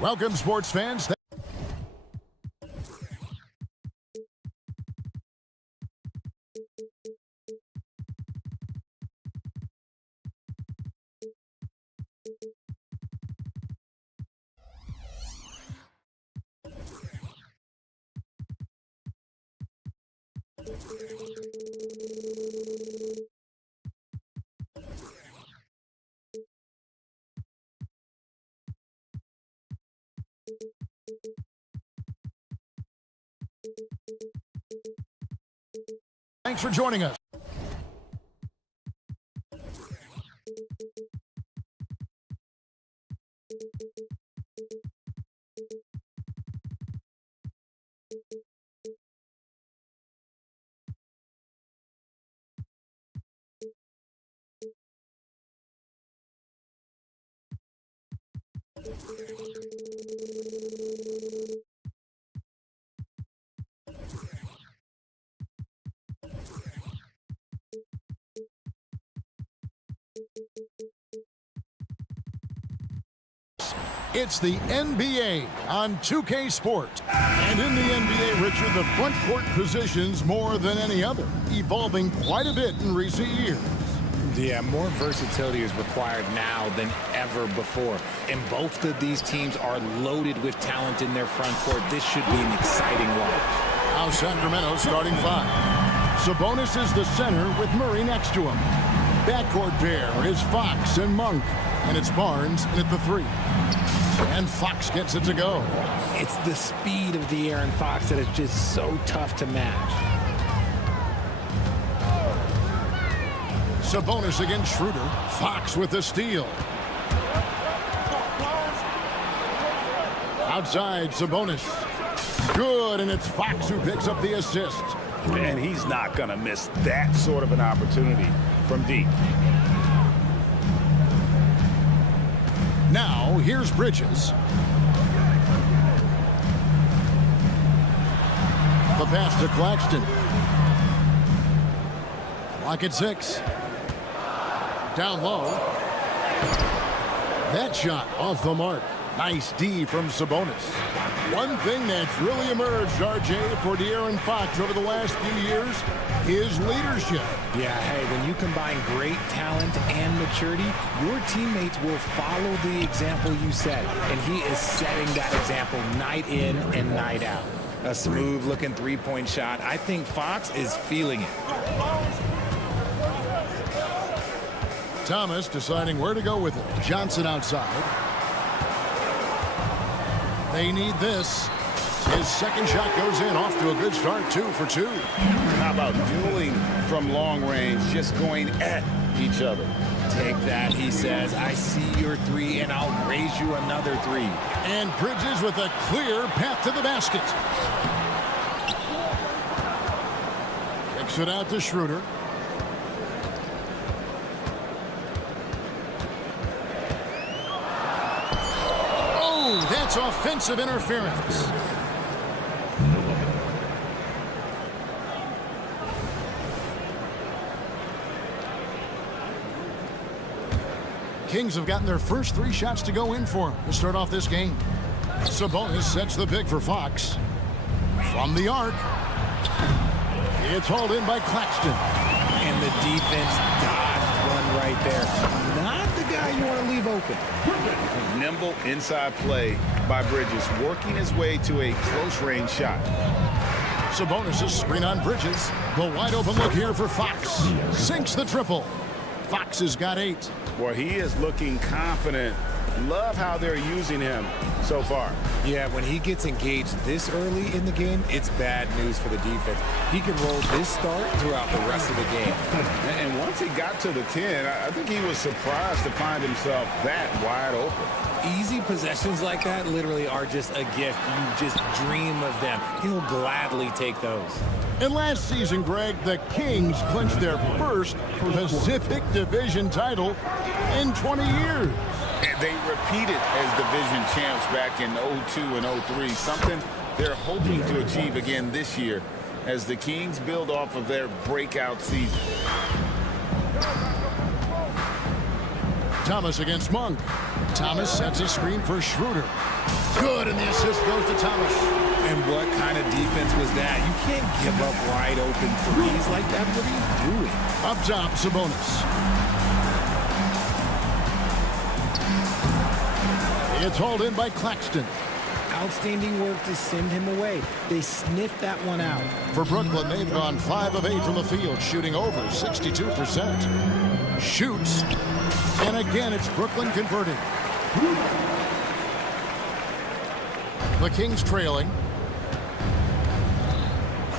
Welcome, sports fans. Thanks for joining us. It's the NBA on 2K Sport. And in the NBA, Richard, the front court positions more than any other, evolving quite a bit in recent years. Yeah, more versatility is required now than ever before. And both of these teams are loaded with talent in their front court. This should be an exciting watch. Now Sacramento starting five. Sabonis is the center with Murray next to him. Backcourt pair is Fox and Monk. And it's Barnes in at the three. And Fox gets it to go. It's the speed of De'Aaron Fox that is just so tough to match. Sabonis against Schroeder. Fox with the steal. Outside, Sabonis. Good, and it's Fox who picks up the assist. And he's not going to miss that sort of an opportunity from deep. Now, here's Bridges. The pass to Claxton. Clock at 6. Down low. That shot off the mark. Nice D from Sabonis. One thing that's really emerged, RJ, for De'Aaron Fox over the last few years is leadership. Yeah, hey, when you combine great talent and maturity, your teammates will follow the example you set. And he is setting that example night in and night out. A smooth-looking three-point shot. I think Fox is feeling it. Thomas deciding where to go with it. Johnson outside. They need this. His second shot goes in, off to a good start, 2 for 2. How about dueling from long range, just going at each other? Take that, he says. I see your three, and I'll raise you another three. And Bridges with a clear path to the basket. Kicks it out to Schroeder. Oh, that's offensive interference. Kings have gotten their first 3 shots to go in for him to start off this game. Sabonis sets the pick for Fox. From the arc. It's hauled in by Claxton. And the defense dodged one right there. Not the guy you want to leave open. Nimble inside play by Bridges, working his way to a close-range shot. Sabonis' screen on Bridges. The wide open look here for Fox. Sinks the triple. Fox has got 8. Boy, he is looking confident. Love how they're using him so far. Yeah, when he gets engaged this early in the game, it's bad news for the defense. He can roll this start throughout the rest of the game. And once he got to the 10, I think he was surprised to find himself that wide open. Easy possessions like that literally are just a gift. You just dream of them. He'll gladly take those. And last season, Greg, the Kings clinched their first Pacific Division title in 20 years. And they repeated as division champs back in 02 and 03, something they're hoping to achieve again this year as the Kings build off of their breakout season. Thomas against Monk. Thomas sets a screen for Schroeder. Good, and the assist goes to Thomas. And what kind of defense was that? You can't give up wide open threes like that. What are you doing? Up top, Sabonis. It's hauled in by Claxton. Outstanding work to send him away. They sniffed that one out. For Brooklyn, they've gone 5 of 8 from the field, shooting over 62%. Shoots. And again, it's Brooklyn converting. The Kings trailing.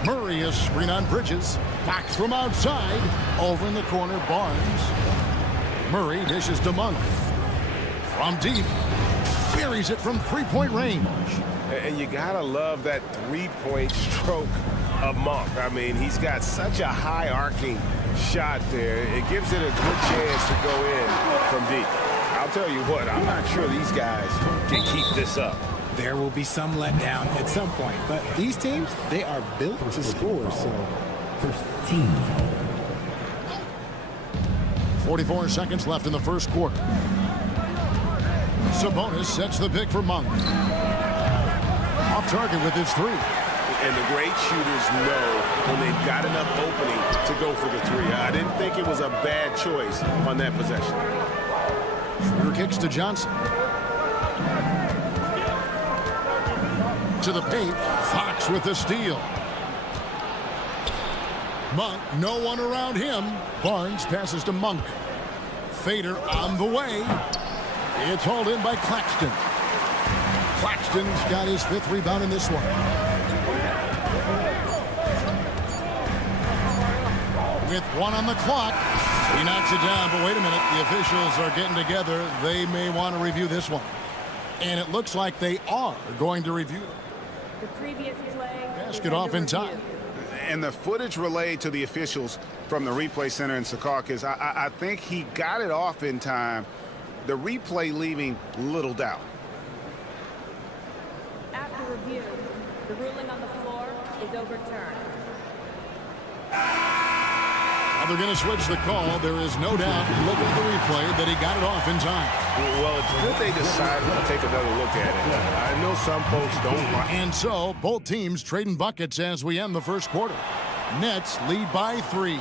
Murray is screen on Bridges. Fox from outside. Over in the corner, Barnes. Murray dishes to Monk. From deep. Buries it from three-point range. And you gotta love that three-point stroke of Monk. I mean, he's got such a high arcing shot there. It gives it a good chance to go in from deep. I'll tell you what, I'm not sure these guys can keep this up. There will be some letdown at some point, but these teams, they are built to score, so. First team. 44 seconds left in the first quarter. Sabonis sets the pick for Monk. Off target with his three. And the great shooters know when they've got enough opening to go for the three. I didn't think it was a bad choice on that possession. Schroeder kicks to Johnson. To the paint. Fox with the steal. Monk, no one around him. Barnes passes to Monk. Fader on the way. It's hauled in by Claxton. Claxton's got his 5th rebound in this one. With 1 on the clock, he knocks it down. But wait a minute, the officials are getting together. They may want to review this one. And it looks like they are going to review it. The previous play. Basket off in time. And the footage relayed to the officials from the replay center in Secaucus, I think he got it off in time. The replay leaving little doubt. After review, the ruling on the floor is overturned. Now they're going to switch the call. There is no doubt, looking at the replay, that he got it off in time. Well, it's good they decided to take another look at it. I know some folks don't like. And so, both teams trading buckets as we end the first quarter. Nets lead by 3.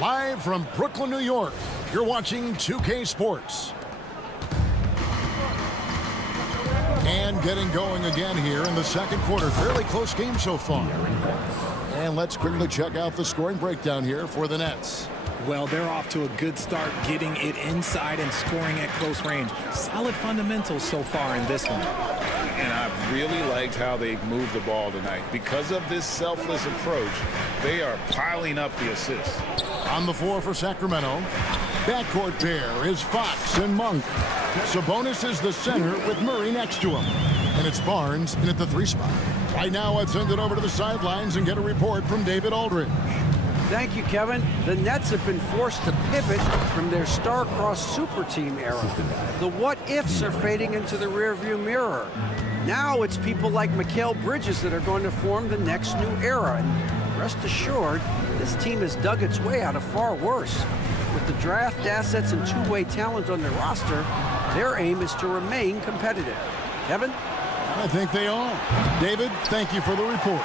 Live from Brooklyn, New York, you're watching 2K Sports. And getting going again here in the second quarter. Fairly close game so far. And let's quickly check out the scoring breakdown here for the Nets. Well, they're off to a good start getting it inside and scoring at close range. Solid fundamentals so far in this one. And I've really liked how they've moved the ball tonight. Because of this selfless approach, they are piling up the assists. On the floor for Sacramento, backcourt pair is Fox and Monk. Sabonis is the center with Murray next to him. And it's Barnes in at the 3 spot. Right now, let's send it over to the sidelines and get a report from David Aldridge. Thank you, Kevin. The Nets have been forced to pivot from their star-crossed super team era. The what-ifs are fading into the rearview mirror. Now it's people like Mikal Bridges that are going to form the next new era. And rest assured, this team has dug its way out of far worse. With the draft assets and two-way talent on their roster, their aim is to remain competitive. Kevin? I think they are. David, thank you for the report.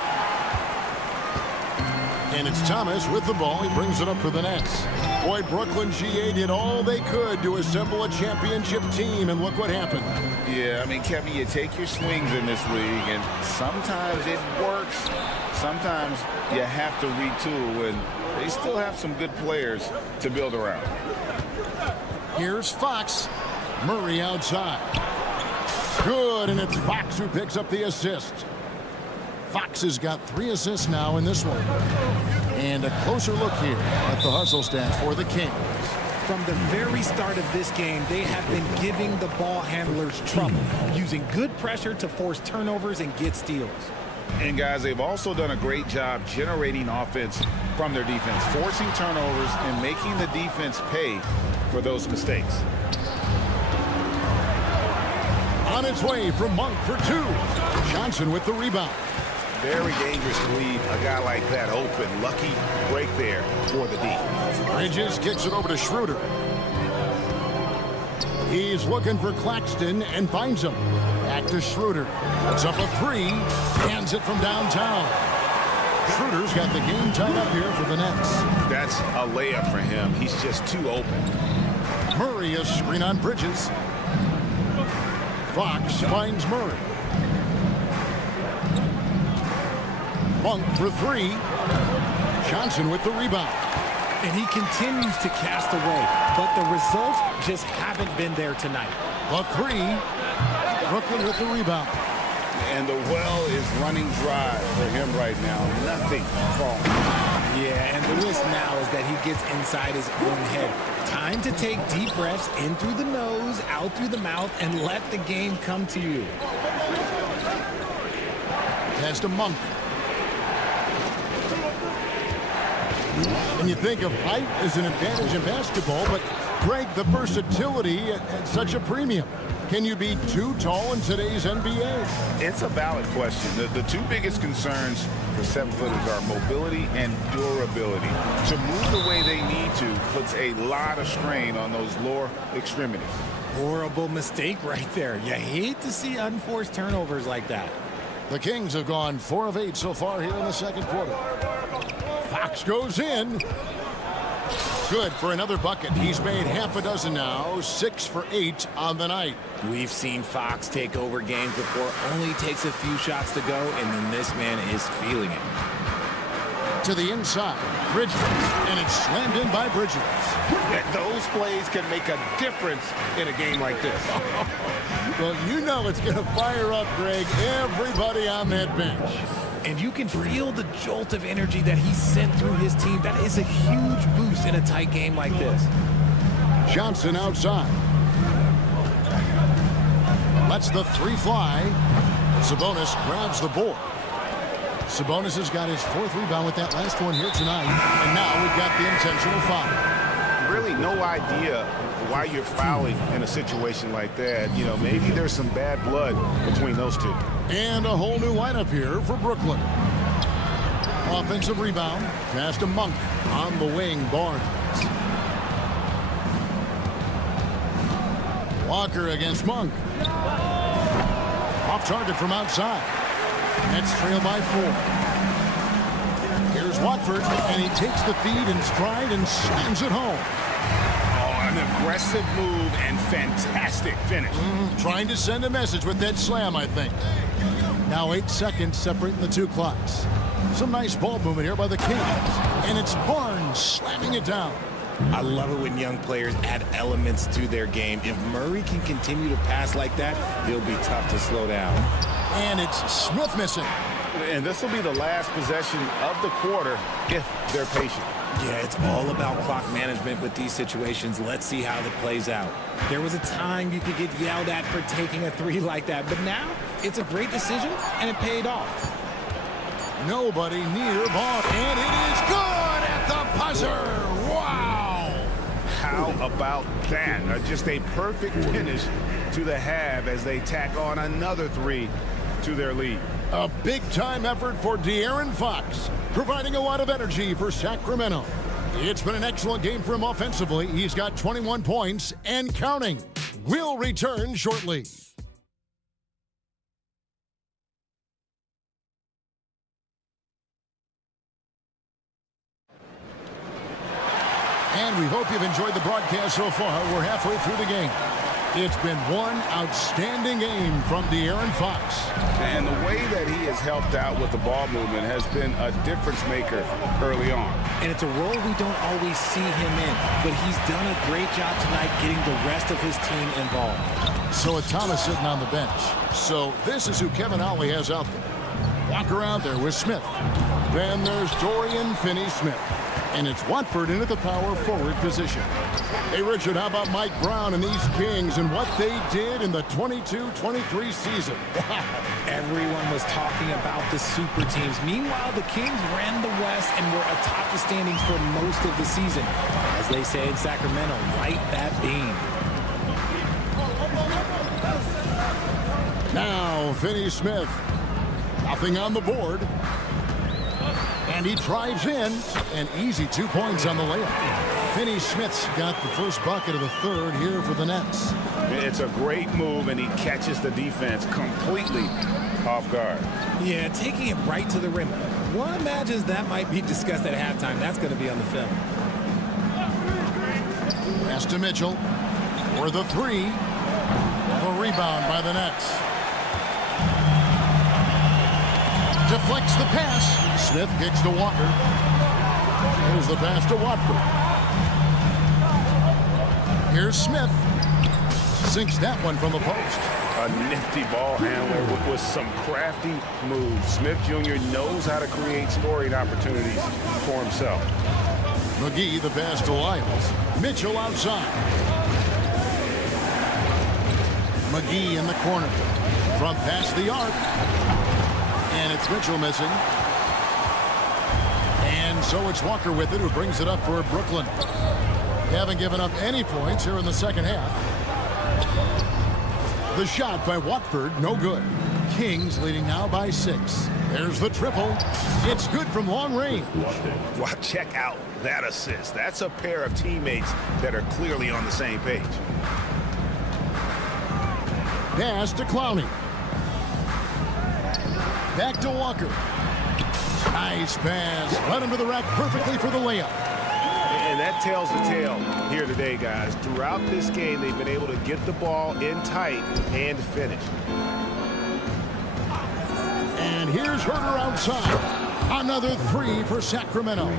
And it's Thomas with the ball. He brings it up for the Nets. Boy, Brooklyn GA did all they could to assemble a championship team, and look what happened. Yeah, I mean, Kevin, you take your swings in this league, and sometimes it works. Sometimes you have to retool, and they still have some good players to build around. Here's Fox. Murray outside. Good, and it's Fox who picks up the assist. Fox has got 3 assists now in this one. And a closer look here at the hustle stats for the Kings. From the very start of this game, they have been giving the ball handlers trouble, using good pressure to force turnovers and get steals. And guys, they've also done a great job generating offense from their defense, forcing turnovers and making the defense pay for those mistakes. On its way from Monk for 2. Johnson with the rebound. Very dangerous to leave a guy like that open. Lucky break there for the D. Bridges kicks it over to Schroeder. He's looking for Claxton and finds him. Back to Schroeder. Puts up a three. Hands it from downtown. Schroeder's got the game tied up here for the Nets. That's a layup for him. He's just too open. Murray a screen on Bridges. Fox finds Murray. Monk for three. Johnson with the rebound. And he continues to cast away, but the results just haven't been there tonight. The three. Brooklyn with the rebound. And the well is running dry for him right now. Nothing falling. Yeah, and the risk now is that he gets inside his own head. Time to take deep breaths in through the nose, out through the mouth, and let the game come to you. Pass to Monk. And you think of height as an advantage in basketball, but Greg, the versatility at such a premium. Can you be too tall in today's NBA? It's a valid question. The two biggest concerns for 7-footers are mobility and durability. To move the way they need to puts a lot of strain on those lower extremities. Horrible mistake right there. You hate to see unforced turnovers like that. The Kings have gone 4 of 8 so far here in the second quarter. Fox goes in. Good for another bucket. He's made half a dozen now, 6 for 8 on the night. We've seen Fox take over games before. Only takes a few shots to go, and then this man is feeling it. To the inside, Bridges, and it's slammed in by Bridges. Those plays can make a difference in a game like this. Well, you know it's going to fire up, Greg, everybody on that bench. And you can feel the jolt of energy that he sent through his team. That is a huge boost in a tight game like this. Johnson outside. Lets the three fly. Sabonis grabs the board. Sabonis has got his 4th rebound with that last one here tonight. And now we've got the intentional foul. Really no idea why you're fouling in a situation like that. You know, maybe there's some bad blood between those two. And a whole new lineup here for Brooklyn. Offensive rebound. Pass to Monk. On the wing, Barnes. Walker against Monk. Off target from outside. Nets trail by 4. Here's Watford, and he takes the feed in stride and slams it home. An aggressive move and fantastic finish. Trying to send a message with that slam, I think. Now 8 seconds separating the two clocks. Some nice ball movement here by the Kings. And it's Barnes slamming it down. I love it when young players add elements to their game. If Murray can continue to pass like that, he'll be tough to slow down. And it's Smith missing. And this will be the last possession of the quarter if they're patient. Yeah, it's all about clock management with these situations. Let's see how it plays out. There was a time you could get yelled at for taking a 3 like that, but now it's a great decision, and it paid off. Nobody near Barnes, and it is good at the buzzer. Wow! How about that? Just a perfect finish to the half as they tack on another 3 to their lead. A big-time effort for De'Aaron Fox, providing a lot of energy for Sacramento. It's been an excellent game for him offensively. He's got 21 points and counting. We'll return shortly. And we hope you've enjoyed the broadcast so far. We're halfway through the game. It's been one outstanding game from De'Aaron Fox. And the way that he has helped out with the ball movement has been a difference maker early on. And it's a role we don't always see him in, but he's done a great job tonight getting the rest of his team involved. So it's Thomas sitting on the bench. So this is who Kevin Ollie has out there. Walker out there with Smith. Then there's Dorian Finney-Smith. And it's Watford into the power forward position. Hey, Richard, how about Mike Brown and these Kings and what they did in the 22-23 season? Wow. Everyone was talking about the super teams. Meanwhile, the Kings ran the West and were atop the standings for most of the season. As they say in Sacramento, light that beam. Now, Finney-Smith. Nothing on the board. And he drives in. An easy 2 points on the layup. Finney Smith's got the first bucket of the third here for the Nets. It's a great move, and he catches the defense completely off guard. Yeah, taking it right to the rim. One imagines that might be discussed at halftime. That's going to be on the film. Pass to Mitchell for the three. A rebound by the Nets. Deflects the pass. Smith kicks to Walker. Here's the pass to Watford. Here's Smith. Sinks that one from the post. A nifty ball handler with some crafty moves. Smith Jr. knows how to create scoring opportunities for himself. McGee the pass to Lyles. Mitchell outside. McGee in the corner. From past the arc. And it's Mitchell missing. And so it's Walker with it, who brings it up for Brooklyn. They haven't given up any points here in the second half. The shot by Watford, no good. Kings leading now by 6. There's the triple. It's good from long range. Well, check out that assist. That's a pair of teammates that are clearly on the same page. Pass to Clowney. Back to Walker. Nice pass. Led him to the rack perfectly for the layup. And that tells the tale here today, guys. Throughout this game, they've been able to get the ball in tight and finish. And here's Herter outside. Another three for Sacramento.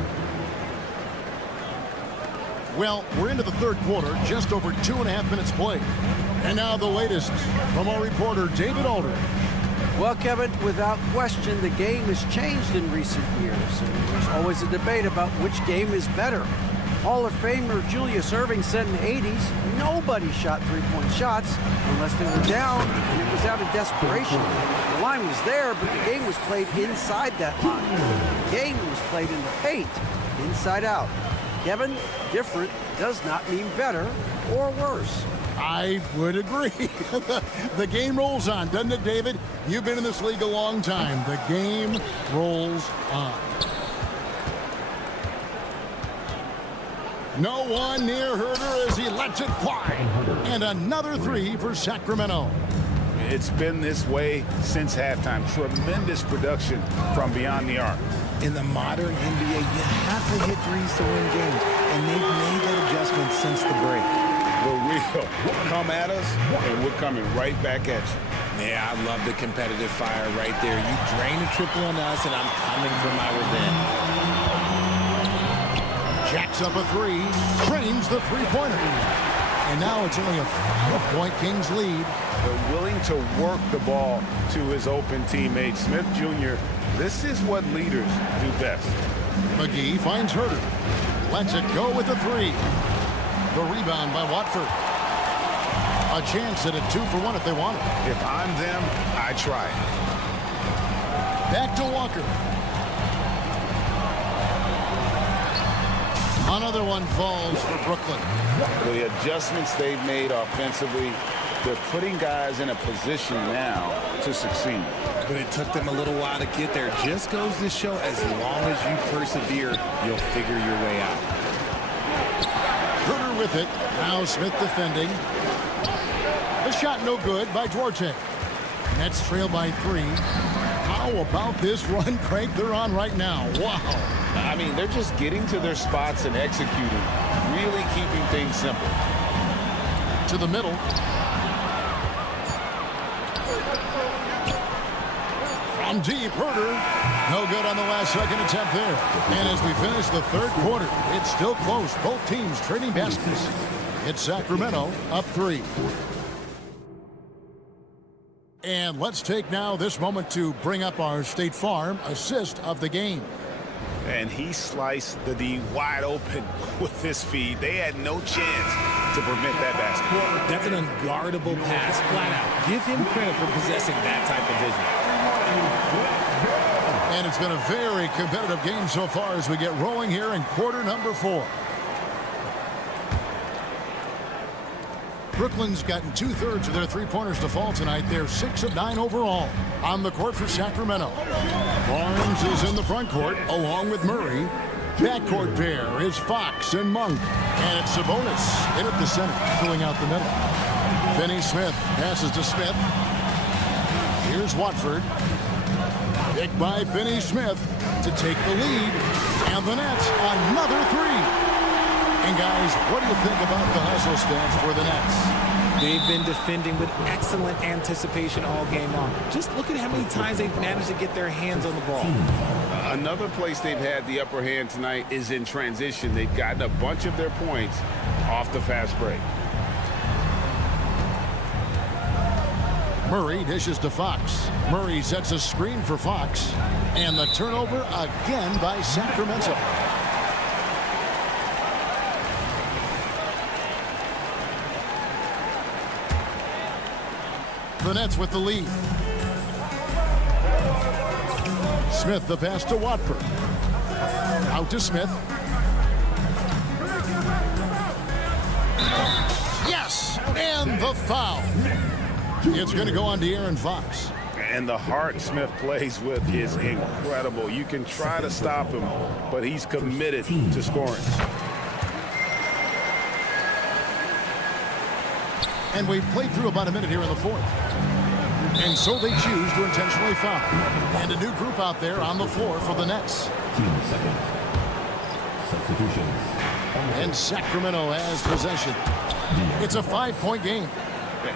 Well, we're into the third quarter, just over 2.5 minutes played. And now the latest from our reporter, David Aldridge. Well, Kevin, without question, the game has changed in recent years. And there's always a debate about which game is better. Hall of Famer Julius Erving said in the 80s, nobody shot three-point shots unless they were down, and it was out of desperation. The line was there, but the game was played inside that line. The game was played in the paint, inside out. Kevin, different does not mean better or worse. I would agree. The game rolls on, doesn't it, David? You've been in this league a long time. The game rolls on. No one near Herter as he lets it fly. And another three for Sacramento. It's been this way since halftime. Tremendous production from beyond the arc. In the modern NBA, you have to hit threes to win games, and they've made that adjustment since the break. The real come at us, and we're coming right back at you. Yeah, I love the competitive fire right there. You drain a triple on us, and I'm coming for my revenge. Jacks up a three, trains the three-pointer. And now it's only a 5-point Kings lead. They're willing to work the ball to his open teammate, Smith Jr. This is what leaders do best. McGee finds Herter. Lets it go with a three. The rebound by Watford. A chance at a 2-for-1 if they want it. If I'm them, I try it. Back to Walker. Another one falls for Brooklyn. The adjustments they've made offensively, they're putting guys in a position now to succeed. But it took them a little while to get there. Just goes to show, as long as you persevere, you'll figure your way out. Herter with it. Now Smith defending. The shot no good by Duarte. Nets trail by 3. How about this run crank they're on right now? Wow. I mean, they're just getting to their spots and executing, really keeping things simple. To the middle. From deep, Herter. No good on the last second attempt there. And as we finish the third quarter, it's still close. Both teams trading baskets. It's Sacramento up 3. And let's take now this moment to bring up our State Farm assist of the game. And he sliced the D wide open with his feed. They had no chance to prevent that basket. That's an unguardable pass, flat out. Give him credit for possessing that type of vision. And it's been a very competitive game so far as we get rolling here in quarter number 4. Brooklyn's gotten 2/3 of their three-pointers to fall tonight. They're 6 of 9 overall. On the court for Sacramento, Barnes is in the front court along with Murray. Backcourt pair is Fox and Monk. And it's Sabonis in at the center, filling out the middle. Finney-Smith passes to Smith. Here's Watford. Picked by Finney-Smith to take the lead. And the Nets, another three. And guys, what do you think about the hustle stats for the Nets? They've been defending with excellent anticipation all game long. Just look at how many times they've managed to get their hands on the ball. Another place they've had the upper hand tonight is in transition. They've gotten a bunch of their points off the fast break. Murray dishes to Fox. Murray sets a screen for Fox. And the turnover again by Sacramento. The Nets with the lead. Smith the pass to Watford. Out to Smith. Yes! And the foul. It's going to go on to Aaron Fox. And the heart Smith plays with is incredible. You can try to stop him, but he's committed to scoring. And we've played through about a minute here in the fourth. And so they choose to intentionally foul. And a new group out there on the floor for the Nets. 2 seconds. Substitutions. And Sacramento has possession. It's a 5-point game.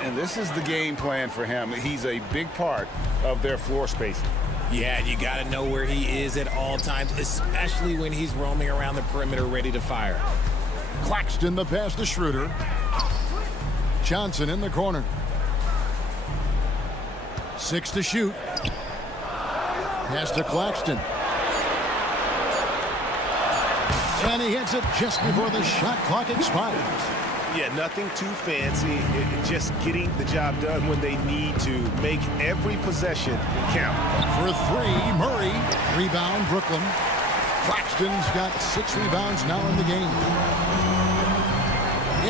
And this is the game plan for him. He's a big part of their floor spacing. Yeah, you got to know where he is at all times, especially when he's roaming around the perimeter ready to fire. Claxton the pass to Schroeder. Johnson in the corner. 6 to shoot. Pass to Claxton. And he hits it just before the shot clock expires. Yeah, nothing too fancy. Just getting the job done when they need to. Make every possession count. For 3, Murray. Rebound, Brooklyn. Claxton's got 6 rebounds now in the game.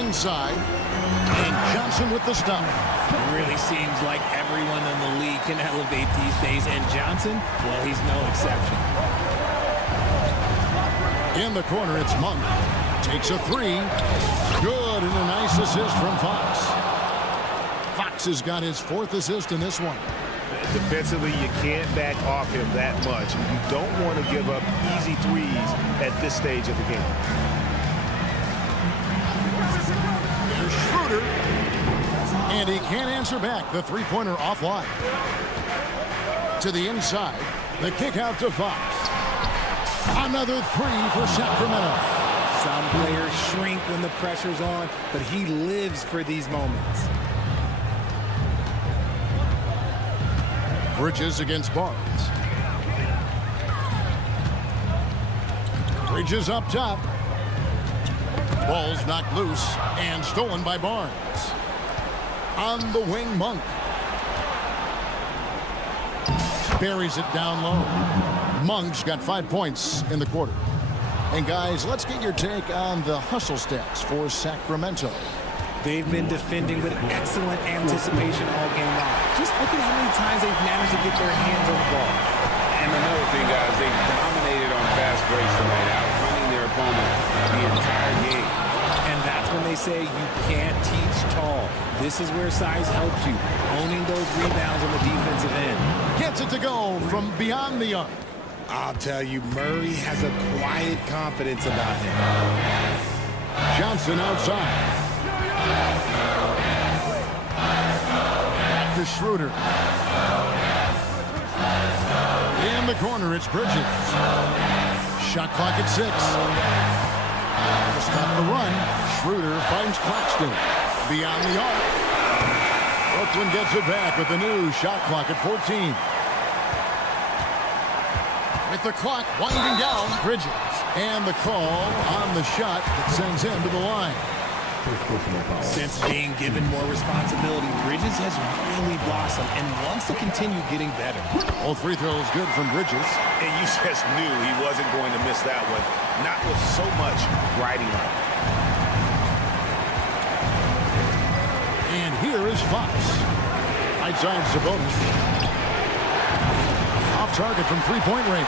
Inside. And Johnson with the stop. It really seems like everyone in the league can elevate these days. And Johnson, well, he's no exception. In the corner, it's Monk. Takes a 3. Good, and a nice assist from Fox. Fox has got his 4th assist in this one. Defensively, you can't back off him that much. You don't want to give up easy threes at this stage of the game. Here's Schroeder. And he can't answer back. The three-pointer offline. To the inside. The kick out to Fox. Another 3 for Sacramento. Some players shrink when the pressure's on, but he lives for these moments. Bridges against Barnes. Bridges up top. Ball's knocked loose and stolen by Barnes. On the wing, Monk. Buries it down low. Monk's got 5 points in the quarter. And guys, let's get your take on the hustle stats for Sacramento. They've been defending with excellent anticipation all game long. Just look at how many times they've managed to get their hands on the ball. And another thing, guys, they've dominated on fast breaks tonight, outrunning their opponent the entire game. And that's when they say you can't teach tall. This is where size helps you, owning those rebounds on the defensive end. Gets it to go from beyond the arc. I'll tell you, Murray has a quiet confidence about him. Johnson outside. Back to Schroeder. In the corner, it's Bridges. Shot clock at 6. To stop the run, Schroeder finds Claxton. Beyond the arc. Brooklyn gets it back with the new shot clock at 14. With the clock winding down, Bridges. And the call on the shot that sends him to the line. Since being given more responsibility, Bridges has really blossomed and wants to continue getting better. All free throws good from Bridges. And you just knew he wasn't going to miss that one. Not with so much riding on it. And here is Fox. Outside Sabonis. Off target from three-point range.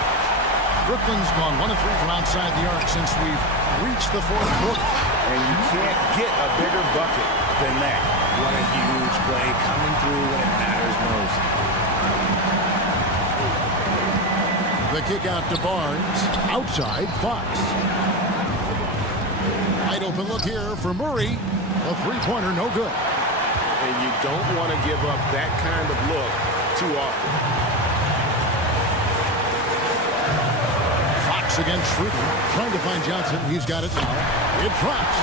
Brooklyn's gone 1 of 3 from outside the arc since we've reached the fourth quarter. And you can't get a bigger bucket than that. What a huge play coming through when it matters most. The kick out to Barnes. Outside, Fox. Wide open look here for Murray. A three-pointer, no good. And you don't want to give up that kind of look too often. Fox against Schroeder. Trying to find Johnson. He's got it now. It drops.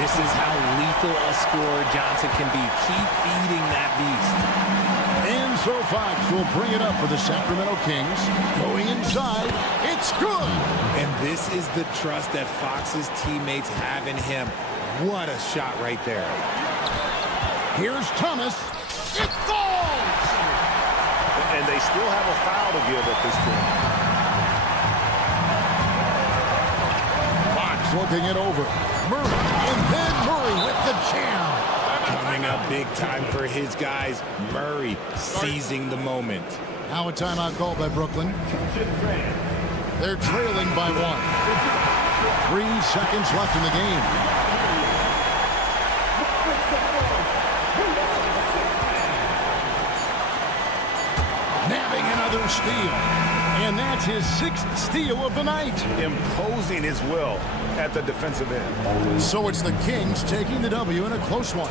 This is how lethal a scorer Johnson can be. Keep feeding that beast. And so Fox will bring it up for the Sacramento Kings. Going inside. It's good. And this is the trust that Fox's teammates have in him. What a shot right there. Here's Thomas. It falls! And they still have a foul to give at this point. Fox looking it over. Murray. And then Murray with the jam. Coming up big time for his guys. Murray seizing the moment. Now a timeout called by Brooklyn. They're trailing by 1. 3 seconds left in the game. Nabbing another steal. And that's his 6th steal of the night. Imposing his will at the defensive end. So it's the Kings taking the W in a close one.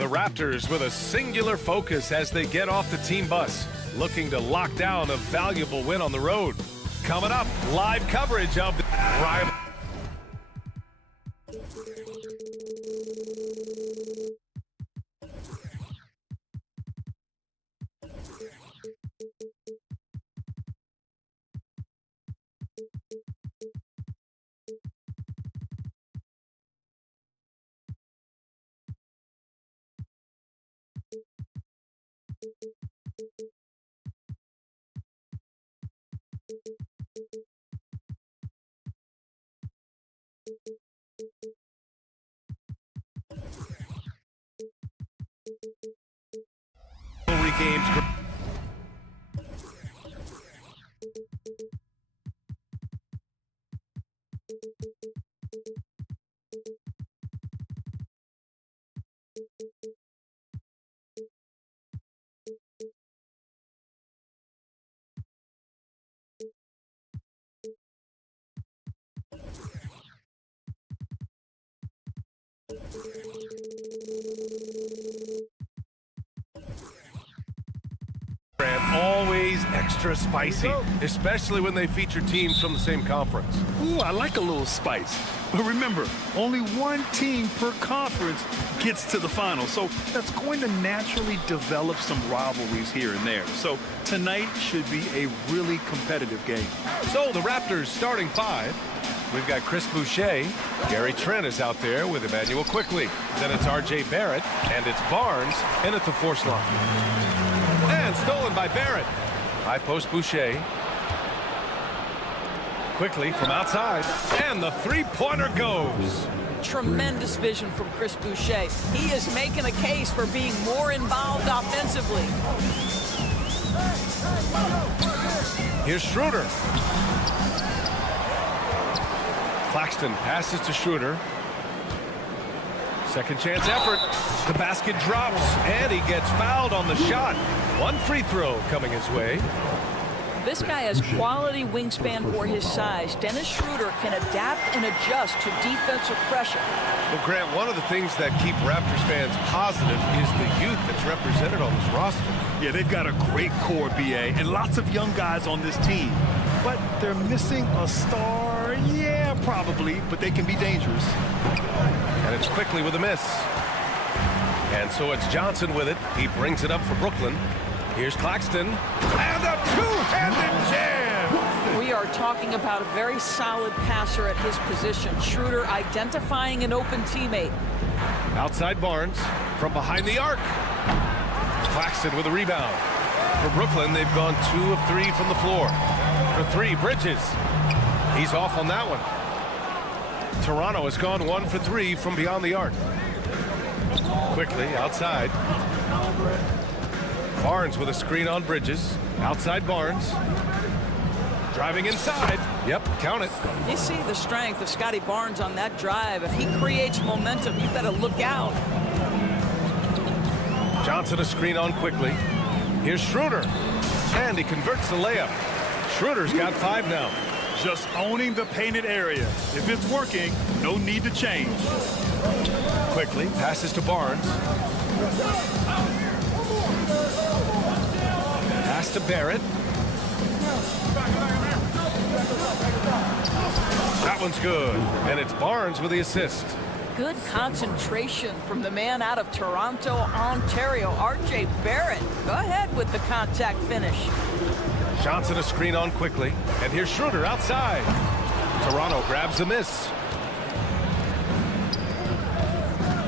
The Raptors with a singular focus as they get off the team bus, looking to lock down a valuable win on the road. Coming up, live coverage of the rival. Games. Always extra spicy, especially when they feature teams from the same conference. Ooh, I like a little spice. But remember, only one team per conference gets to the final, so that's going to naturally develop some rivalries here and there. So tonight should be a really competitive game. So the Raptors starting five. We've got Chris Boucher. Gary Trent is out there with Emmanuel Quickly. Then it's R.J. Barrett, and it's Barnes in at the force line. And stolen by Barrett. High post Boucher. Quickly from outside. And the three-pointer goes. Tremendous vision from Chris Boucher. He is making a case for being more involved offensively. Here's Schroeder. Claxton passes to Schroeder. Second chance effort. The basket drops, and he gets fouled on the shot. One free throw coming his way. This guy has quality wingspan for his size. Dennis Schroeder can adapt and adjust to defensive pressure. Well, Grant, one of the things that keep Raptors fans positive is the youth that's represented on this roster. Yeah, they've got a great core, BA, and lots of young guys on this team. But they're missing a star. Yeah, probably, but they can be dangerous. And it's Quickly with a miss. And so it's Johnson with it. He brings it up for Brooklyn. Here's Claxton. And a two-handed jam! We are talking about a very solid passer at his position. Schroeder identifying an open teammate. Outside Barnes from behind the arc. Claxton with a rebound. For Brooklyn, they've gone 2 of 3 from the floor. For 3, Bridges. He's off on that one. Toronto has gone 1 for 3 from beyond the arc. quickly outside. Barnes with a screen on Bridges. Outside Barnes. Driving inside. Yep, count it. You see the strength of Scotty Barnes on that drive. If he creates momentum, you better look out. Johnson a screen on quickly. Here's Schroeder. And he converts the layup. Schroeder's got 5 now. Just owning the painted area. If it's working, no need to change. Quickly passes to Barnes. Pass to Barrett. That one's good. And it's Barnes with the assist. Good concentration from the man out of Toronto, Ontario, R.J. Barrett. Go ahead with the contact finish. Johnson a screen on quickly. And here's Schroeder outside. Toronto grabs the miss.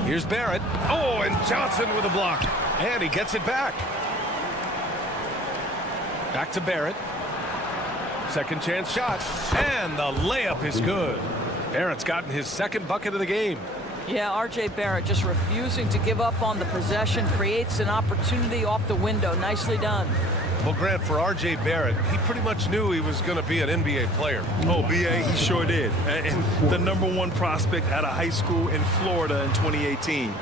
Here's Barrett. Oh, and Johnson with a block. And he gets it back. Back to Barrett. Second chance shot. And the layup is good. Barrett's gotten his second bucket of the game. Yeah, R.J. Barrett just refusing to give up on the possession. Creates an opportunity off the window. Nicely done. Well, Grant, for R.J. Barrett, he pretty much knew he was going to be an NBA player. Oh, B.A., he sure did. And the #1 prospect out of high school in Florida in 2018.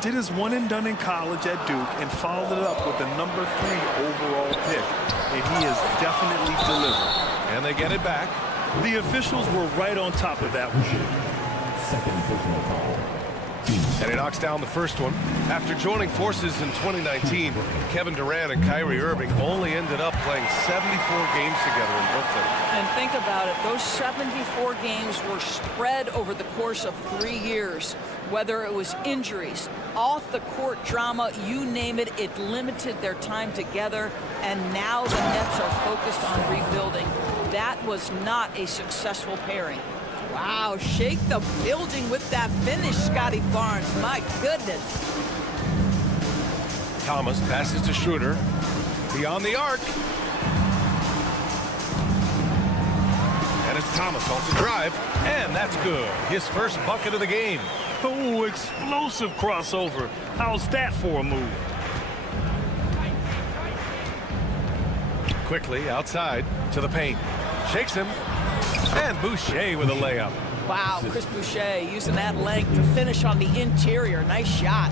Did his one and done in college at Duke and followed it up with the #3 overall pick. And he has definitely delivered. And they get it back. The officials were right on top of that one. Second personal foul. And he knocks down the first one. After joining forces in 2019, Kevin Durant and Kyrie Irving only ended up playing 74 games together in Brooklyn. And think about it. Those 74 games were spread over the course of 3 years. Whether it was injuries, off-the-court drama, you name it, it limited their time together. And now the Nets are focused on rebuilding. That was not a successful pairing. Wow, shake the building with that finish, Scotty Barnes. My goodness. Thomas passes to Schroeder. Beyond the arc. And it's Thomas off the drive. And that's good. His first bucket of the game. Oh, explosive crossover. How's that for a move? Quickly outside to the paint. Shakes him. And Boucher with a layup. Wow, Chris Boucher using that length to finish on the interior. Nice shot.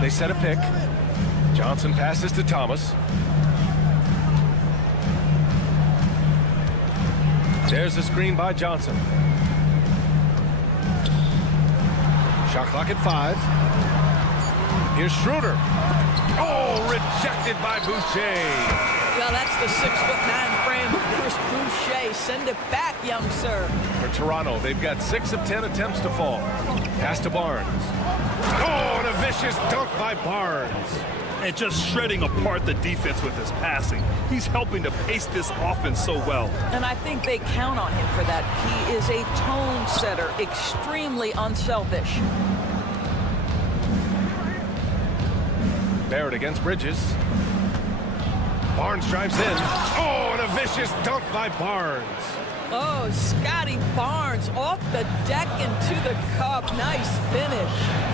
They set a pick. Johnson passes to Thomas. There's a screen by Johnson. Shot clock at 5. Here's Schroeder. Oh, rejected by Boucher. Well, that's the 6'9" frame of Chris Boucher. Send it back, young sir. For Toronto, they've got 6 of 10 attempts to fall. Pass to Barnes. Oh, and a vicious dunk by Barnes. And just shredding apart the defense with his passing. He's helping to pace this offense so well. And I think they count on him for that. He is a tone setter, extremely unselfish. Barrett against Bridges. Barnes drives in. Oh, and a vicious dunk by Barnes. Oh, Scotty Barnes off the deck into the cup. Nice finish.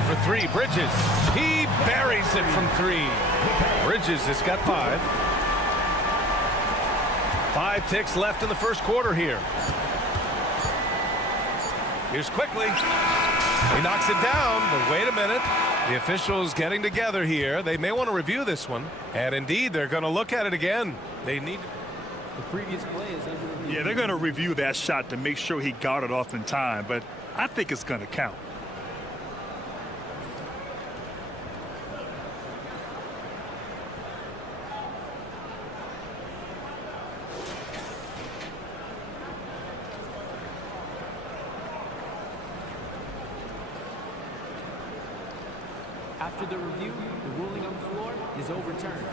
For 3, Bridges. He buries it from 3. Bridges has got 5. 5 ticks left in the first quarter here. Here's quickly. He knocks it down, but wait a minute. The officials getting together here. They may want to review this one. And indeed, they're going to look at it again. They need... The previous play is under review. Yeah, they're going to review that shot to make sure he got it off in time, but I think it's going to count. After the review, the ruling on the floor is overturned.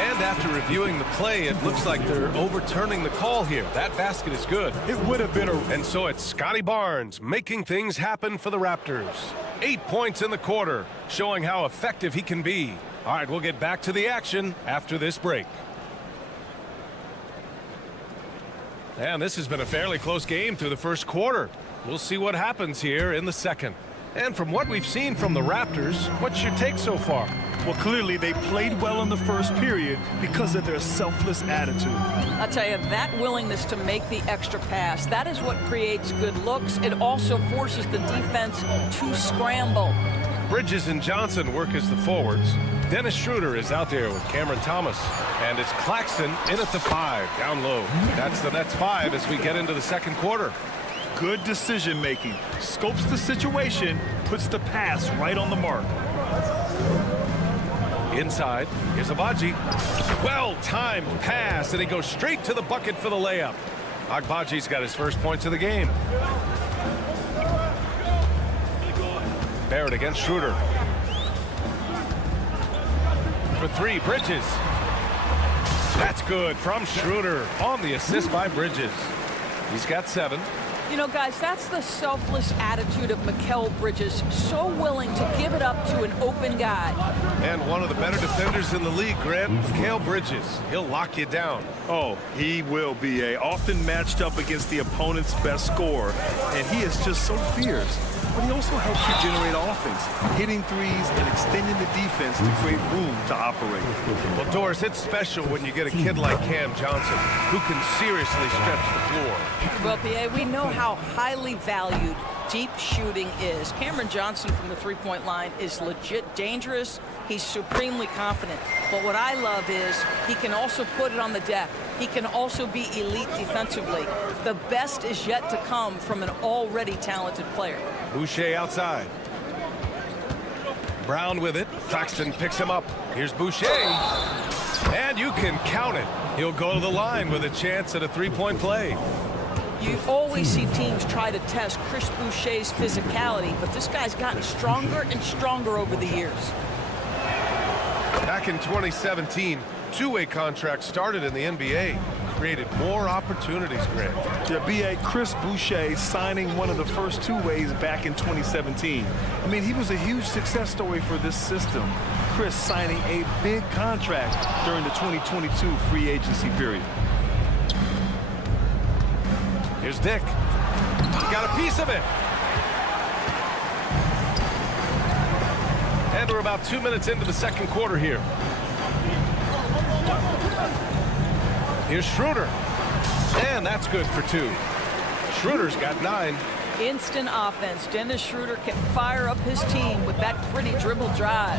And after reviewing the play, it looks like they're overturning the call here. That basket is good. It would have been a... And so it's Scotty Barnes making things happen for the Raptors. 8 points in the quarter, showing how effective he can be. All right, we'll get back to the action after this break. And this has been a fairly close game through the first quarter. We'll see what happens here in the second. And from what we've seen from the Raptors, what's your take so far? Well, clearly they played well in the first period because of their selfless attitude. I'll tell you, that willingness to make the extra pass, that is what creates good looks. It also forces the defense to scramble. Bridges and Johnson work as the forwards. Dennis Schroeder is out there with Cameron Thomas. And it's Claxton in at the 5, down low. That's the Nets 5 as we get into the second quarter. Good decision making. Scopes the situation, puts the pass right on the mark. Inside, here's Agbaji. Well-timed pass, and he goes straight to the bucket for the layup. Agbaji's got his first points of the game. Barrett against Schroeder. For 3, Bridges. That's good from Schroeder on the assist by Bridges. He's got 7. You know, guys, that's the selfless attitude of Mikal Bridges. So willing to give it up to an open guy. And one of the better defenders in the league, Grant, Mikal Bridges. He'll lock you down. Oh, he will be often matched up against the opponent's best scorer. And he is just so fierce. But he also helps you generate offense, hitting threes and extending the defense to create room to operate. Well, Doris, it's special when you get a kid like Cam Johnson who can seriously stretch the floor. Well, Pierre, we know how highly valued deep shooting is. Cameron Johnson from the three-point line is legit dangerous. He's supremely confident. But what I love is he can also put it on the deck. He can also be elite defensively. The best is yet to come from an already talented player. Boucher outside. Brown with it. Claxton picks him up. Here's Boucher. And you can count it. He'll go to the line with a chance at a three-point play. You always see teams try to test Chris Boucher's physicality, but this guy's gotten stronger and stronger over the years. Back in 2017, two-way contracts started in the NBA. Created more opportunities, Grant. Yeah, B.A. Chris Boucher signing one of the first two-ways back in 2017. I mean, he was a huge success story for this system. Chris signing a big contract during the 2022 free agency period. Here's Dick. Got a piece of it. And we're about 2 minutes into the second quarter here. Here's Schroeder. And that's good for 2. Schroeder's got 9. Instant offense. Dennis Schroeder can fire up his team with that pretty dribble drive.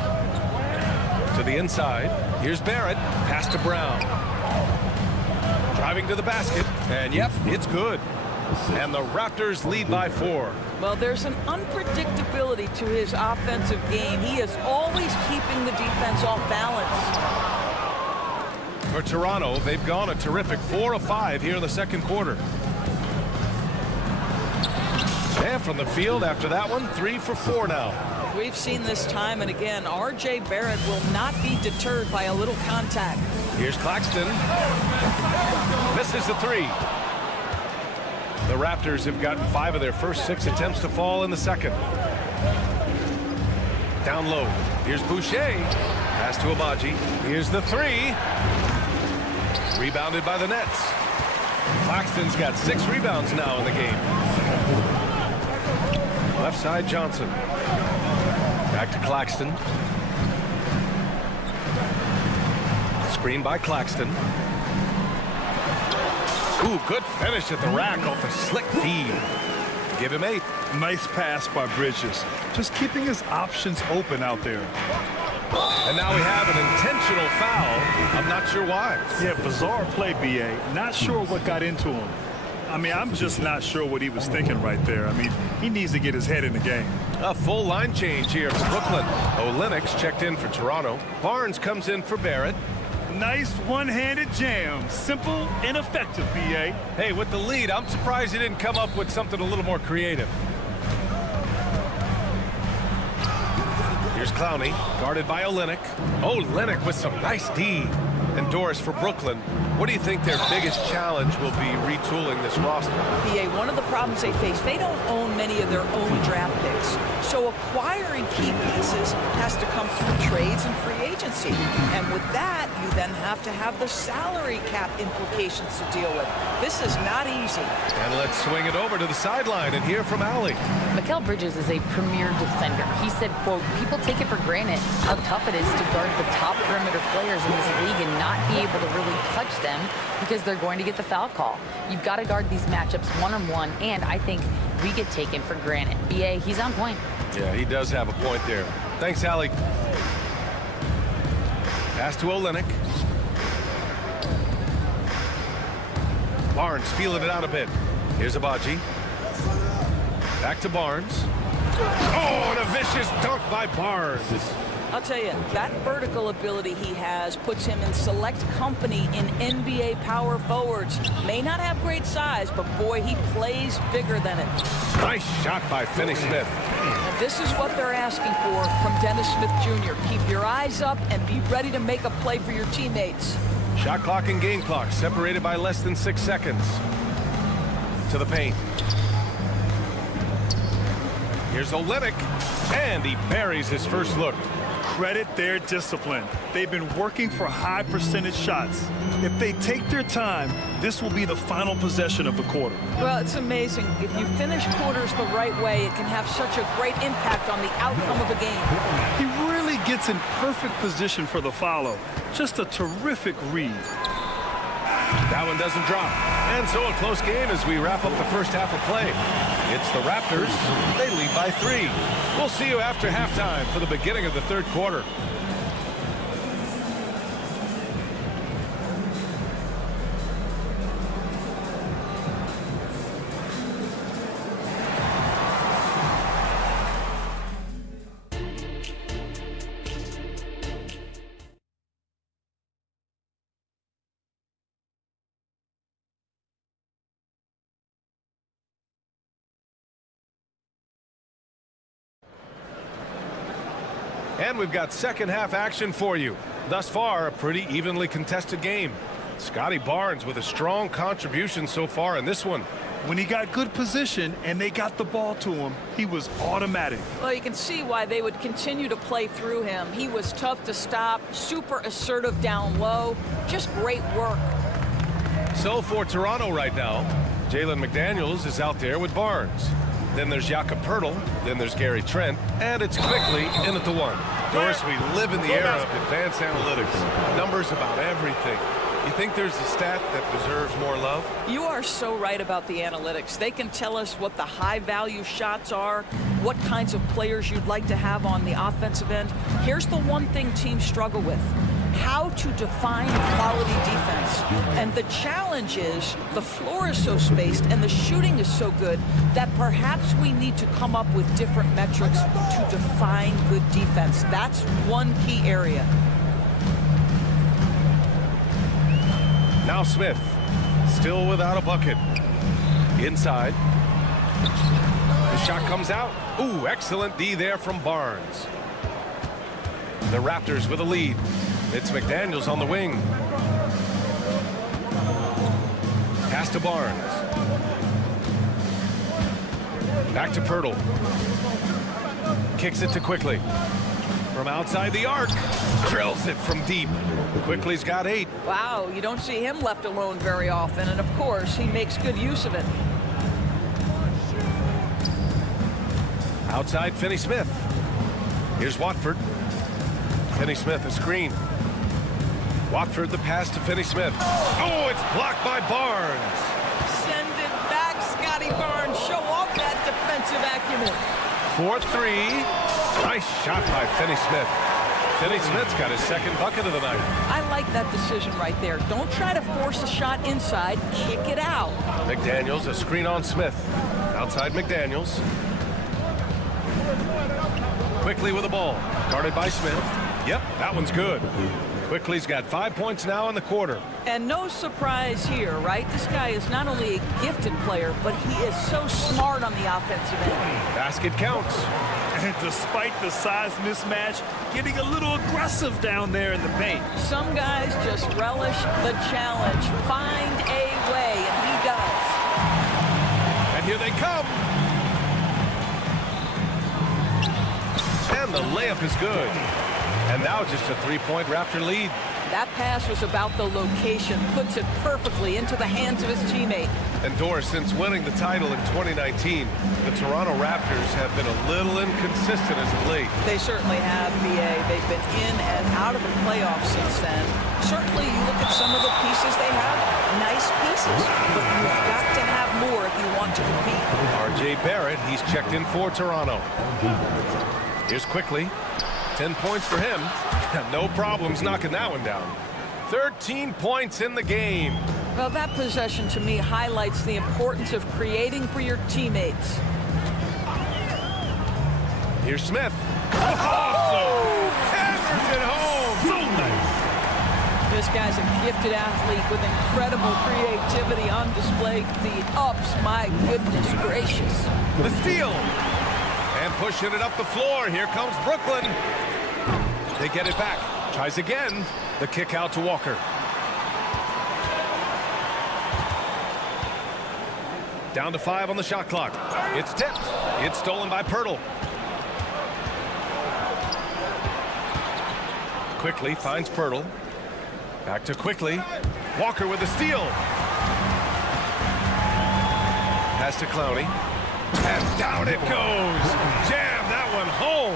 To the inside. Here's Barrett. Pass to Brown. Driving to the basket. And yep, it's good. And the Raptors lead by 4. Well, there's an unpredictability to his offensive game. He is always keeping the defense off balance. For Toronto, they've gone a terrific 4 of 5 here in the second quarter. And from the field after that one, 3 for 4 now. We've seen this time and again. R.J. Barrett will not be deterred by a little contact. Here's Claxton. Misses the 3. The Raptors have gotten 5 of their first 6 attempts to fall in the second. Down low. Here's Boucher. Pass to Agbaji. Here's the 3. Rebounded by the Nets. Claxton's got 6 rebounds now in the game. Left side, Johnson. Back to Claxton. Screen by Claxton. Ooh, good finish at the rack off a slick feed. Give him 8. Nice pass by Bridges. Just keeping his options open out there. And now we have an intentional foul. I'm not sure why. Yeah, bizarre play, B.A. Not sure what got into him. I mean, I'm just not sure what he was thinking right there. I mean, he needs to get his head in the game. A full line change here for Brooklyn. Olynyk checked in for Toronto. Barnes comes in for Barrett. Nice one-handed jam. Simple and effective, B.A. Hey, with the lead, I'm surprised he didn't come up with something a little more creative. Here's Clowney, guarded by Olynyk. Olynyk with some nice D. And Doris for Brooklyn. What do you think their biggest challenge will be retooling this roster? BA, one of the problems they face, they don't own many of their own draft picks. So acquiring key pieces has to come through trades and free agency. And with that, you then have to have the salary cap implications to deal with. This is not easy. And let's swing it over to the sideline and hear from Allie. Mikal Bridges is a premier defender. He said, quote, people take it for granted how tough it is to guard the top perimeter players in this league and not be able to really touch them because they're going to get the foul call. You've got to guard these matchups one-on-one, and I think we get taken for granted. BA, he's on point. Yeah, he does have a point there. Thanks, Allie. Pass to Olynyk. Barnes feeling it out a bit. Here's Abaji. Back to Barnes. Oh, and a vicious dunk by Barnes. I'll tell you, that vertical ability he has puts him in select company in NBA power forwards. May not have great size, but boy, he plays bigger than it. Nice shot by Finney-Smith. And this is what they're asking for from Dennis Smith Jr. Keep your eyes up and be ready to make a play for your teammates. Shot clock and game clock separated by less than 6 seconds. To the paint. Here's Olynyk, and he buries his first look. Credit their discipline. They've been working for high percentage shots. If they take their time, this will be the final possession of the quarter. Well, it's amazing. If you finish quarters the right way, it can have such a great impact on the outcome of a game. He really gets in perfect position for the follow. Just a terrific read. That one doesn't drop. And so a close game as we wrap up the first half of play. It's the Raptors. They lead by 3. We'll see you after halftime for the beginning of the third quarter. And we've got second half action for you. Thus far, a pretty evenly contested game. Scotty Barnes with a strong contribution so far in this one. When he got good position and they got the ball to him, he was automatic. Well, you can see why they would continue to play through him. He was tough to stop, super assertive down low, just great work. So for Toronto right now, Jalen McDaniels is out there with Barnes. Then there's Jakob Poeltl, then there's Gary Trent, and it's quickly in at the 1. Doris, we live in the era of advanced analytics. Numbers about everything. You think there's a stat that deserves more love? You are so right about the analytics. They can tell us what the high-value shots are, what kinds of players you'd like to have on the offensive end. Here's the one thing teams struggle with: how to define quality defense. And the challenge is the floor is so spaced and the shooting is so good that perhaps we need to come up with different metrics to define good defense. That's one key area. Now Smith, still without a bucket. Inside. The shot comes out. Ooh, excellent D there from Barnes. The Raptors with a lead. It's McDaniels on the wing. Pass to Barnes. Back to Poeltl. Kicks it to Quickly. From outside the arc. Drills it from deep. Quickly's got 8. Wow, you don't see him left alone very often, and of course, he makes good use of it. Outside Finney-Smith. Here's Watford. Finney-Smith a screen. Watford the pass to Finney-Smith. Oh, it's blocked by Barnes. Send it back, Scotty Barnes. Show off that defensive acumen. 4-3. Nice shot by Finney-Smith. Finney-Smith's got his second bucket of the night. I like that decision right there. Don't try to force a shot inside. Kick it out. McDaniels a screen on Smith. Outside McDaniels. Quickly with the ball. Guarded by Smith. Yep, that one's good. Quickly's got 5 points now in the quarter. And no surprise here, right? This guy is not only a gifted player, but he is so smart on the offensive end. Basket counts. And despite the size mismatch, getting a little aggressive down there in the paint. Some guys just relish the challenge. Find a way, and he does. And here they come. And the layup is good. And now just a three-point Raptor lead. That pass was about the location, puts it perfectly into the hands of his teammate. And Doris, since winning the title in 2019, the Toronto Raptors have been a little inconsistent as of late. They certainly have, BA. They've been in and out of the playoffs since then. Certainly, you look at some of the pieces they have, nice pieces, but you've got to have more if you want to compete. R.J. Barrett, he's checked in for Toronto. Here's quickly. 10 points for him. No problems knocking that one down. 13 points in the game. Well, that possession to me highlights the importance of creating for your teammates. Here's Smith. Oh! Hammers it home. So nice. This guy's a gifted athlete with incredible creativity on display. The ups, my goodness gracious. The steal. And pushing it up the floor. Here comes Brooklyn. They get it back. Tries again. The kick out to Walker. Down to 5 on the shot clock. It's tipped. It's stolen by Pirtle. Quickly finds Pirtle. Back to Quickly. Walker with the steal. Pass to Clowney. And down it goes. Jam that one home.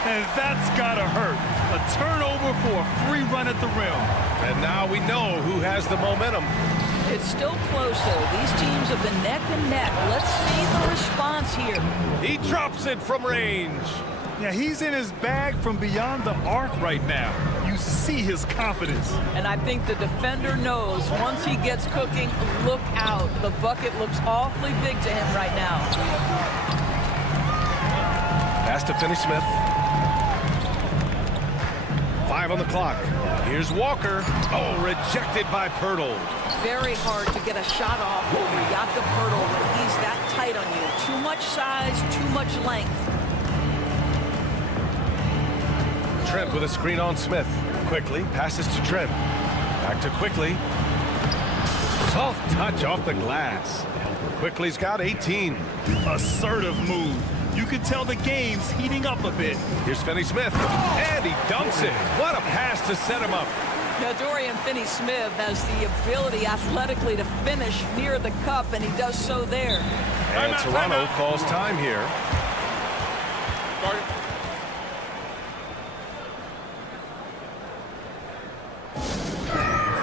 And that's gotta hurt. A turnover for a free run at the rim. And now we know who has the momentum. It's still close, though. These teams have been neck and neck. Let's see the response here. He drops it from range. Yeah, he's in his bag from beyond the arc right now. You see his confidence. And I think the defender knows once he gets cooking, look out. The bucket looks awfully big to him right now. Pass to Finney Smith. 5 on the clock. Here's Walker. Oh, rejected by Pirtle. Very hard to get a shot off over Jakob Pirtle when he's that tight on you. Too much size, too much length. Trent with a screen on Smith. Quickly passes to Trent. Back to Quickly. Soft touch off the glass. Quickly's got 18. Assertive move. You can tell the game's heating up a bit. Here's Finney Smith. And he dunks it. What a pass to set him up. Now, Dorian Finney-Smith has the ability athletically to finish near the cup, and he does so there. And Toronto calls time here.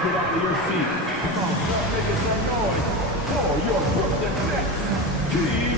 Get out of your seat. Make some noise for your Brooklyn Nets team.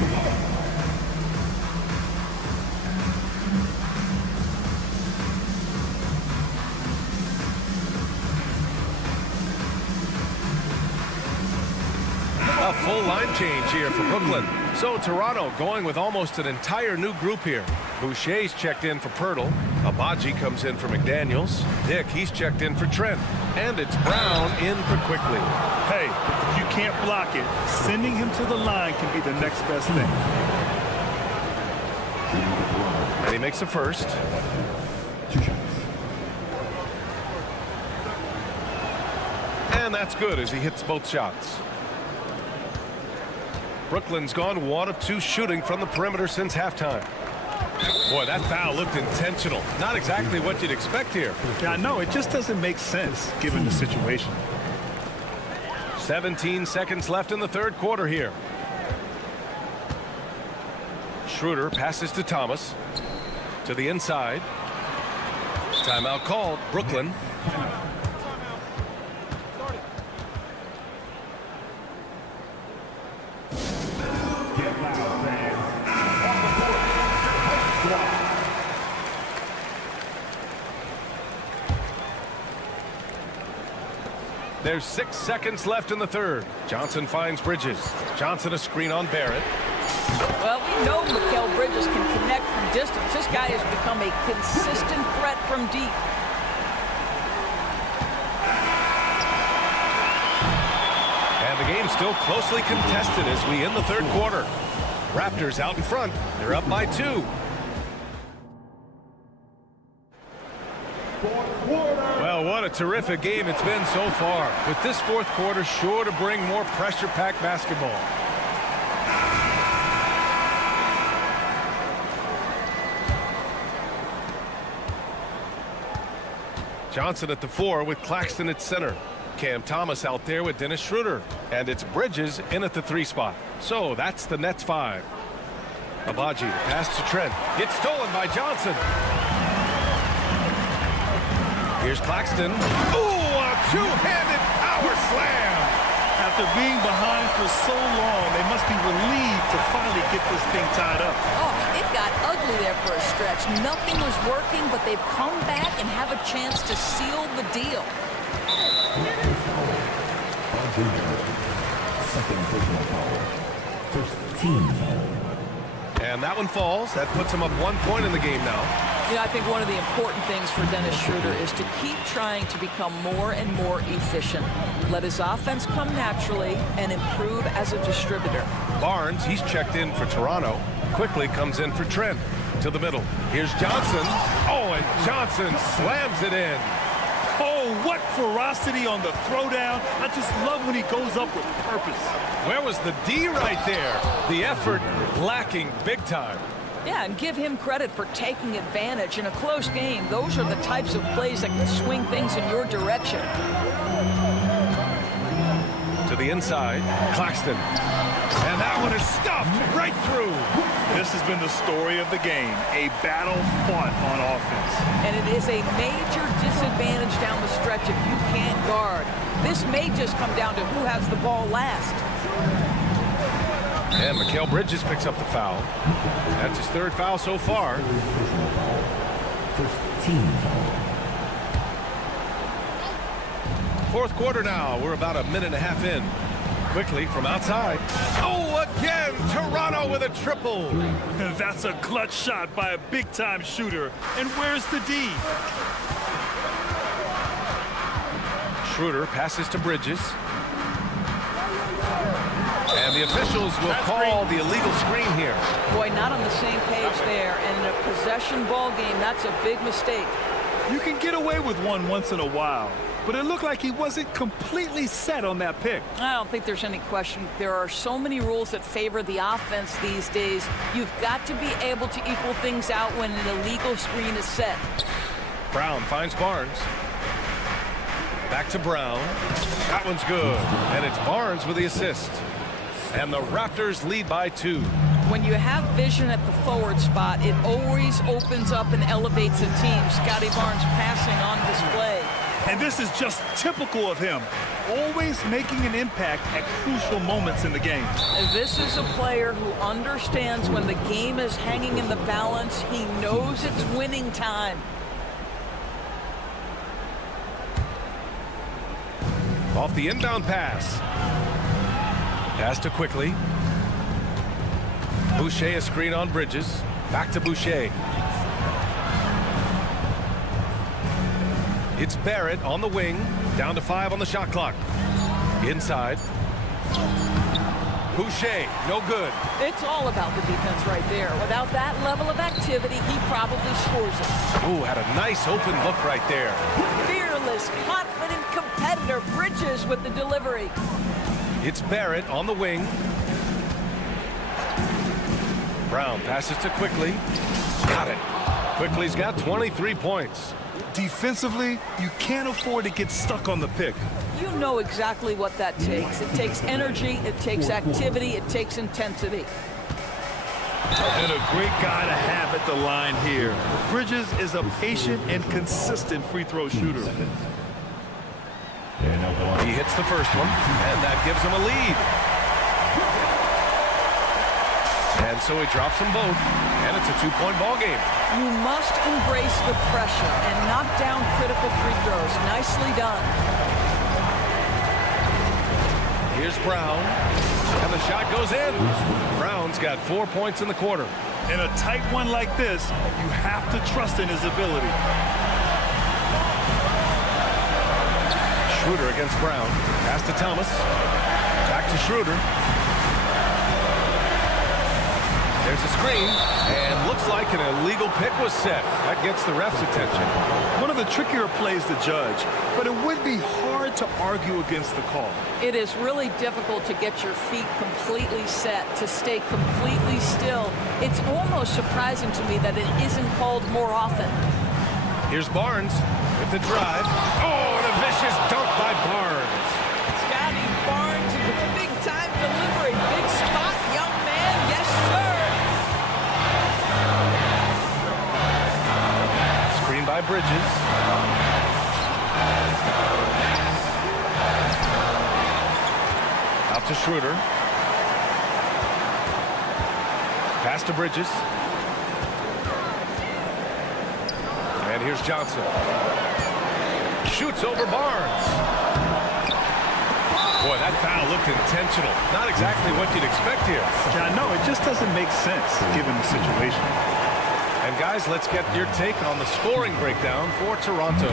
A full line change here for Brooklyn. So Toronto going with almost an entire new group here. Boucher's checked in for Pirtle. Abaji comes in for McDaniels. Dick, he's checked in for Trent. And it's Brown in for Quickly. Hey, if you can't block it, sending him to the line can be the next best thing. And he makes a first. And that's good as he hits both shots. Brooklyn's gone 1 of 2 shooting from the perimeter since halftime. Boy, that foul looked intentional. Not exactly what you'd expect here. Yeah, I know. It just doesn't make sense given the situation. 17 seconds left in the third quarter here. Schroeder passes to Thomas. To the inside. Timeout called. Brooklyn. There's 6 seconds left in the third. Johnson finds Bridges. Johnson a screen on Barrett. Well, we know Mikal Bridges can connect from distance. This guy has become a consistent threat from deep. And the game's still closely contested as we end the third quarter. Raptors out in front. They're up by 2. Well, what a terrific game it's been so far. With this fourth quarter sure to bring more pressure-packed basketball. Johnson at the 4 with Claxton at center. Cam Thomas out there with Dennis Schroeder. And it's Bridges in at the 3 spot. So that's the Nets 5. Abaji, the pass to Trent. It's stolen by Johnson. Here's Claxton. Ooh, a two-handed power slam. After being behind for so long, they must be relieved to finally get this thing tied up. Oh, it got ugly there for a stretch. Nothing was working, but they've come back and have a chance to seal the deal. Second personal foul. First team foul. And that one falls. That puts him up 1 point in the game now. You know, I think one of the important things for Dennis Schroeder is to keep trying to become more and more efficient. Let his offense come naturally and improve as a distributor. Barnes, he's checked in for Toronto. Quickly comes in for Trent. To the middle. Here's Johnson. Oh, and Johnson slams it in. Oh, what ferocity on the throwdown. I just love when he goes up with purpose. Where was the D right there? The effort lacking big time. Yeah, and give him credit for taking advantage. In a close game, those are the types of plays that can swing things in your direction. To the inside, Claxton. And that one is stuffed right through. This has been the story of the game, a battle fought on offense. And it is a major disadvantage down the stretch if you can't guard. This may just come down to who has the ball last. And Mikal Bridges picks up the foul. That's his 3rd foul so far. First team foul. 4th quarter now. We're about a minute and a half in. Quickly from outside. Oh, again, Toronto with a triple. That's a clutch shot by a big-time shooter. And where's the D? Schroeder passes to Bridges. And the officials will call the illegal screen here. Boy, not on the same page there. And in a possession ball game, that's a big mistake. You can get away with one once in a while, but it looked like he wasn't completely set on that pick. I don't think there's any question. There are so many rules that favor the offense these days. You've got to be able to equal things out when an illegal screen is set. Brown finds Barnes. Back to Brown. That one's good. And it's Barnes with the assist. And the Raptors lead by 2. When you have vision at the forward spot, it always opens up and elevates a team. Scotty Barnes passing on display. And this is just typical of him, always making an impact at crucial moments in the game. This is a player who understands when the game is hanging in the balance. He knows it's winning time. Off the inbound pass. Pass to Quickly. Boucher a screen on Bridges. Back to Boucher. It's Barrett on the wing. Down to 5 on the shot clock. Inside. Boucher, no good. It's all about the defense right there. Without that level of activity, he probably scores it. Ooh, had a nice open look right there. Fearless, confident competitor. Bridges with the delivery. It's Barrett on the wing. Brown passes to Quickly. Got it. Quickly's got 23 points. Defensively, you can't afford to get stuck on the pick. You know exactly what that takes. It takes energy, it takes activity, it takes intensity. And a great guy to have at the line here. Bridges is a patient and consistent free throw shooter. He hits the first one, and that gives him a lead. And so he drops them both, and it's a 2-point ball game. You must embrace the pressure and knock down critical free throws. Nicely done. Here's Brown, and the shot goes in. Brown's got 4 points in the quarter. In a tight one like this, you have to trust in his ability. Schroeder against Brown. Pass to Thomas. Back to Schroeder. There's a screen, and looks like and a legal pick was set. That gets the ref's attention. One of the trickier plays to judge, but it would be hard to argue against the call. It is really difficult to get your feet completely set, to stay completely still. It's almost surprising to me that it isn't called more often. Here's Barnes with the drive. Oh, and a vicious dunk by Barnes. Scotty Barnes with a big-time delivery. Big spot, young man. Yes, sir. Screen by Bridges. Out to Schroeder. Pass to Bridges. And here's Johnson. Shoots over Barnes. Boy, that foul looked intentional. Not exactly what you'd expect here. Yeah, no, it just doesn't make sense given the situation. And guys, let's get your take on the scoring breakdown for Toronto.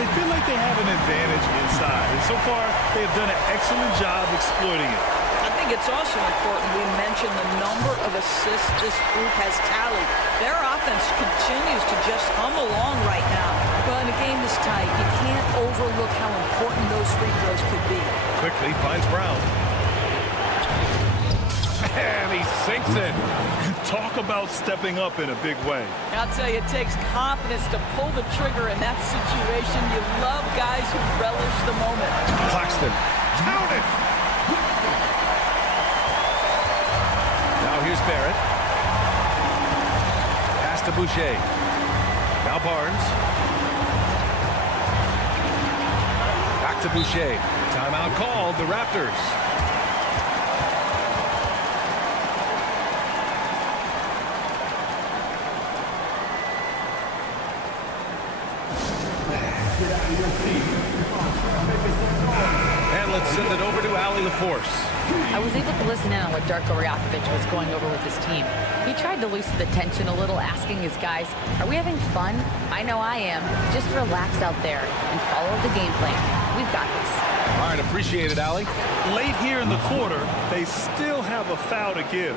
They feel like they have an advantage inside, and so far they have done an excellent job exploiting it. I think it's also important we mention the number of assists this group has tallied. Their offense continues to just hum along right now. Well, in a game this tight, you can't overlook how important those free throws could be. Quickly finds Brown. And he sinks it. Talk about stepping up in a big way. I'll tell you, it takes confidence to pull the trigger in that situation. You love guys who relish the moment. Claxton. Count it! Now here's Barrett. Pass to Boucher. Now Barnes. Back to Boucher. Timeout called, the Raptors. And let's send it over to Allie LaForce. I was able to listen in on what Darko Rajakovic was going over with his team. He tried to loosen the tension a little, asking his guys, are we having fun? I know I am. Just relax out there and follow the game plan. We've got this. All right, appreciate it, Allie. Late here in the quarter, they still have a foul to give.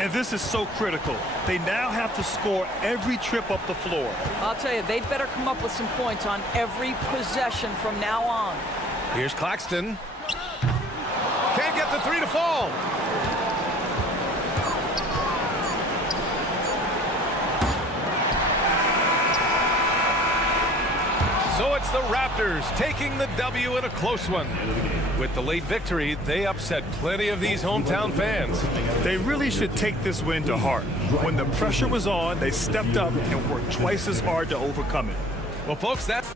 And this is so critical. They now have to score every trip up the floor. I'll tell you, they'd better come up with some points on every possession from now on. Here's Claxton. Can't get the three to fall. So it's the Raptors taking the W in a close one. With the late victory, they upset plenty of these hometown fans. They really should take this win to heart. When the pressure was on, they stepped up and worked twice as hard to overcome it. Well, folks, that's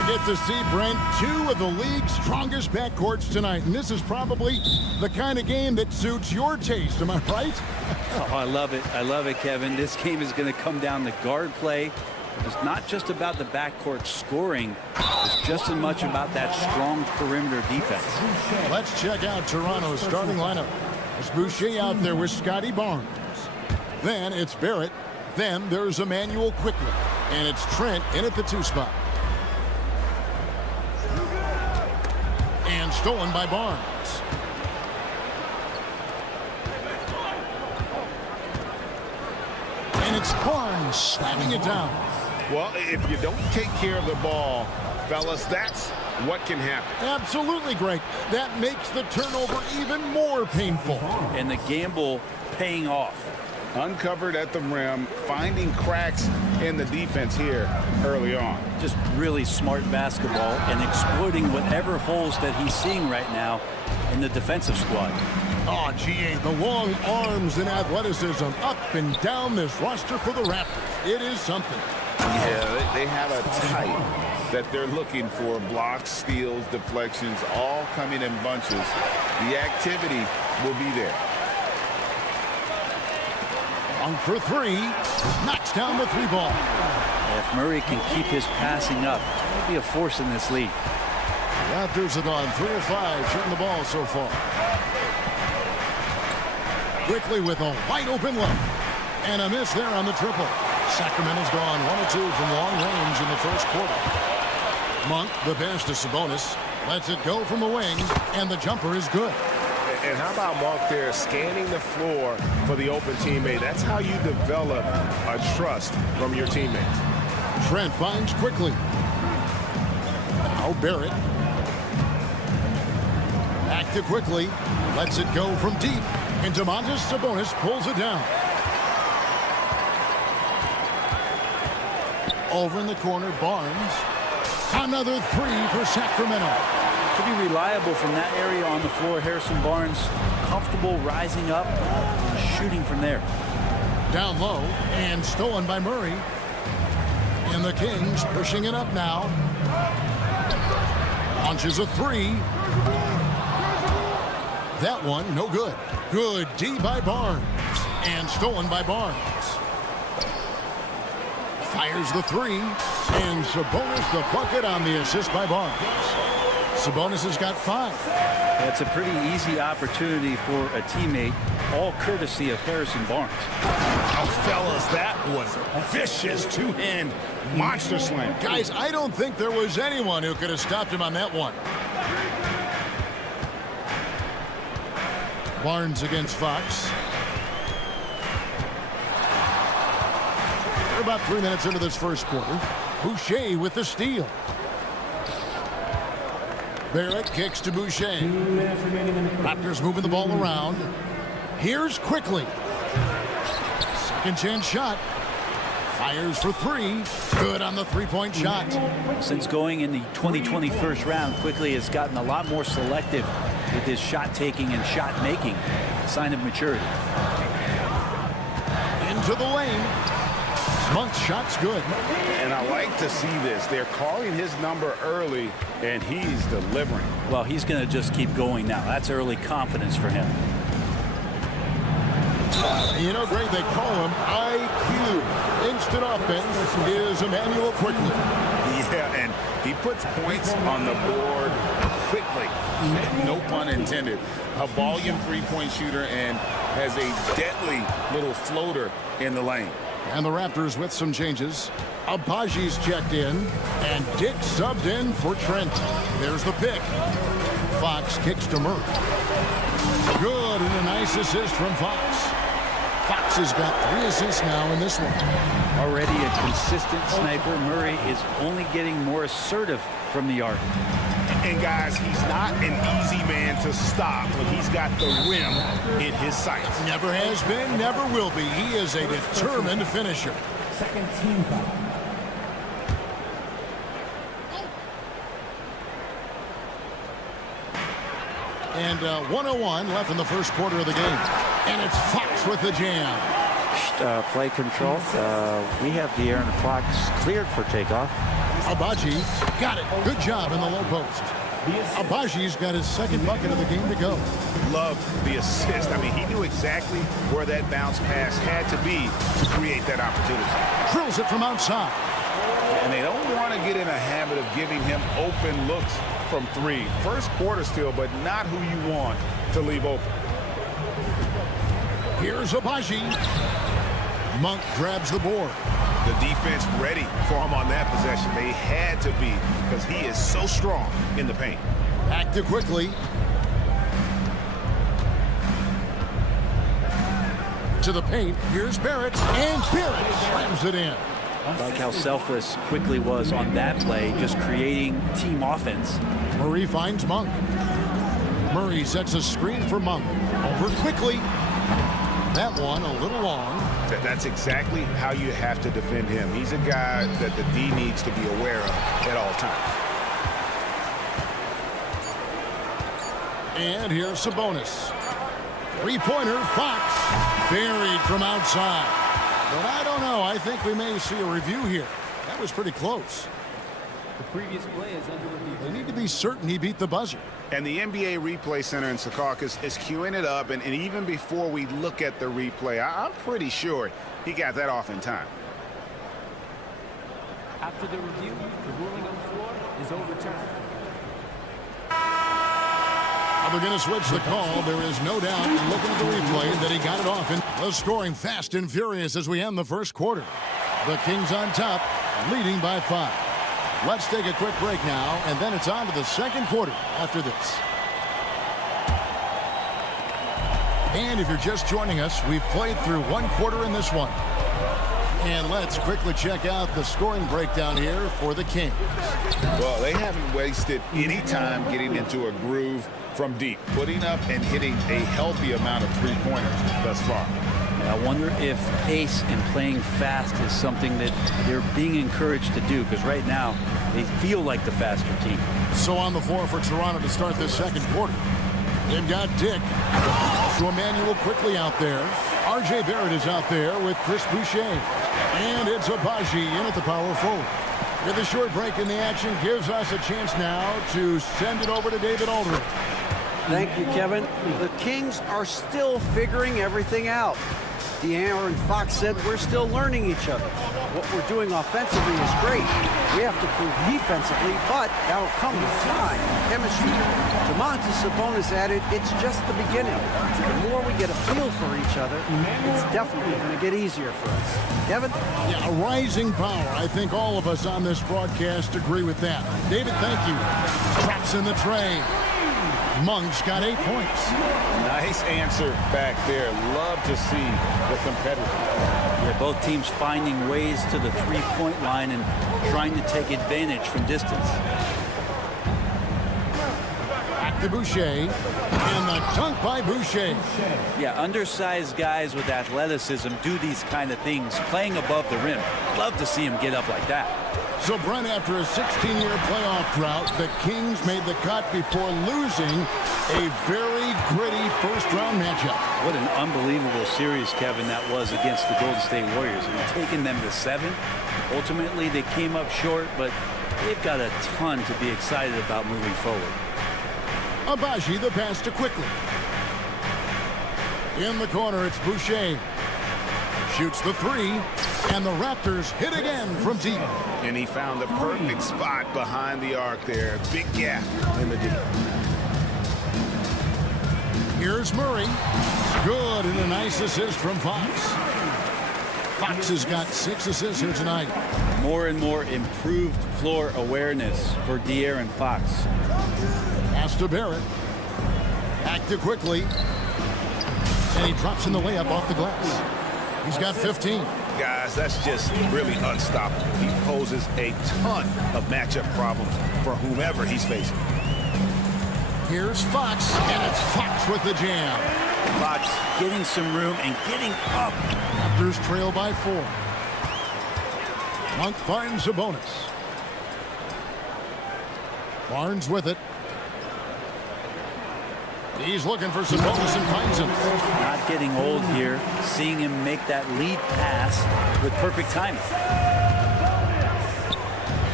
Get to see, Brent, two of the league's strongest backcourts tonight, and this is probably the kind of game that suits your taste. Am I right? Oh, I love it. I love it, Kevin. This game is going to come down to guard play. It's not just about the backcourt scoring. It's just as much about that strong perimeter defense. Let's check out Toronto's starting lineup. It's Boucher out there with Scotty Barnes. Then it's Barrett. Then there's Emmanuel Quickly. And it's Trent in at the 2 spot. And stolen by Barnes. And it's Barnes slamming it down. Well, if you don't take care of the ball, fellas, that's what can happen. Absolutely, Greg. That makes the turnover even more painful. And the gamble paying off. Uncovered at the rim, finding cracks in the defense here early on. Just really smart basketball and exploiting whatever holes that he's seeing right now in the defensive squad. Oh, GA, the long arms and athleticism up and down this roster for the Raptors. It is something. Yeah, they have a type that they're looking for. Blocks, steals, deflections, all coming in bunches. The activity will be there. On for 3, knocks down the 3 ball. If Murray can keep his passing up, he'll be a force in this league. Raptors have gone 3 of 5 shooting the ball so far. Quickly with a wide open look. And a miss there on the triple. Sacramento's gone 1 of 2 from long range in the first quarter. Monk, the pass to Sabonis, lets it go from the wing, and the jumper is good. And how about Monk there scanning the floor for the open teammate? That's how you develop a trust from your teammates. Trent finds Quickly. Now Barrett. Back to Quickly. Lets it go from deep. And Domantas Sabonis pulls it down. Over in the corner, Barnes. Another 3 for Sacramento. Pretty reliable from that area on the floor. Harrison Barnes comfortable rising up and shooting from there. Down low and stolen by Murray. And the Kings pushing it up now. Launches a 3. That one no good. Good D by Barnes. And stolen by Barnes. Fires the 3. And Sabonis the bucket on the assist by Barnes. Sabonis has got 5. That's a pretty easy opportunity for a teammate, all courtesy of Harrison Barnes. Oh, fellas, that was a vicious two-hand monster slam. Guys, I don't think there was anyone who could have stopped him on that one. Barnes against Fox. We're about 3 minutes into this first quarter. Boucher with the steal. Barrett kicks to Boucher. Raptors moving the ball around. Here's Quickly. Second chance shot. Fires for 3. Good on the 3-point shot. Since going in the 2020 first round, Quickly has gotten a lot more selective with his shot taking and shot making. A sign of maturity. Into the lane. Monk's shot's good. And I like to see this. They're calling his number early, and he's delivering. Well, he's going to just keep going now. That's early confidence for him. You know, Greg, they call him IQ. Instant offense is Emmanuel Quickly. Yeah, and he puts points on the board quickly. No pun intended. A volume 3-point shooter and has a deadly little floater in the lane. And the Raptors with some changes. Abaji's checked in, and Dick subbed in for Trent. There's the pick. Fox kicks to Murray. Good, and a nice assist from Fox. Fox has got 3 assists now in this one. Already a consistent sniper, Murray is only getting more assertive from the arc. And guys, he's not an easy man to stop when he's got the rim in his sights. Never has been, never will be. He is a determined finisher. Second team foul. And 1:01 left in the first quarter of the game. And it's Fox with the jam. Play control. We have the air and Fox cleared for takeoff. Abaji got it. Good job in the low post. Abaji's got his second bucket of the game to go. Love the assist. I mean, he knew exactly where that bounce pass had to be to create that opportunity. Drills it from outside. And they don't want to get in a habit of giving him open looks from three. First quarter still, but not who you want to leave open. Here's Abaji. Monk grabs the board. The defense ready for him on that possession. They had to be, because he is so strong in the paint. Active quickly. To the paint. Here's Barrett. And Barrett slams it in. Like how selfless Quickly was on that play, just creating team offense. Murray finds Monk. Murray sets a screen for Monk. Over quickly. That one a little long. That's exactly how you have to defend him. He's a guy that the D needs to be aware of at all times. And here's Sabonis. Three-pointer, Fox. Buried from outside. But I don't know. I think we may see a review here. That was pretty close. The previous play is under review. They need to be certain he beat the buzzer. And the NBA Replay Center in Secaucus is queuing it up. And even before we look at the replay, I'm pretty sure he got that off in time. After the review, the ruling on the floor is overturned. They're going to switch the call. There is no doubt, looking at the replay, that he got it off. And the scoring fast and furious as we end the first quarter. The Kings on top, leading by 5. Let's take a quick break now, and then it's on to the second quarter after this. And if you're just joining us, we've played through one quarter in this one. And let's quickly check out the scoring breakdown here for the Kings. Well, they haven't wasted any time getting into a groove from deep, putting up and hitting a healthy amount of three-pointers thus far. I wonder if pace and playing fast is something that they're being encouraged to do, because right now they feel like the faster team. So on the floor for Toronto to start this second quarter. They've got Dick. So Emmanuel quickly out there. R.J. Barrett is out there with Chris Boucher. And it's Abaji in at the power forward. With a short break in the action gives us a chance now to send it over to David Aldridge. Thank you, Kevin. The Kings are still figuring everything out. De'Aaron Fox said we're still learning each other. What we're doing offensively is great. We have to prove defensively, but that'll come with time, chemistry. Domantas Sabonis added, it's just the beginning. The more we get a feel for each other, it's definitely going to get easier for us. Kevin? Yeah, a rising power. I think all of us on this broadcast agree with that. David, thank you. Traps in the tray. Monk's got 8 points. Nice answer back there. Love to see the competitor. Yeah, both teams finding ways to the three-point line and trying to take advantage from distance. Back to Boucher. And the dunk by Boucher. Yeah, undersized guys with athleticism do these kind of things, playing above the rim. Love to see him get up like that. So, Brent, after a 16-year playoff drought, the Kings made the cut before losing a very gritty first-round matchup. What an unbelievable series, Kevin, that was against the Golden State Warriors. I mean, taking them to 7. Ultimately, they came up short, but they've got a ton to be excited about moving forward. Abaji, the pass to Quickly. In the corner, it's Boucher. Shoots the 3, and the Raptors hit again from deep. And he found the perfect spot behind the arc there. Big gap in the deep. Here's Murray. Good, and a nice assist from Fox. Fox has got 6 assists here tonight. More and more improved floor awareness for De'Aaron Fox. Pass to Barrett. Back to Quickly. And he drops in the layup off the glass. He's got 15. Guys, that's just really unstoppable. He poses a ton of matchup problems for whomever he's facing. Here's Fox, and it's Fox with the jam. Fox getting some room and getting up. Raptors trail by 4. Monk finds Sabonis. Barnes with it. He's looking for Sabonis and finds him. Not getting old here. Seeing him make that lead pass with perfect timing.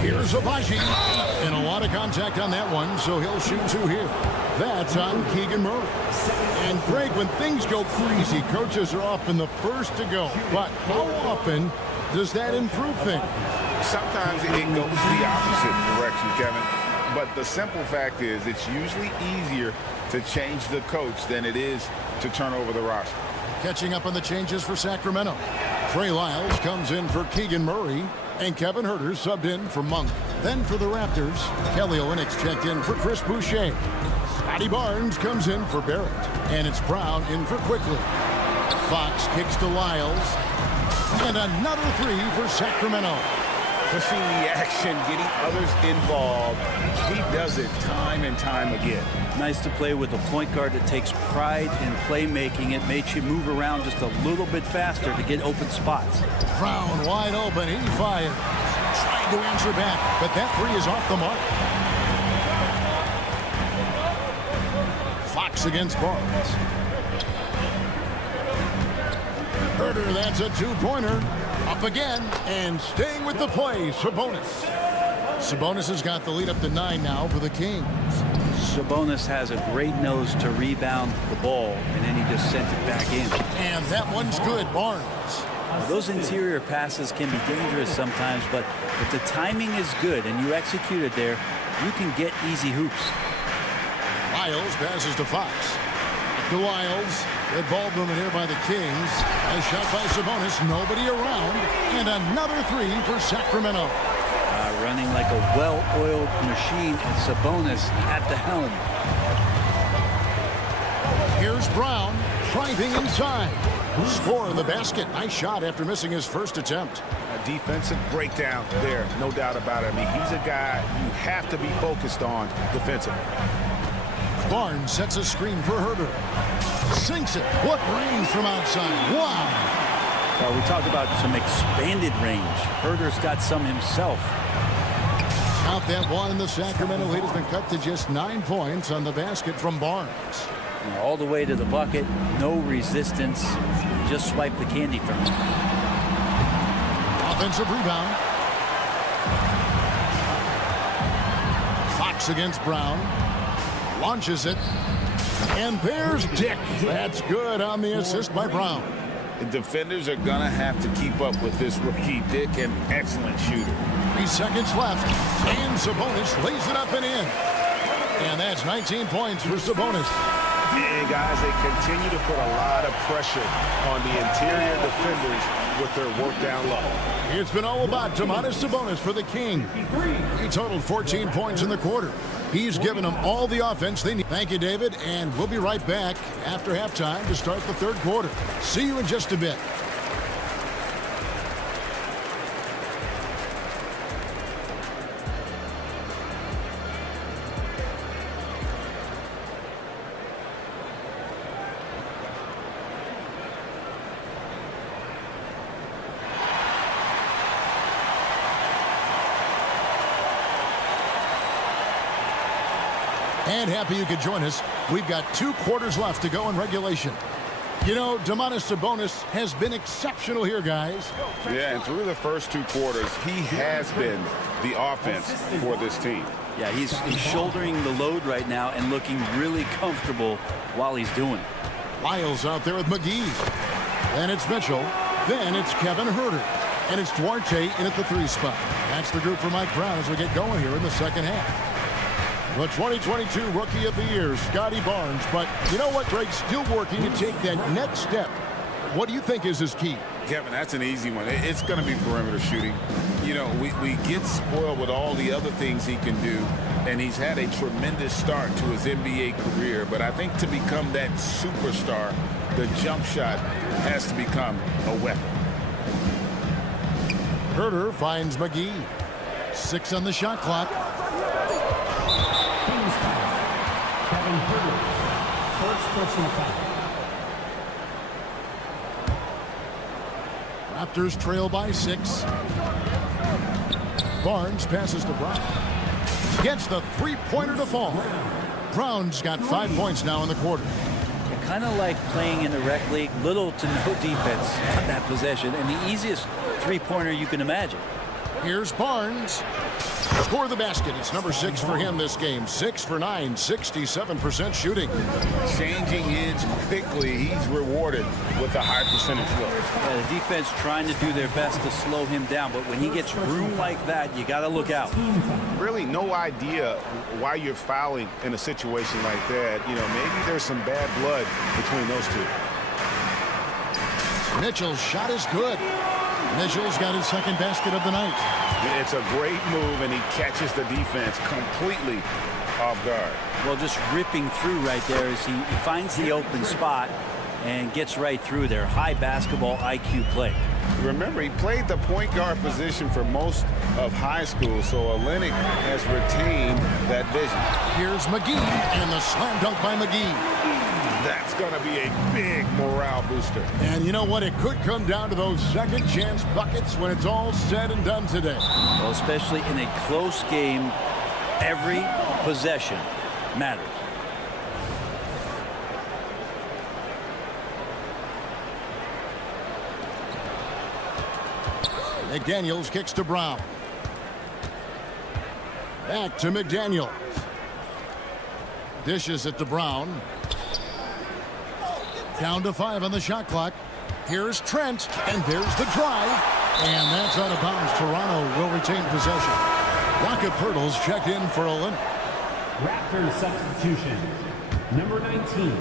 Here's Abaji. And a lot of contact on that one, so he'll shoot two here. That's on Keegan Murray. And Greg, when things go crazy, coaches are often the first to go. But how often does that improve things? Sometimes it goes the opposite direction, Kevin. But the simple fact is it's usually easier to change the coach than it is to turn over the roster. Catching up on the changes for Sacramento. Trey Lyles comes in for Keegan Murray. And Kevin Huerter subbed in for Monk. Then for the Raptors, Kelly Olynyk's checked in for Chris Boucher. Scotty Barnes comes in for Barrett. And it's Brown in for Quickly. Fox kicks to Lyles. And another three for Sacramento. Pushing the action, getting others involved. He does it time and time again. Nice to play with a point guard that takes pride in playmaking. It makes you move around just a little bit faster to get open spots. Brown wide open. He fired. Tried to answer back, but that three is off the mark. Fox against Barnes. Huerter, that's a two-pointer. Up again, and staying with the play, Sabonis. Sabonis has got the lead up to 9 now for the Kings. Sabonis has a great nose to rebound the ball, and then he just sent it back in. And that one's good, Barnes. Those interior passes can be dangerous sometimes, but if the timing is good and you execute it there, you can get easy hoops. Lyles passes to Fox. To Lyles. Good ball movement here by the Kings. Nice shot by Sabonis. Nobody around. And another three for Sacramento. Running like a well-oiled machine, and Sabonis at the helm. Here's Brown driving inside. Score the basket. Nice shot after missing his first attempt. A defensive breakdown there, no doubt about it. I mean, he's a guy you have to be focused on defensively. Barnes sets a screen for Huerter. Sinks it. What range from outside. Wow. We talk about some expanded range. Huerter's got some himself. Out that one, the Sacramento lead has been cut to just 9 points on the basket from Barnes. All the way to the bucket, no resistance. Just swipe the candy from him. Offensive rebound. Fox against Brown. Launches it. And there's Dick. That's good on the assist by Brown. The defenders are going to have to keep up with this rookie. Dick, an excellent shooter. 3 seconds left. And Sabonis lays it up and in. And that's 19 points for Sabonis. And guys, they continue to put a lot of pressure on the interior defenders with their work down low. It's been all about Domantas Sabonis for the King. He totaled 14 points in the quarter. He's given them all the offense they need. Thank you, David, and we'll be right back after halftime to start the third quarter. See you in just a bit. And happy you could join us. We've got 2 quarters left to go in regulation. You know, Domantas Sabonis has been exceptional here, guys. Yeah, and through the first 2 quarters, he has been the offense for this team. Yeah, he's shouldering the load right now and looking really comfortable while he's doing it. Lyles out there with McGee. Then it's Mitchell. Then it's Kevin Huerter. And it's Duarte in at the 3 spot. That's the group for Mike Brown as we get going here in the second half. The 2022 Rookie of the Year, Scotty Barnes. But you know what, Greg? Still working to take that next step. What do you think is his key? Kevin, that's an easy one. It's going to be perimeter shooting. You know, we get spoiled with all the other things he can do, and he's had a tremendous start to his NBA career. But I think to become that superstar, the jump shot has to become a weapon. Huerter finds McGee. 6 on the shot clock. Kevin Huerter, first personal foul. Raptors trail by 6. Barnes passes to Brown. Gets the 3-pointer to fall. Brown's got 5 points now in the quarter. Kind of like playing in the rec league, little to no defense on that possession, and the easiest three-pointer you can imagine. Here's Barnes. Score the basket. It's number 6 for him this game. 6 for 9, 67% shooting. Changing ends quickly. He's rewarded with a high percentage look. Yeah, the defense trying to do their best to slow him down, but when he gets room like that, you got to look out. Really no idea why you're fouling in a situation like that. You know, maybe there's some bad blood between those two. Mitchell's shot is good. Mitchell's got his second basket of the night. It's a great move, and he catches the defense completely off guard. Well, just ripping through right there as he finds the open spot and gets right through there. High basketball IQ play. Remember, he played the point guard position for most of high school, so Olynyk has retained that vision. Here's McGee, and the slam dunk by McGee. That's going to be a big morale booster. And you know what? It could come down to those second chance buckets when it's all said and done today. Well, especially in a close game, every possession matters. McDaniels kicks to Brown. Back to McDaniels. Dishes it to Brown. Down to 5 on the shot clock. Here's Trent, and there's the drive. And that's out of bounds. Toronto will retain possession. Rocket Pirtle's checked in for Olynyk. Raptors substitution. Number 19.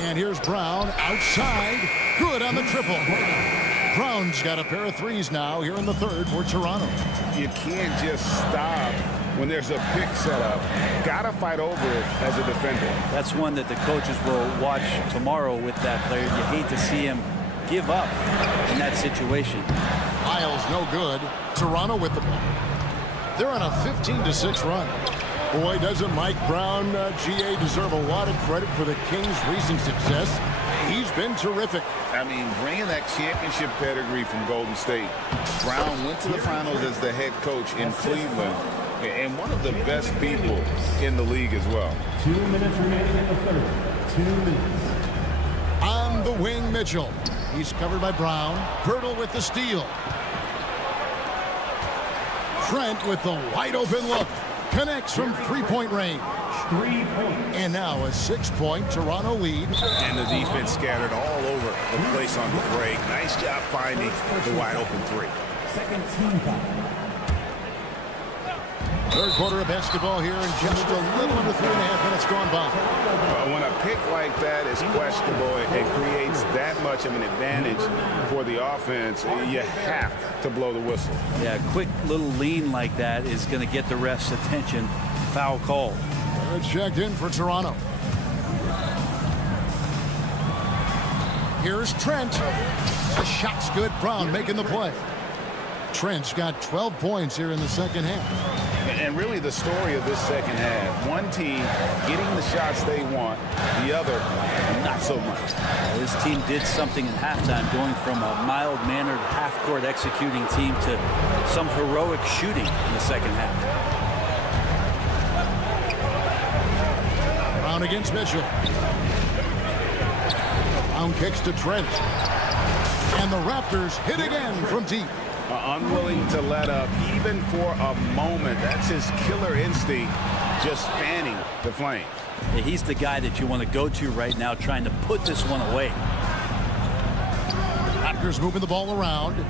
And here's Brown outside. Good on the triple. Brown's got a pair of threes now here in the third for Toronto. You can't just stop when there's a pick set up. Gotta fight over it as a defender. That's one that the coaches will watch tomorrow with that player. You hate to see him give up in that situation. Isles no good. Toronto with the ball. They're on a 15-6 run. Boy, doesn't Mike Brown, GA, deserve a lot of credit for the Kings' recent success. He's been terrific. I mean, bringing that championship pedigree from Golden State. Brown went to the finals as the head coach in Cleveland, and one of the best people in the league as well. 2 minutes remaining in the third. 2 minutes. On the wing, Mitchell. He's covered by Brown. Pirtle with the steal. Trent with the wide open look. Connects from three-point range. 3 points. And now a 6-point Toronto lead. And the defense scattered all over the place on the break. Nice job finding the wide open three. Second team foul. Third quarter of basketball here, and just a little under 3.5 minutes gone by. When a pick like that is questionable and creates that much of an advantage for the offense, you have to blow the whistle. Yeah, a quick little lean like that is going to get the ref's attention. Foul call. They're checked in for Toronto. Here's Trent. The shot's good. Brown making the play. Trent's got 12 points here in the second half. And really the story of this second half, one team getting the shots they want, the other not so much. This team did something in halftime, going from a mild-mannered half-court executing team to some heroic shooting in the second half. Brown against Mitchell. Brown kicks to Trent. And the Raptors hit again from deep. Unwilling to let up even for a moment. That's his killer instinct, just fanning the flames. Yeah, he's the guy that you want to go to right now, trying to put this one away. Raptors moving the ball around.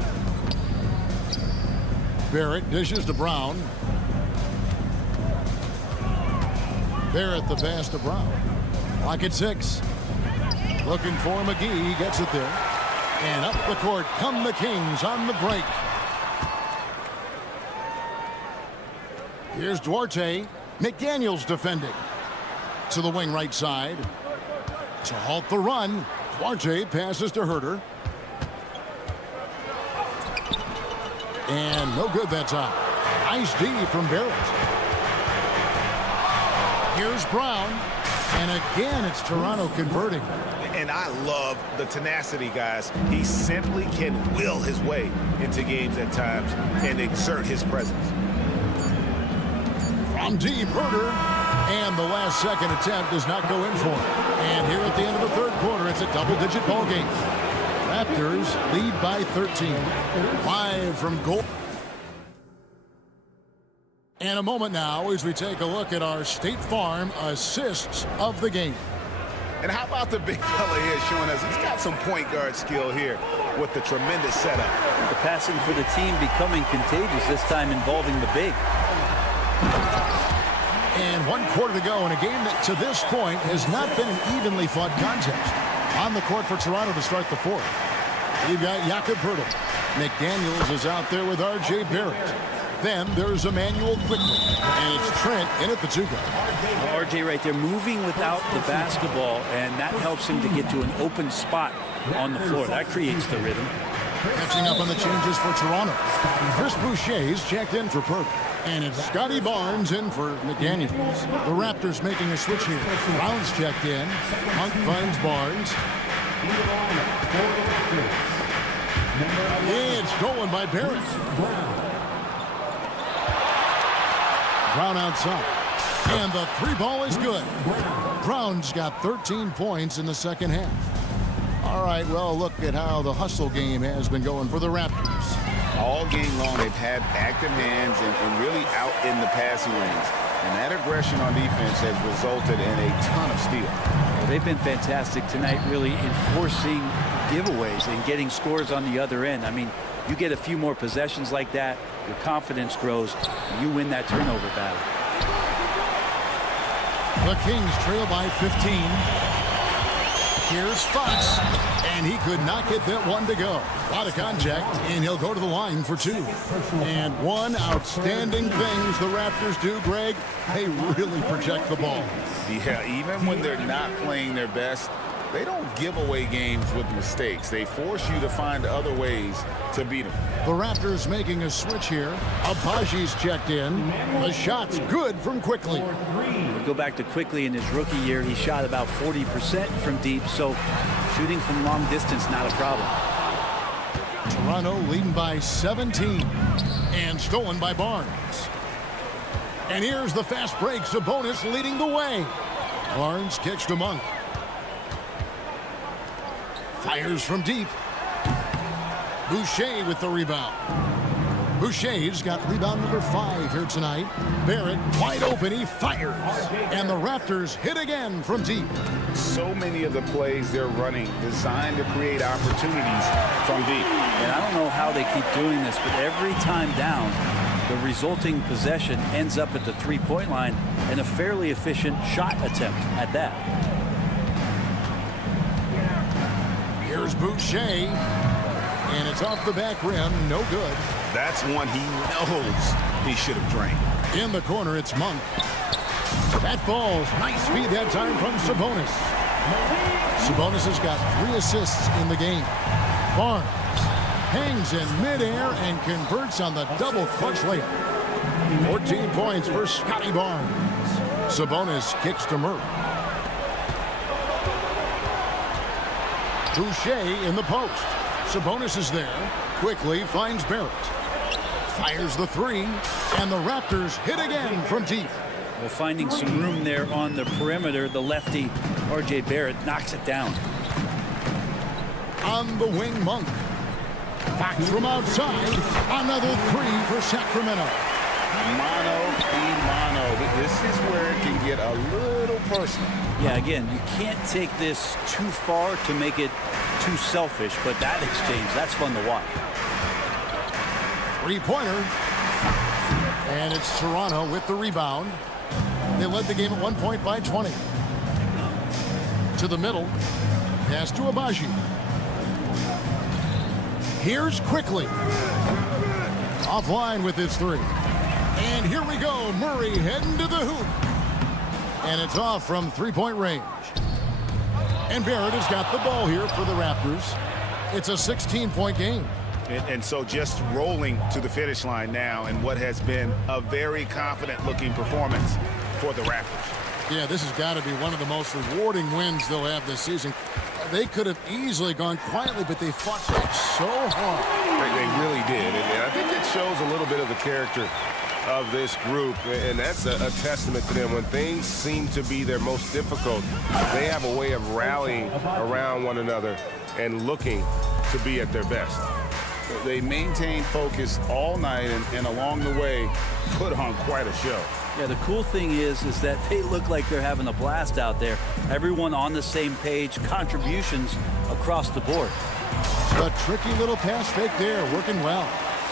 Barrett dishes to Brown. Barrett the pass to Brown. Clock at 6. Looking for McGee. He gets it there. And up the court come the Kings on the break. Here's Duarte. McDaniels defending. To the wing right side. To halt the run. Duarte passes to Herter. And no good that time. Nice D from Barrett. Here's Brown. And again, it's Toronto converting. And I love the tenacity, guys. He simply can will his way into games at times and exert his presence. From deep, Herter. And the last second attempt does not go in for him. And here at the end of the third quarter, it's a double-digit ball game. Raptors lead by 13. 5 from goal. And a moment now as we take a look at our State Farm assists of the game. And how about the big fella here showing us he's got some point guard skill here with the tremendous setup. The passing for the team becoming contagious, this time involving the big. And 1 quarter to go in a game that to this point has not been an evenly fought contest. On the court for Toronto to start the fourth. You've got Jakob Poeltl. McDaniels is out there with R.J. Barrett. Then there's Emmanuel quickly. And it's Trent in at the two-guard. R.J. right there moving without the basketball, and that helps him to get to an open spot on the floor. That creates the rhythm. Catching up on the changes for Toronto. Chris Boucher's checked in for Perk. And it's Scotty Barnes in for McDaniels. The Raptors making a switch here. Brown's checked in. Monk finds Barnes. It's stolen by Barrett. Brown outside. And the 3-ball is good. Brown's got 13 points in the second half. All right, well, look at how the hustle game has been going for the Raptors. All game long, they've had active hands and really out in the passing lanes. And that aggression on defense has resulted in a ton of steals. Well, they've been fantastic tonight, really enforcing giveaways and getting scores on the other end. I mean, you get a few more possessions like that, your confidence grows, and you win that turnover battle. The Kings trail by 15. Here's Fox, and he could not get that one to go. A lot of contact, and he'll go to the line for 2. And one outstanding things the Raptors do, Greg, they really protect the ball. Yeah, even when they're not playing their best, they don't give away games with mistakes. They force you to find other ways to beat them. The Raptors making a switch here. Abaji's checked in. The shot's good from Quickly. We go back to Quickly in his rookie year. He shot about 40% from deep, so shooting from long distance, not a problem. Toronto leading by 17 and stolen by Barnes. And here's the fast break. Sabonis leading the way. Barnes kicks to Monk. Fires from deep. Boucher with the rebound. Boucher's got rebound number 5 here tonight. Barrett wide open. He fires. And the Raptors hit again from deep. So many of the plays they're running designed to create opportunities from deep. And I don't know how they keep doing this, but every time down, the resulting possession ends up at the three-point line and a fairly efficient shot attempt at that. Here's Boucher, and it's off the back rim, no good. That's one he knows he should have drained. In the corner, it's Monk. That falls. Nice feed that time from Sabonis. Sabonis has got 3 assists in the game. Barnes hangs in midair and converts on the double clutch layup. 14 points for Scotty Barnes. Sabonis kicks to Murray. Boucher in the post. Sabonis is there. Quickly finds Barrett. Fires the 3. And the Raptors hit again from deep. Well, finding some room there on the perimeter, the lefty R.J. Barrett knocks it down. On the wing, Monk. Fox from outside. Another 3 for Sacramento. Mano y mano. This is where it can get a little personal. Yeah, again, you can't take this too far to make it too selfish, but that exchange, that's fun to watch. 3-pointer. And it's Toronto with the rebound. They led the game at 1 point by 20. To the middle. Pass to Abaji. Here's Quickly. Offline with his 3. And here we go. Murray heading to the hoop. And it's off from 3-point range. And Barrett has got the ball here for the Raptors. It's a 16-point game. And so just rolling to the finish line now in what has been a very confident-looking performance for the Raptors. Yeah, this has got to be one of the most rewarding wins they'll have this season. They could have easily gone quietly, but they fought so hard. They really did. And I think it shows a little bit of the character of this group, and that's a testament to them. When things seem to be their most difficult, they have a way of rallying around one another and looking to be at their best. They maintain focus all night and along the way put on quite a show. Yeah, the cool thing is that they look like they're having a blast out there. Everyone on the same page, contributions across the board. A tricky little pass fake there, working well.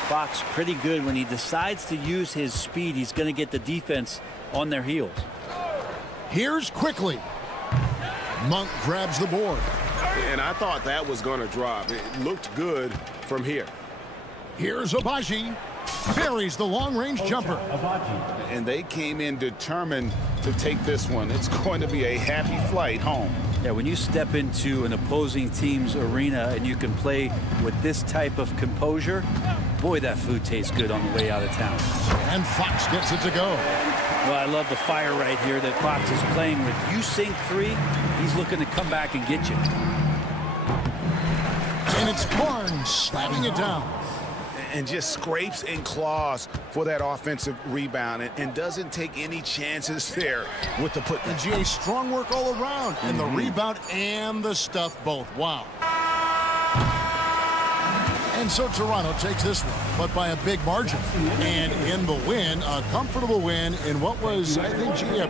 Fox pretty good when he decides to use his speed. He's going to get the defense on their heels. Here's quickly. Monk grabs the board. And I thought that was going to drop. It looked good from here. Here's Abaji. Buries the long-range jumper. And they came in determined to take this one. It's going to be a happy flight home. Yeah, when you step into an opposing team's arena and you can play with this type of composure, boy, that food tastes good on the way out of town. And Fox gets it to go. Well, I love the fire right here that Fox is playing with. You sink three, he's looking to come back and get you. And it's Barnes slamming it down. And just scrapes and claws for that offensive rebound and doesn't take any chances there with the put. And GA, strong work all around. And the rebound and the stuff both. Wow. And so Toronto takes this one, but by a big margin. And in the win, a comfortable win in what was, I think, GA,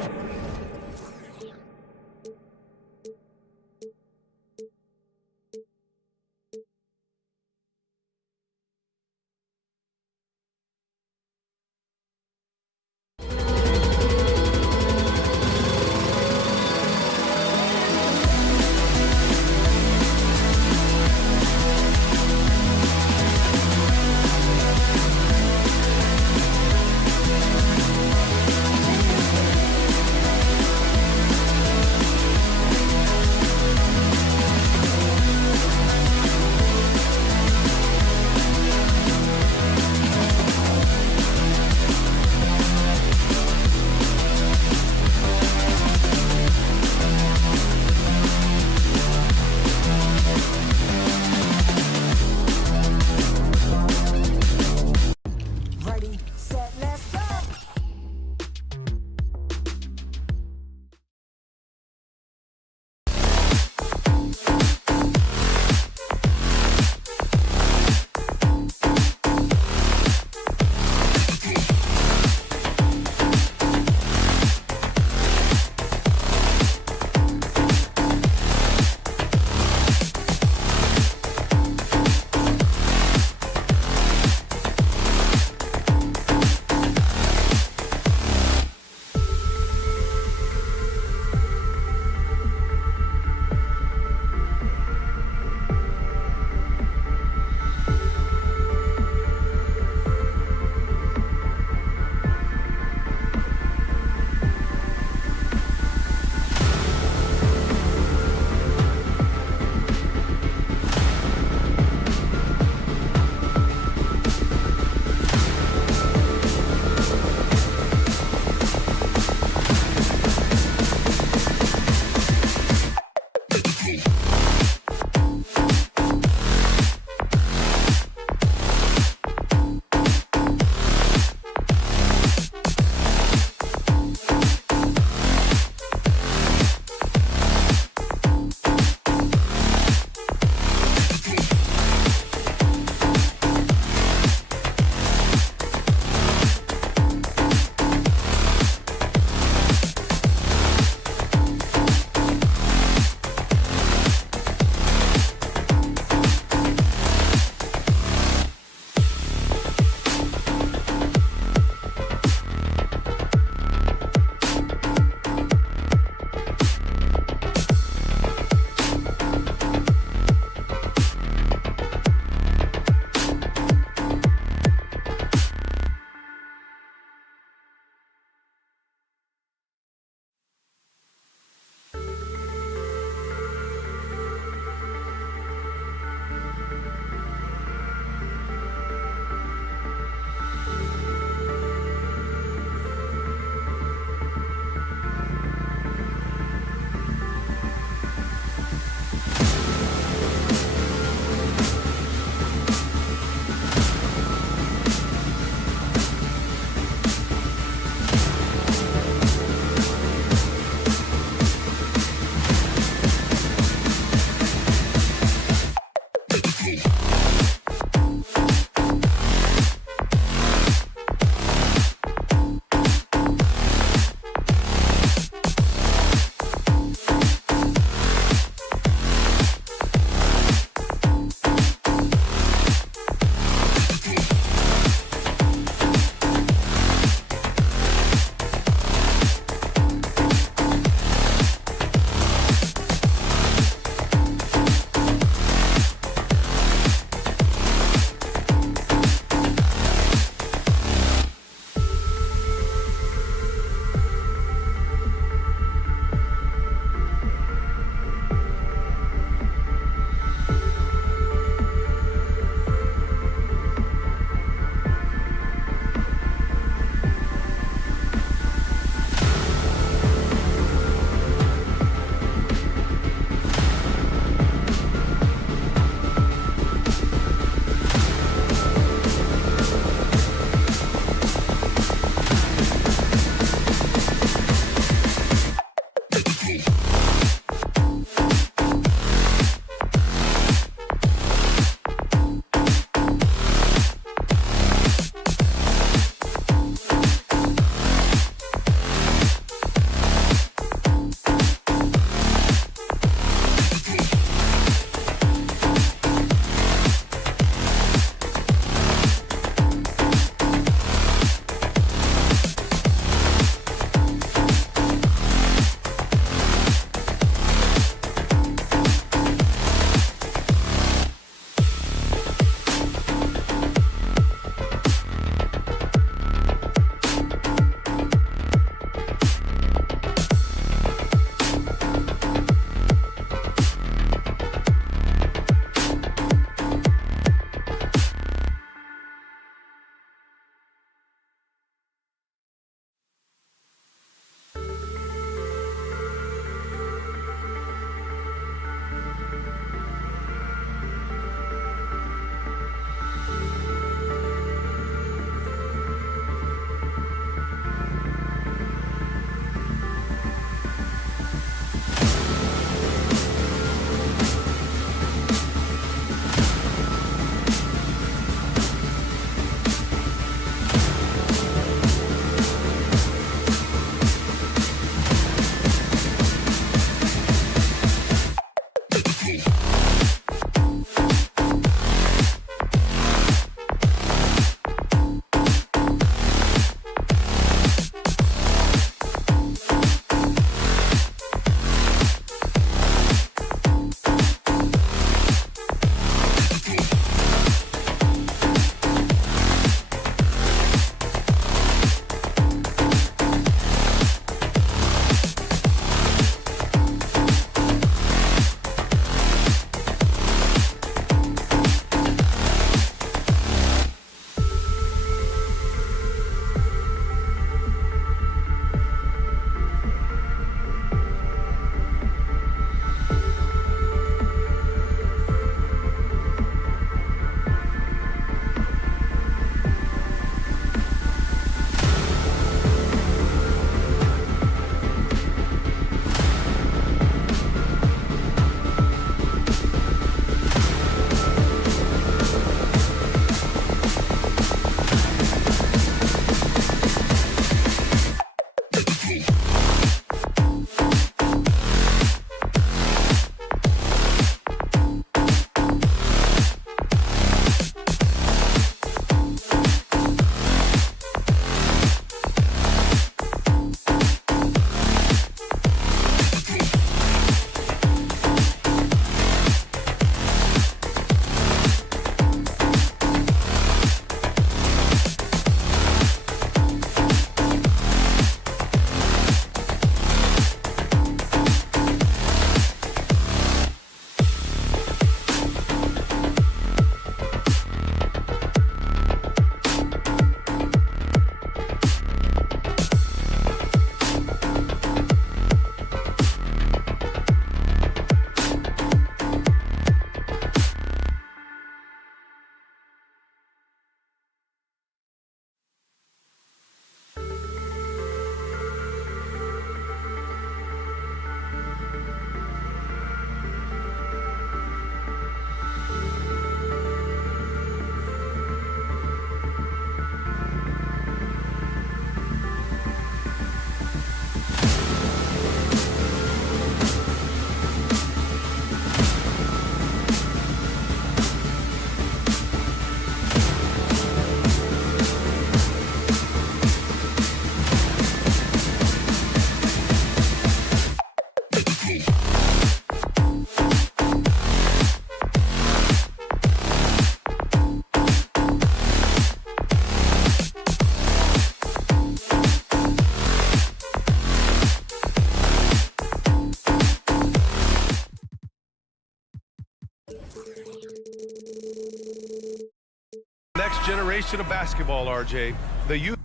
next generation of basketball, RJ. The youth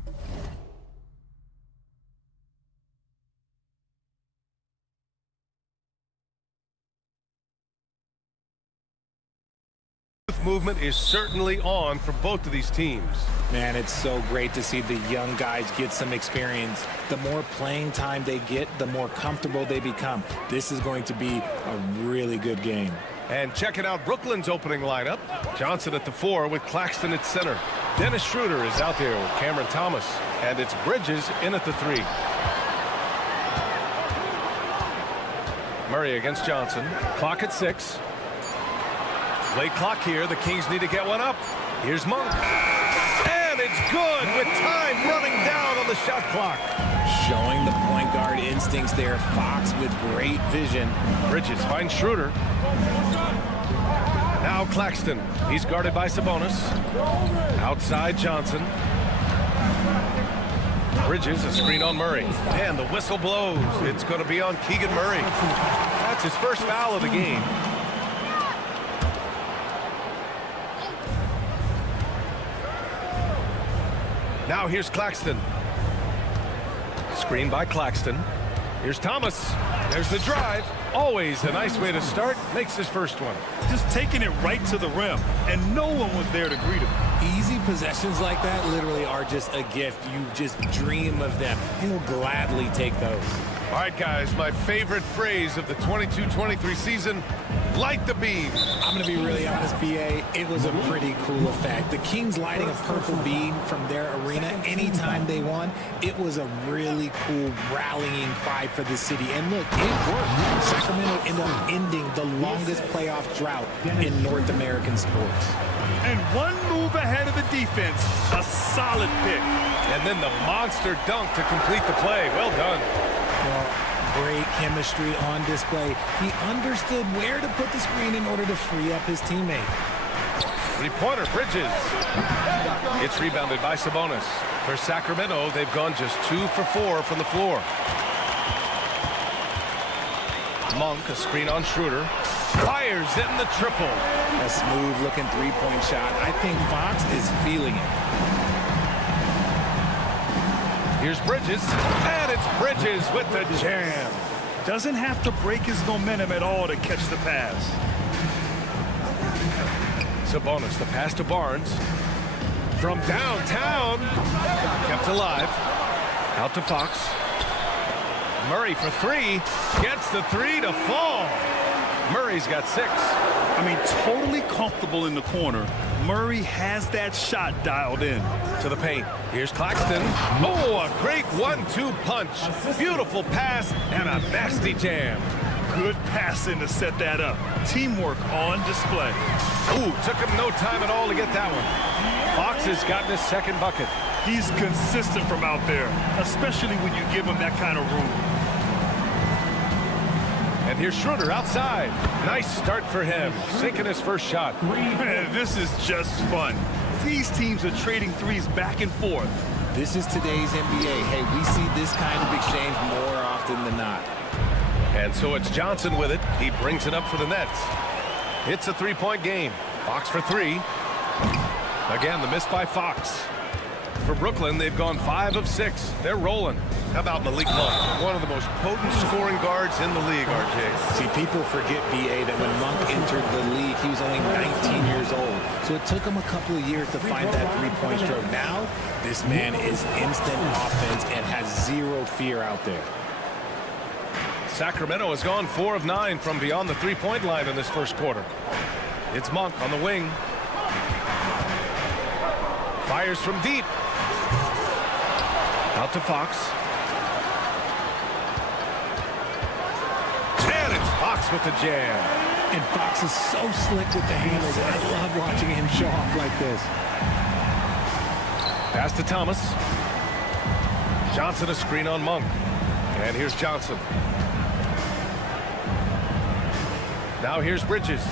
movement is certainly on for both of these teams. Man, it's so great to see the young guys get some experience. The more playing time they get, the more comfortable they become. This is going to be a really good game. And checking out Brooklyn's opening lineup. Johnson at the 4 with Claxton at center. Dennis Schroeder is out there with Cameron Thomas. And it's Bridges in at the 3. Murray against Johnson. Clock at 6. Late clock here. The Kings need to get one up. Here's Monk. And it's good with time running down on the shot clock. Showing the point guard instincts there. Fox with great vision. Bridges finds Schroeder. Now Claxton. He's guarded by Sabonis. Outside Johnson. Bridges, a screen on Murray. And the whistle blows. It's going to be on Keegan Murray. That's his first foul of the game. Now here's Claxton. Screen by Claxton. Here's Thomas. There's the drive. Always a nice way to start. Makes his first one. Just taking it right to the rim, and no one was there to greet him. Easy possessions like that literally are just a gift. You just dream of them. He'll gladly take those. All right, guys, my favorite phrase of the 22-23 season, light the beam. I'm going to be really honest, BA. It was a pretty cool effect. The Kings lighting a purple beam from their arena anytime they won, it was a really cool rallying cry for the city. And look, it worked. Sacramento ended up ending the longest playoff drought in North American sports. And one move ahead of the defense, a solid pick. And then the monster dunk to complete the play. Well done. Well, great chemistry on display. He understood where to put the screen in order to free up his teammate. Three-pointer, Bridges. It's rebounded by Sabonis. For Sacramento, they've gone just 2 for 4 from the floor. Monk, a screen on Schroeder. Fires in the triple. A smooth-looking three-point shot. I think Fox is feeling it. Here's Bridges, and it's Bridges with the jam. Doesn't have to break his momentum at all to catch the pass. Sabonis, the pass to Barnes. From downtown, kept alive. Out to Fox. Murray for 3, gets the 3 to fall. Murray's got 6. I mean, totally comfortable in the corner. Murray has that shot dialed in. To the paint. Here's Claxton. Oh, a great 1-2 punch. Beautiful pass and a nasty jam. Good passing to set that up. Teamwork on display. Ooh, took him no time at all to get that one. Fox has gotten his second bucket. He's consistent from out there, especially when you give him that kind of room. And here's Schroeder outside. Nice start for him, sinking his first shot. Man, this is just fun. These teams are trading threes back and forth. This is today's NBA. Hey, we see this kind of exchange more often than not. And so it's Johnson with it. He brings it up for the Nets. It's a 3-point game. Fox for 3. Again, the miss by Fox. For Brooklyn, they've gone 5 of 6. They're rolling. How about Malik Monk? One of the most potent scoring guards in the league, RJ. See, people forget, BA, that when Monk entered the league, he was only 19 years old. So it took him a couple of years to find that three-point stroke. Now, this man is instant offense and has zero fear out there. Sacramento has gone 4 of 9 from beyond the three-point line in this first quarter. It's Monk on the wing. Fires from deep. Out to Fox. And it's Fox with the jam. And Fox is so slick with the handles. I love watching him show off like this. Pass to Thomas. Johnson a screen on Monk. And here's Johnson. Now here's Bridges.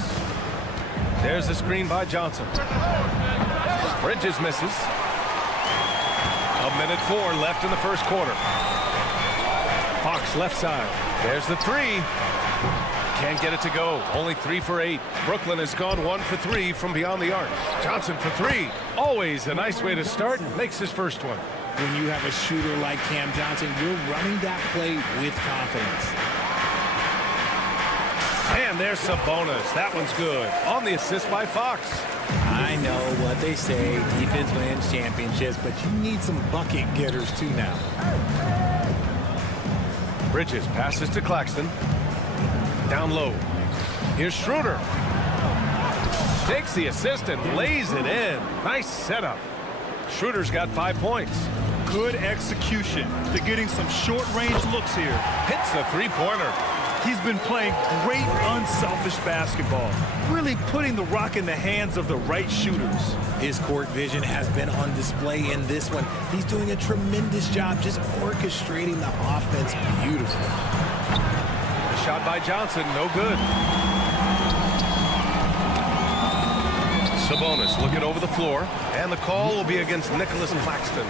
There's the screen by Johnson. Bridges misses. 1:04 left in the first quarter. Fox left side. There's the 3. Can't get it to go. Only 3 for 8. Brooklyn has gone 1 for 3 from beyond the arc. Johnson for 3. Always a nice way to start. Makes his first one. When you have a shooter like Cam Johnson, you're running that play with confidence. And there's Sabonis. That one's good. On the assist by Fox. I know what they say, defense wins championships, but you need some bucket getters too now. Bridges passes to Claxton. Down low. Here's Schroeder. Takes the assist and lays it in. Nice setup. Schroeder's got 5 points. Good execution. They're getting some short-range looks here. Hits the three-pointer. He's been playing great unselfish basketball, really putting the rock in the hands of the right shooters. His court vision has been on display in this one. He's doing a tremendous job just orchestrating the offense beautifully. The shot by Johnson, no good. Sabonis looking over the floor, and the call will be against Nicholas Claxton.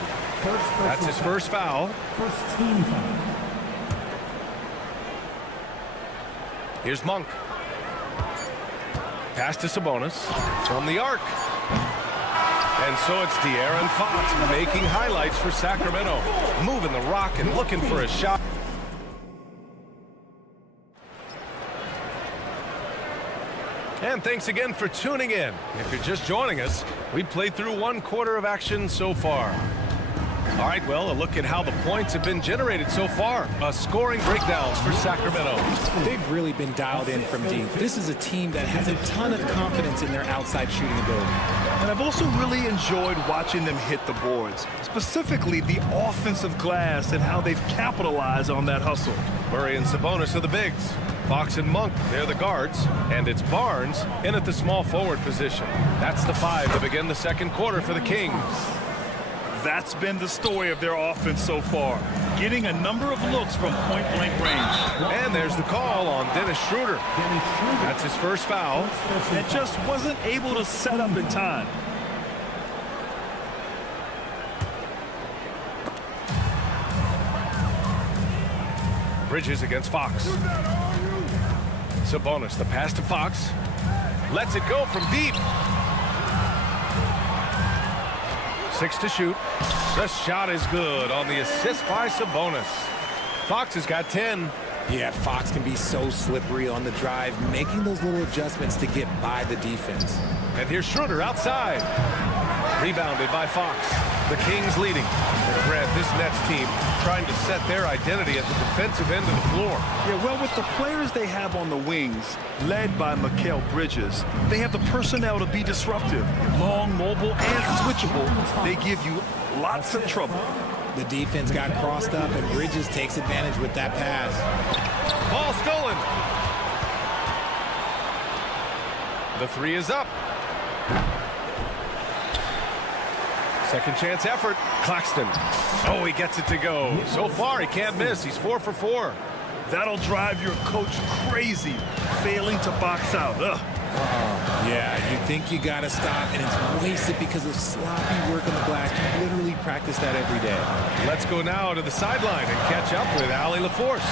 That's his first foul. First team foul. Here's Monk. Pass to Sabonis from the arc. And so it's De'Aaron Fox making highlights for Sacramento. Moving the rock and looking for a shot. And thanks again for tuning in. If you're just joining us, we played through 1 quarter of action so far. All right, well, a look at how the points have been generated so far. Scoring breakdowns for Sacramento. They've really been dialed in from deep. This is a team that has a ton of confidence in their outside shooting ability. And I've also really enjoyed watching them hit the boards, specifically the offensive glass and how they've capitalized on that hustle. Murray and Sabonis are the bigs. Fox and Monk, they're the guards. And it's Barnes in at the small forward position. That's the 5 to begin the second quarter for the Kings. That's been the story of their offense so far, getting a number of looks from point-blank range. And there's the call on Dennis Schroeder. That's his first foul. And just wasn't able to set up in time. Bridges against Fox. Sabonis, the pass to Fox. Lets it go from deep. 6 to shoot. The shot is good on the assist by Sabonis. Fox has got 10. Yeah, Fox can be so slippery on the drive, making those little adjustments to get by the defense. And here's Schroeder outside. Rebounded by Fox. The Kings leading. Grant, this Nets team trying to set their identity at the defensive end of the floor. Yeah, well, with the players they have on the wings, led by Mikal Bridges, they have the personnel to be disruptive. Long, mobile, and switchable. They give you lots of trouble. The defense got crossed up, and Bridges takes advantage with that pass. Ball stolen. The 3 is up. Second chance effort. Claxton. Oh, he gets it to go. So far, he can't miss. He's 4 for 4. That'll drive your coach crazy, failing to box out. Yeah, you think you got to stop, and it's wasted because of sloppy work on the glass. You literally practice that every day. Let's go now to the sideline and catch up with Allie LaForce.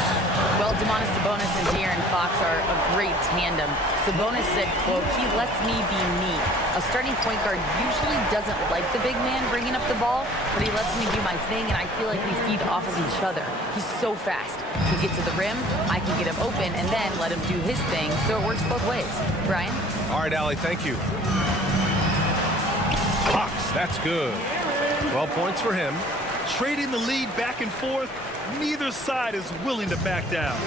Well, Domantas Sabonis and De'Aaron Fox are a great tandem. Sabonis said, quote, "He lets me be me." A starting point guard usually doesn't like the big man bringing up the ball, but he lets me do my thing, and I feel like we feed off of each other. He's so fast. He gets to the rim, I can get him open, and then let him do his thing, so it works both ways. Brian? All right, Allie, thank you. Fox, that's good. 12 points for him. Trading the lead back and forth, neither side is willing to back down.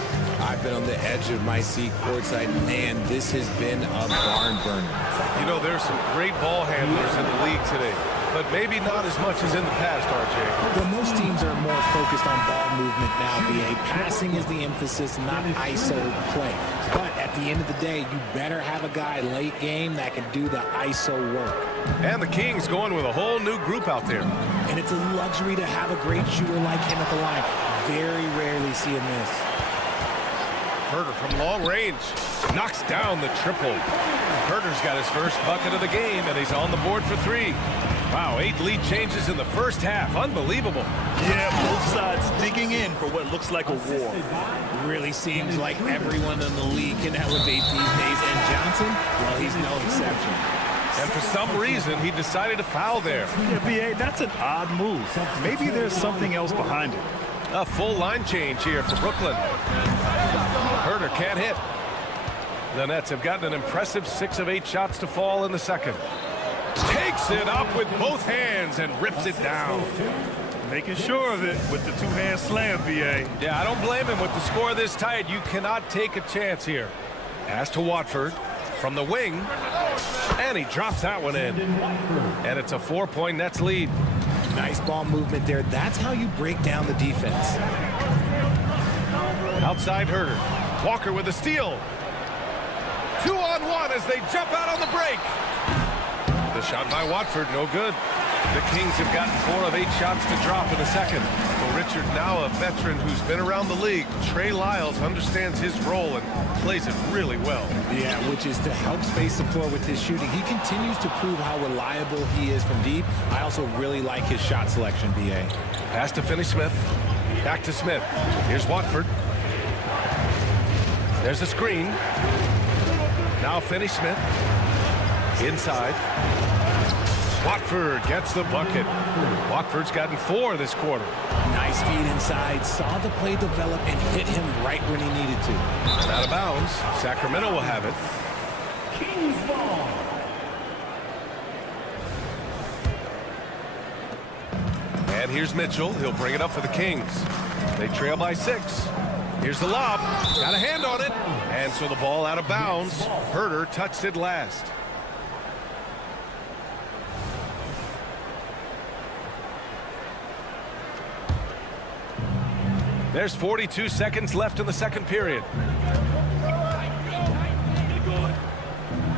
I've been on the edge of my seat courtside. Man, this has been a barn burner. You know, there's some great ball handlers in the league today, but maybe not as much as in the past, RJ. Well, most teams are more focused on ball movement now, BA. Passing is the emphasis, not ISO play. But at the end of the day, you better have a guy late game that can do the ISO work. And the Kings going with a whole new group out there. And it's a luxury to have a great shooter like him at the line. Very rarely see him miss. Herter from long range knocks down the triple. Herter's got his first bucket of the game, and he's on the board for 3. Wow, 8 lead changes in the first half. Unbelievable. Yeah, both sides digging in for what looks like a war. Really seems like everyone in the league can elevate these days, and Johnson, well, he's no exception. And for some reason, he decided to foul there. Yeah, B.A., that's an odd move. Maybe there's something else behind it. A full line change here for Brooklyn. Herder can't hit. The Nets have gotten an impressive 6 of 8 shots to fall in the second. Takes it up with both hands and rips it down. Making sure of it with the two-hand slam, B.A. Yeah, I don't blame him with the score this tight. You cannot take a chance here. Pass to Watford from the wing. And he drops that one in. And it's a 4-point Nets lead. Nice ball movement there. That's how you break down the defense. Outside Herder. Walker with a steal. 2-on-1 as they jump out on the break. The shot by Watford, no good. The Kings have gotten 4 of 8 shots to drop in the second. Well, Richard, now a veteran who's been around the league, Trey Lyles understands his role and plays it really well. Yeah, which is to help space the floor with his shooting. He continues to prove how reliable he is from deep. I also really like his shot selection, B.A. Pass to Finney-Smith. Back to Smith. Here's Watford. There's a screen. Now Finney-Smith. Inside. Watford gets the bucket. Watford's gotten 4 this quarter. Nice feed inside. Saw the play develop and hit him right when he needed to. And out of bounds. Sacramento will have it. Kings ball. And here's Mitchell. He'll bring it up for the Kings. They trail by 6. Here's the lob. Got a hand on it. And so the ball out of bounds. Herder touched it last. There's 42 seconds left in the second period.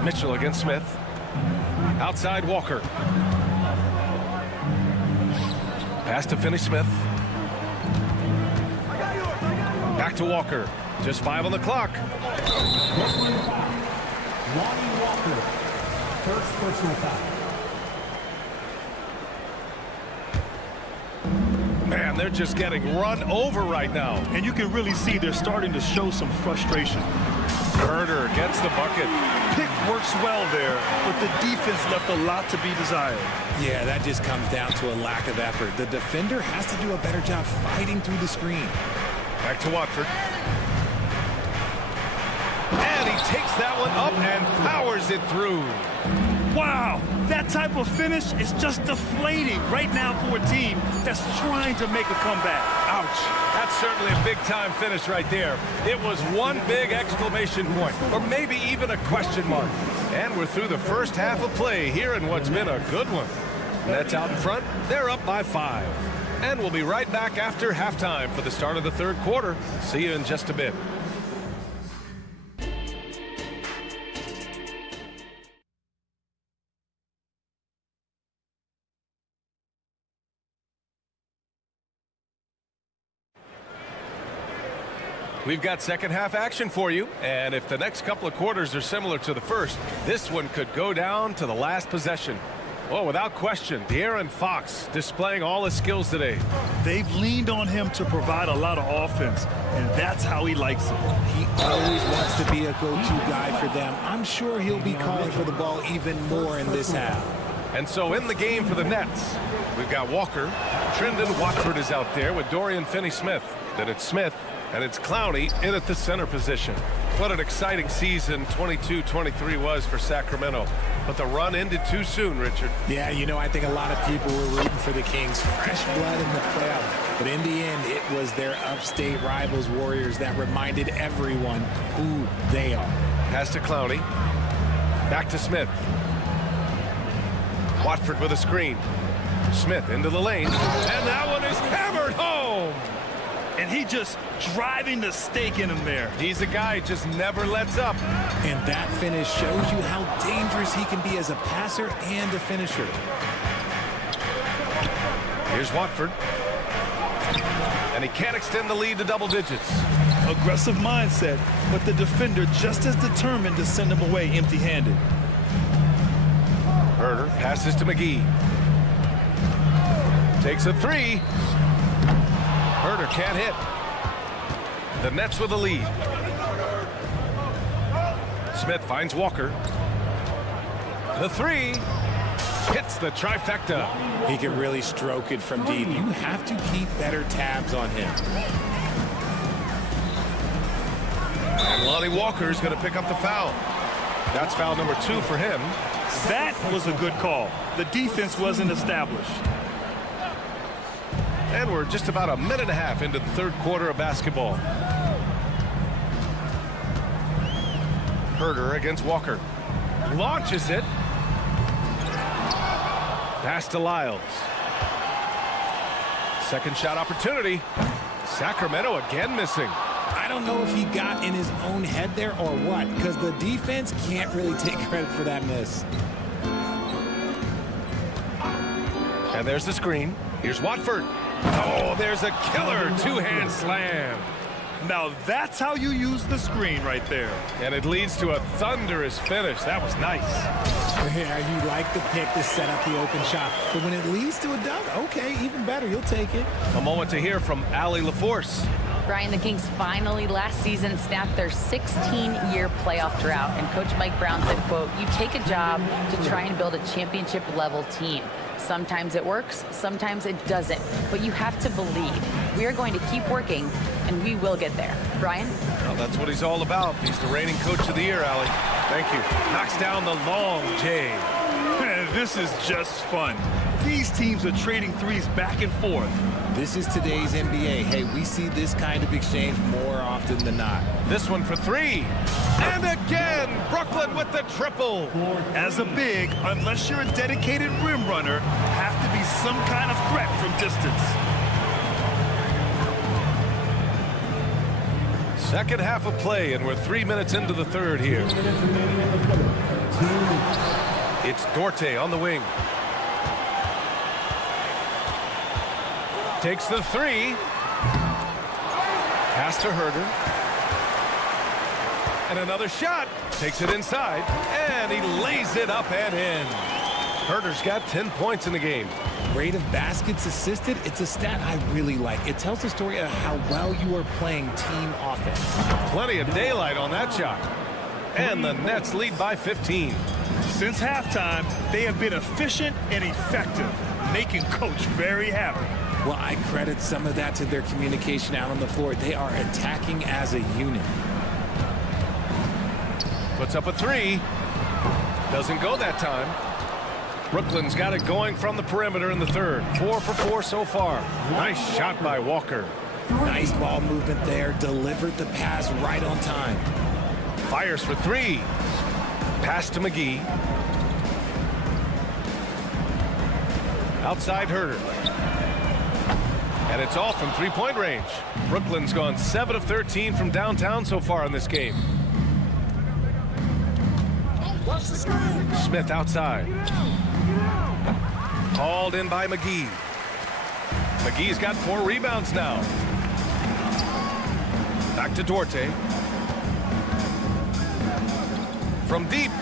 Mitchell against Smith. Outside Walker. Pass to Finney-Smith. Back to Walker. Just 5 on the clock. Lonnie Walker. First personal foul. Man, they're just getting run over right now. And you can really see they're starting to show some frustration. Herder gets the bucket. Pick works well there, but the defense left a lot to be desired. Yeah, that just comes down to a lack of effort. The defender has to do a better job fighting through the screen. Back to Watford. And he takes that one up and powers it through. Wow, that type of finish is just deflating right now for a team that's trying to make a comeback. Ouch. That's certainly a big-time finish right there. It was one big exclamation point, or maybe even a question mark. And we're through the first half of play here in what's been a good one. Nets out in front. They're up by 5. And we'll be right back after halftime for the start of the third quarter. See you in just a bit. We've got second half action for you, and if the next couple of quarters are similar to the first, this one could go down to the last possession. Well, without question, De'Aaron Fox displaying all his skills today. They've leaned on him to provide a lot of offense, and that's how he likes it. He always wants to be a go-to guy for them. I'm sure he'll be calling for the ball even more in this half. And so in the game for the Nets, we've got Walker. Trendon Watford is out there with Dorian Finney-Smith. Then it's Smith. And it's Clowney in at the center position. What an exciting season 22-23 was for Sacramento. But the run ended too soon, Richard. Yeah, you know, I think a lot of people were rooting for the Kings. Fresh blood in the playoffs. But in the end, it was their upstate rivals, Warriors, that reminded everyone who they are. Pass to Clowney. Back to Smith. Watford with a screen. Smith into the lane. And that one is hammered home. And he just driving the stake in him there. He's a guy who just never lets up. And that finish shows you how dangerous he can be as a passer and a finisher. Here's Watford. And he can't extend the lead to double digits. Aggressive mindset, but the defender just as determined to send him away empty-handed. Herder passes to McGee. Takes a three. Herder can't hit. The Nets with the lead. Smith finds Walker. The three. Hits the trifecta. He can really stroke it from deep. You have to keep better tabs on him. And Lonnie Walker is going to pick up the foul. That's foul number 2 for him. That was a good call. The defense wasn't established. And we're just about a minute and a half into the third quarter of basketball. Herder against Walker. Launches it. Pass to Lyles. Second shot opportunity. Sacramento again missing. I don't know if he got in his own head there or what, because the defense can't really take credit for that miss. And there's the screen. Here's Watford. Oh, there's a killer two-hand slam. Now that's how you use the screen right there. And it leads to a thunderous finish. That was nice. Yeah, you like the pick to set up the open shot. But when it leads to a dunk, okay, even better. You'll take it. A moment to hear from Allie LaForce. Brian, the Kings finally last season snapped their 16-year playoff drought. And Coach Mike Brown said, quote, "You take a job to try and build a championship-level team. Sometimes it works, sometimes it doesn't. But you have to believe. We are going to keep working, and we will get there." Brian? Well, that's what he's all about. He's the reigning coach of the year, Allie. Thank you. Knocks down the long J. This is just fun. These teams are trading threes back and forth. This is today's NBA. Hey, we see this kind of exchange more often than not. This one for three. And again, Brooklyn with the triple. As a big, unless you're a dedicated rim runner, have to be some kind of threat from distance. Second half of play, and we're 3 minutes into the third here. It's Dorte on the wing. Takes the three. Pass to Herder. And another shot. Takes it inside. And he lays it up and in. Herder's got 10 points in the game. Rate of baskets assisted, it's a stat I really like. It tells the story of how well you are playing team offense. Plenty of daylight on that shot. And the Nets lead by 15. Since halftime, they have been efficient and effective, making Coach very happy. Well, I credit some of that to their communication out on the floor. They are attacking as a unit. Puts up a three. Doesn't go that time. Brooklyn's got it going from the perimeter in the third. 4 for 4 so far. Nice shot by Walker. Nice ball movement there. Delivered the pass right on time. Fires for three. Pass to McGee. Outside Herder. And it's all from three-point range. Brooklyn's gone 7 of 13 from downtown so far in this game. Smith outside. Hauled in by McGee. McGee's got 4 rebounds now. Back to Dorte. From deep.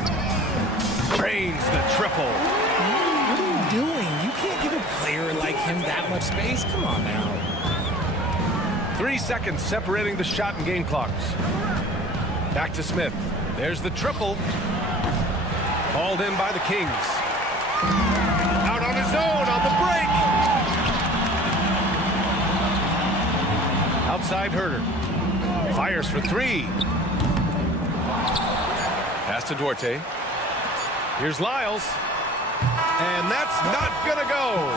Drains the triple. What are you doing? You can't give a player like him that much space. Come on now. 3 seconds separating the shot and game clocks. Back to Smith. There's the triple. Hauled in by the Kings. Out on his own on the break. Outside Herder. Fires for three. Pass to Dorte. Here's Lyles. And that's not gonna go.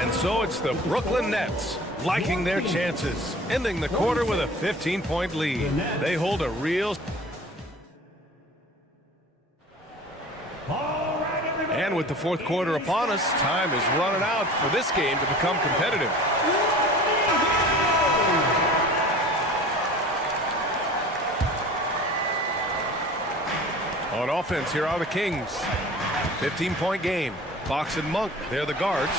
And so it's the Brooklyn Nets liking their chances, ending the quarter with a 15-point lead. They hold a real... And with the fourth quarter upon us, time is running out for this game to become competitive. On offense, here are the Kings. 15-point game. Fox and Monk, they're the guards.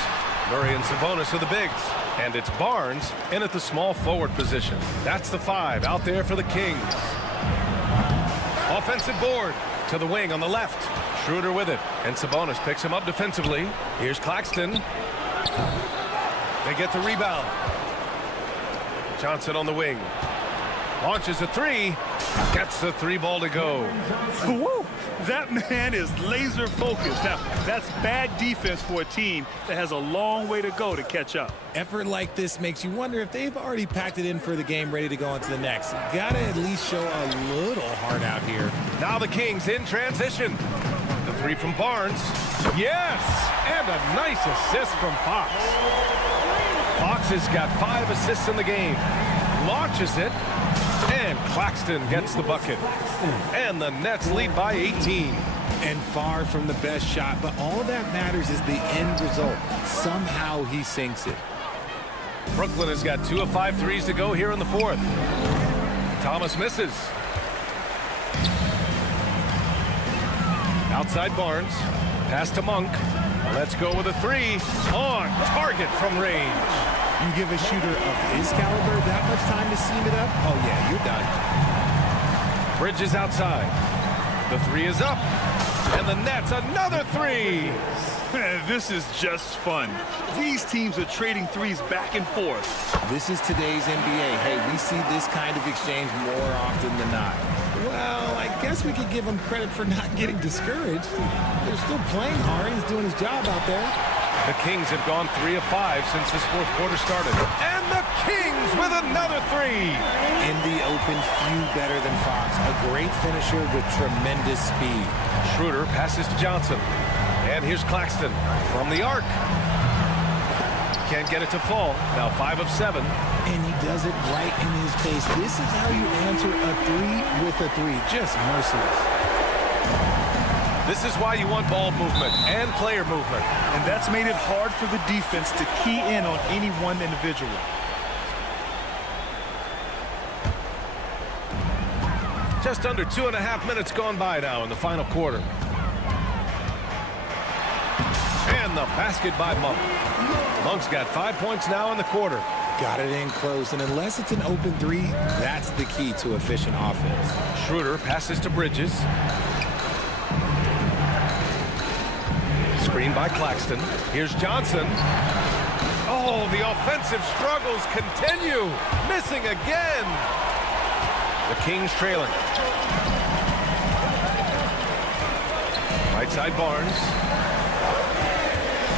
Murray and Sabonis are the bigs. And it's Barnes in at the small forward position. That's the 5 out there for the Kings. Offensive board to the wing on the left. Schroeder with it. And Sabonis picks him up defensively. Here's Claxton. They get the rebound. Johnson on the wing. Launches a three. Gets the three ball to go. Woo! That man is laser focused. Now, that's bad defense for a team that has a long way to go to catch up. Effort like this makes you wonder if they've already packed it in for the game, ready to go on to the next. Gotta at least show a little heart out here. Now the Kings in transition. The three from Barnes. Yes! And a nice assist from Fox. Fox has got 5 assists in the game. Launches it. And Claxton gets the bucket. And the Nets lead by 18. And far from the best shot, but all that matters is the end result. Somehow he sinks it. Brooklyn has got 2 of 5 threes to go here in the fourth. Thomas misses. Outside Barnes. Pass to Monk. Let's go with a three. On target from range. You give a shooter of his caliber that much time to seam it up? Oh, yeah, you're done. Bridges outside. The three is up. And the Nets, another three. This is just fun. These teams are trading threes back and forth. This is today's NBA. Hey, we see this kind of exchange more often than not. Well, I guess we could give him credit for not getting discouraged. They're still playing hard. He's doing his job out there. The Kings have gone 3 of 5 since this fourth quarter started. And the Kings with another three. In the open, few better than Fox. A great finisher with tremendous speed. Schroeder passes to Johnson. And here's Claxton from the arc. Can't get it to fall. Now 5 of 7. And he does it right in his face. This is how you answer a three with a three. Just merciless. This is why you want ball movement and player movement. And that's made it hard for the defense to key in on any one individual. Just under 2.5 minutes gone by now in the final quarter. And the basket by Monk. Monk's got 5 points now in the quarter. Got it in close, and unless it's an open three, that's the key to efficient offense. Schroeder passes to Bridges. Screen by Claxton. Here's Johnson. Oh, the offensive struggles continue. Missing again. The Kings trailing. Right side Barnes.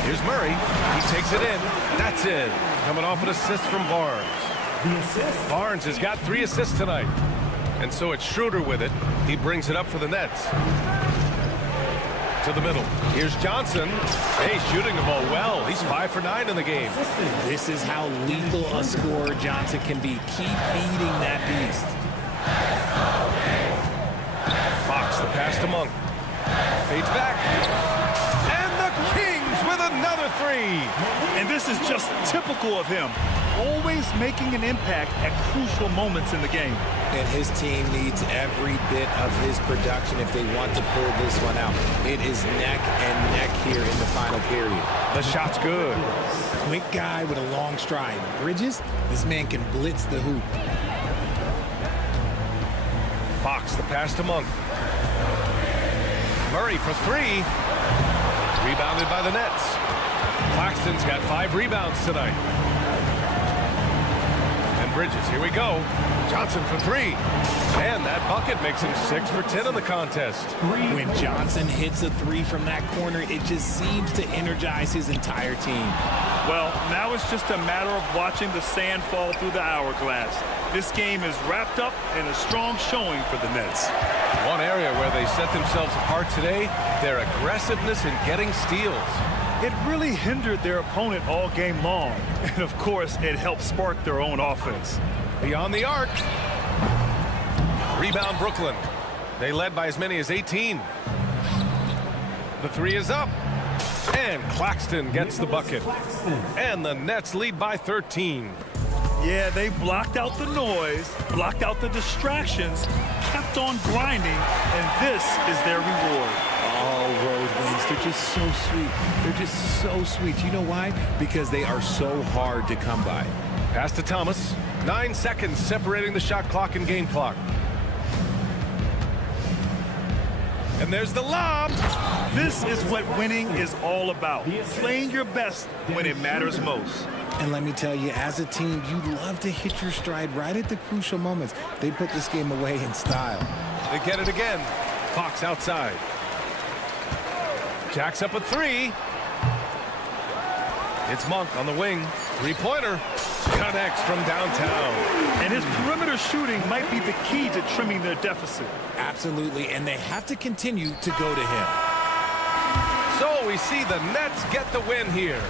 Here's Murray. He takes it in. That's in. Coming off an assist from Barnes. Barnes has got 3 assists tonight. And so it's Schroeder with it. He brings it up for the Nets. To the middle. Here's Johnson. Hey, shooting the ball well. He's 5 for 9 in the game. This is how lethal a scorer Johnson can be. Keep feeding that beast. Fox, the pass to Monk. Fades back. And the Kings with another three. And this is just typical of him. Always making an impact at crucial moments in the game. And his team needs every bit of his production if they want to pull this one out. It is neck and neck here in the final period. The shot's good. Quick guy with a long stride. Bridges, this man can blitz the hoop. Fox, the pass to Monk. Murray for 3. Rebounded by the Nets. Claxton's got 5 rebounds tonight. And Bridges, here we go. Johnson for 3. And that bucket makes him 6 for 10 in the contest. When Johnson hits a 3 from that corner, it just seems to energize his entire team. Well, now it's just a matter of watching the sand fall through the hourglass. This game is wrapped up in a strong showing for the Nets. One area where they set themselves apart today, their aggressiveness in getting steals. It really hindered their opponent all game long. And of course, it helped spark their own offense. Beyond the arc. Rebound Brooklyn. They led by as many as 18. The 3 is up. And Claxton gets the bucket. And the Nets lead by 13. Yeah, they blocked out the noise, blocked out the distractions, kept on grinding, and this is their reward. Oh, road wins. They're just so sweet. They're just so sweet. You know why? Because they are so hard to come by. Pass to Thomas. 9 seconds separating the shot clock and game clock. And there's the lob. This is what winning is all about. Playing your best when it matters most. And let me tell you, as a team, you love to hit your stride right at the crucial moments. They put this game away in style. They get it again. Fox outside. Jacks up a three. It's Monk on the wing. Three-pointer. Connects from downtown. And his perimeter shooting might be the key to trimming their deficit. Absolutely, and they have to continue to go to him. So we see the Nets get the win here.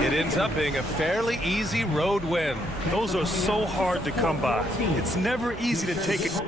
It ends up being a fairly easy road win. Those are so hard to come by. It's never easy to take it.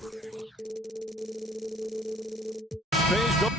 Phased up.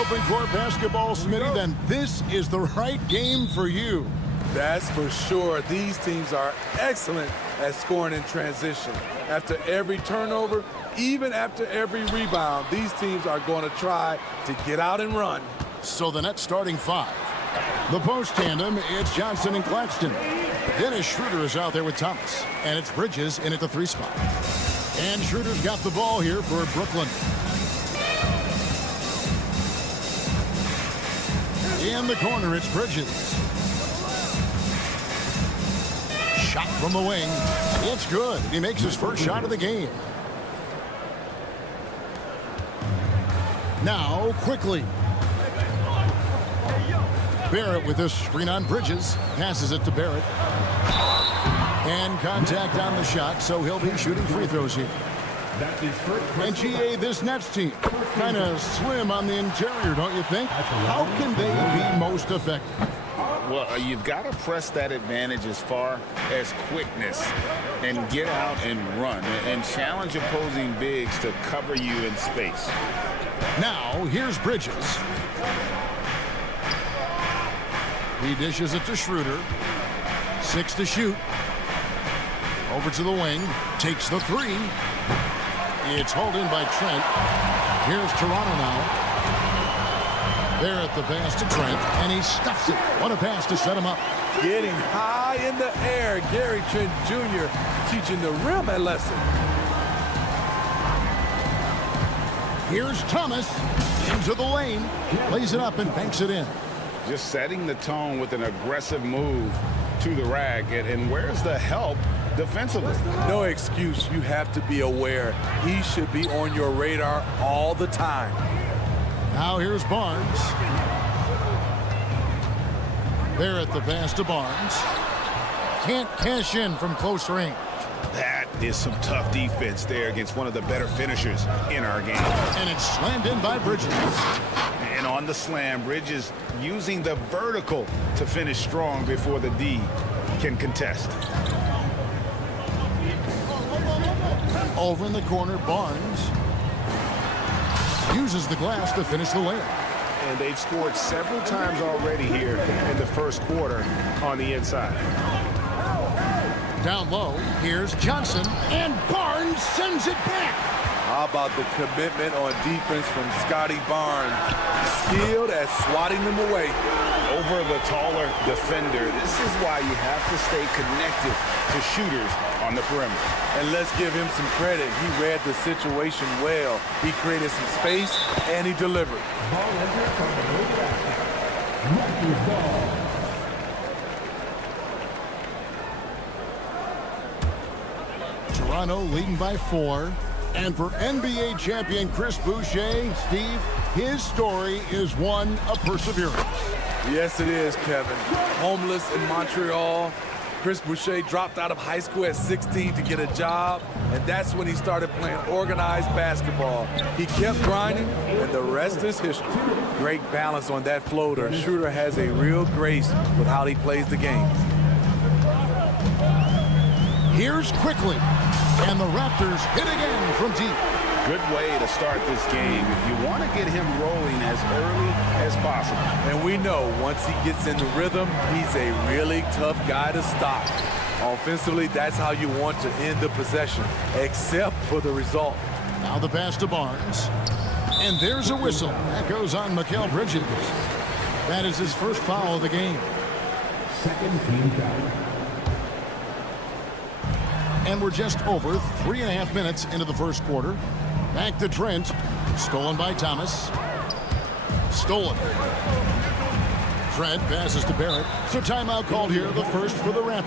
Open court basketball, Smitty, then this is the right game for you. That's for sure. These teams are excellent at scoring in transition. After every turnover, even after every rebound, these teams are going to try to get out and run. So the net starting five. The post tandem, it's Johnson and Claxton. Dennis Schroeder is out there with Thomas. And it's Bridges in at the 3 spot. And Schroeder's got the ball here for Brooklyn. In the corner, it's Bridges. Shot from the wing. It's good. He makes his first shot of the game. Now, quickly. Barrett with this screen on Bridges. Passes it to Barrett. And contact on the shot, so he'll be shooting free throws here. And GA, this Nets team, kind of slim on the interior, don't you think? How can they be most effective? Well, you've got to press that advantage as far as quickness and get out and run and challenge opposing bigs to cover you in space. Now, here's Bridges. He dishes it to Schroeder. 6 to shoot. Over to the wing. Takes the 3. It's hauled in by Trent. Here's Toronto now. Barrett the pass to Trent, and he stuffs it. What a pass to set him up. Getting high in the air. Gary Trent Jr. teaching the rim a lesson. Here's Thomas into the lane. Lays it up and banks it in. Just setting the tone with an aggressive move to the rack. And where's the help defensively? No excuse. You have to be aware. He should be on your radar all the time. Now here's Barnes. Barrett the pass to Barnes. Can't cash in from close range. That is some tough defense there against one of the better finishers in our game. And it's slammed in by Bridges. And on the slam, Bridges using the vertical to finish strong before the D can contest. Over in the corner, Barnes uses the glass to finish the layup. And they've scored several times already here in the first quarter on the inside. Down low, here's Johnson, and Barnes sends it back. How about the commitment on defense from Scotty Barnes? Skilled at swatting them away. Over the taller defender. This is why you have to stay connected to shooters on the perimeter. And let's give him some credit. He read the situation well. He created some space, and he delivered. Toronto leading by 4. And for NBA champion Chris Boucher, Steve, his story is one of perseverance. Yes, it is, Kevin. Homeless in Montreal, Chris Boucher dropped out of high school at 16 to get a job, and that's when he started playing organized basketball. He kept grinding, and the rest is history. Great balance on that floater. Schroeder has a real grace with how he plays the game. Here's quickly, and the Raptors hit again from deep. Good way to start this game. You want to get him rolling as early as possible. And we know once he gets in the rhythm, he's a really tough guy to stop. Offensively, that's how you want to end the possession, except for the result. Now the pass to Barnes. And there's a whistle. That goes on Mikal Bridges. That is his first foul of the game. Second team foul. And we're just over 3.5 minutes into the first quarter. Back to Trent. Stolen by Thomas. Stolen. Trent passes to Barrett. So timeout called here, the first for the Raptors.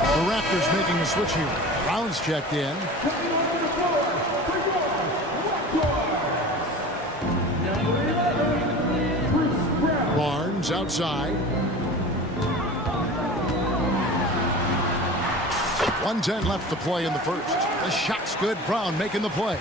The Raptors making a switch here. Brown's checked in. Barnes outside. 1:10 left to play in the first. The shot's good. Brown making the play.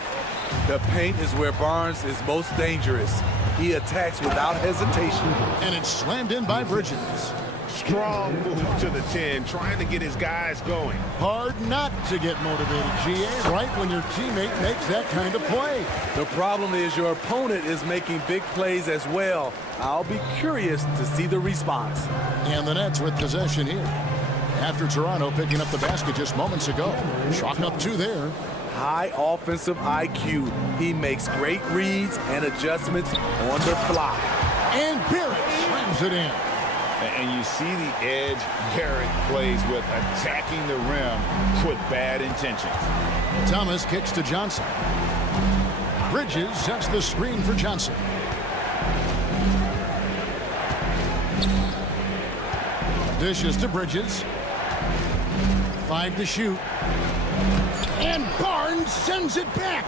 The paint is where Barnes is most dangerous. He attacks without hesitation. And it's slammed in by Bridges. Strong move to the 10, trying to get his guys going. Hard not to get motivated, GA, right when your teammate makes that kind of play. The problem is your opponent is making big plays as well. I'll be curious to see the response. And the Nets with possession here. After Toronto picking up the basket just moments ago. Chalk up 2 there. High offensive IQ. He makes great reads and adjustments on the fly. And Barrett slams it in. And you see the edge Barrett plays with, attacking the rim with bad intentions. Thomas kicks to Johnson. Bridges sets the screen for Johnson. Dishes to Bridges. 5 to shoot. And Barnes sends it back.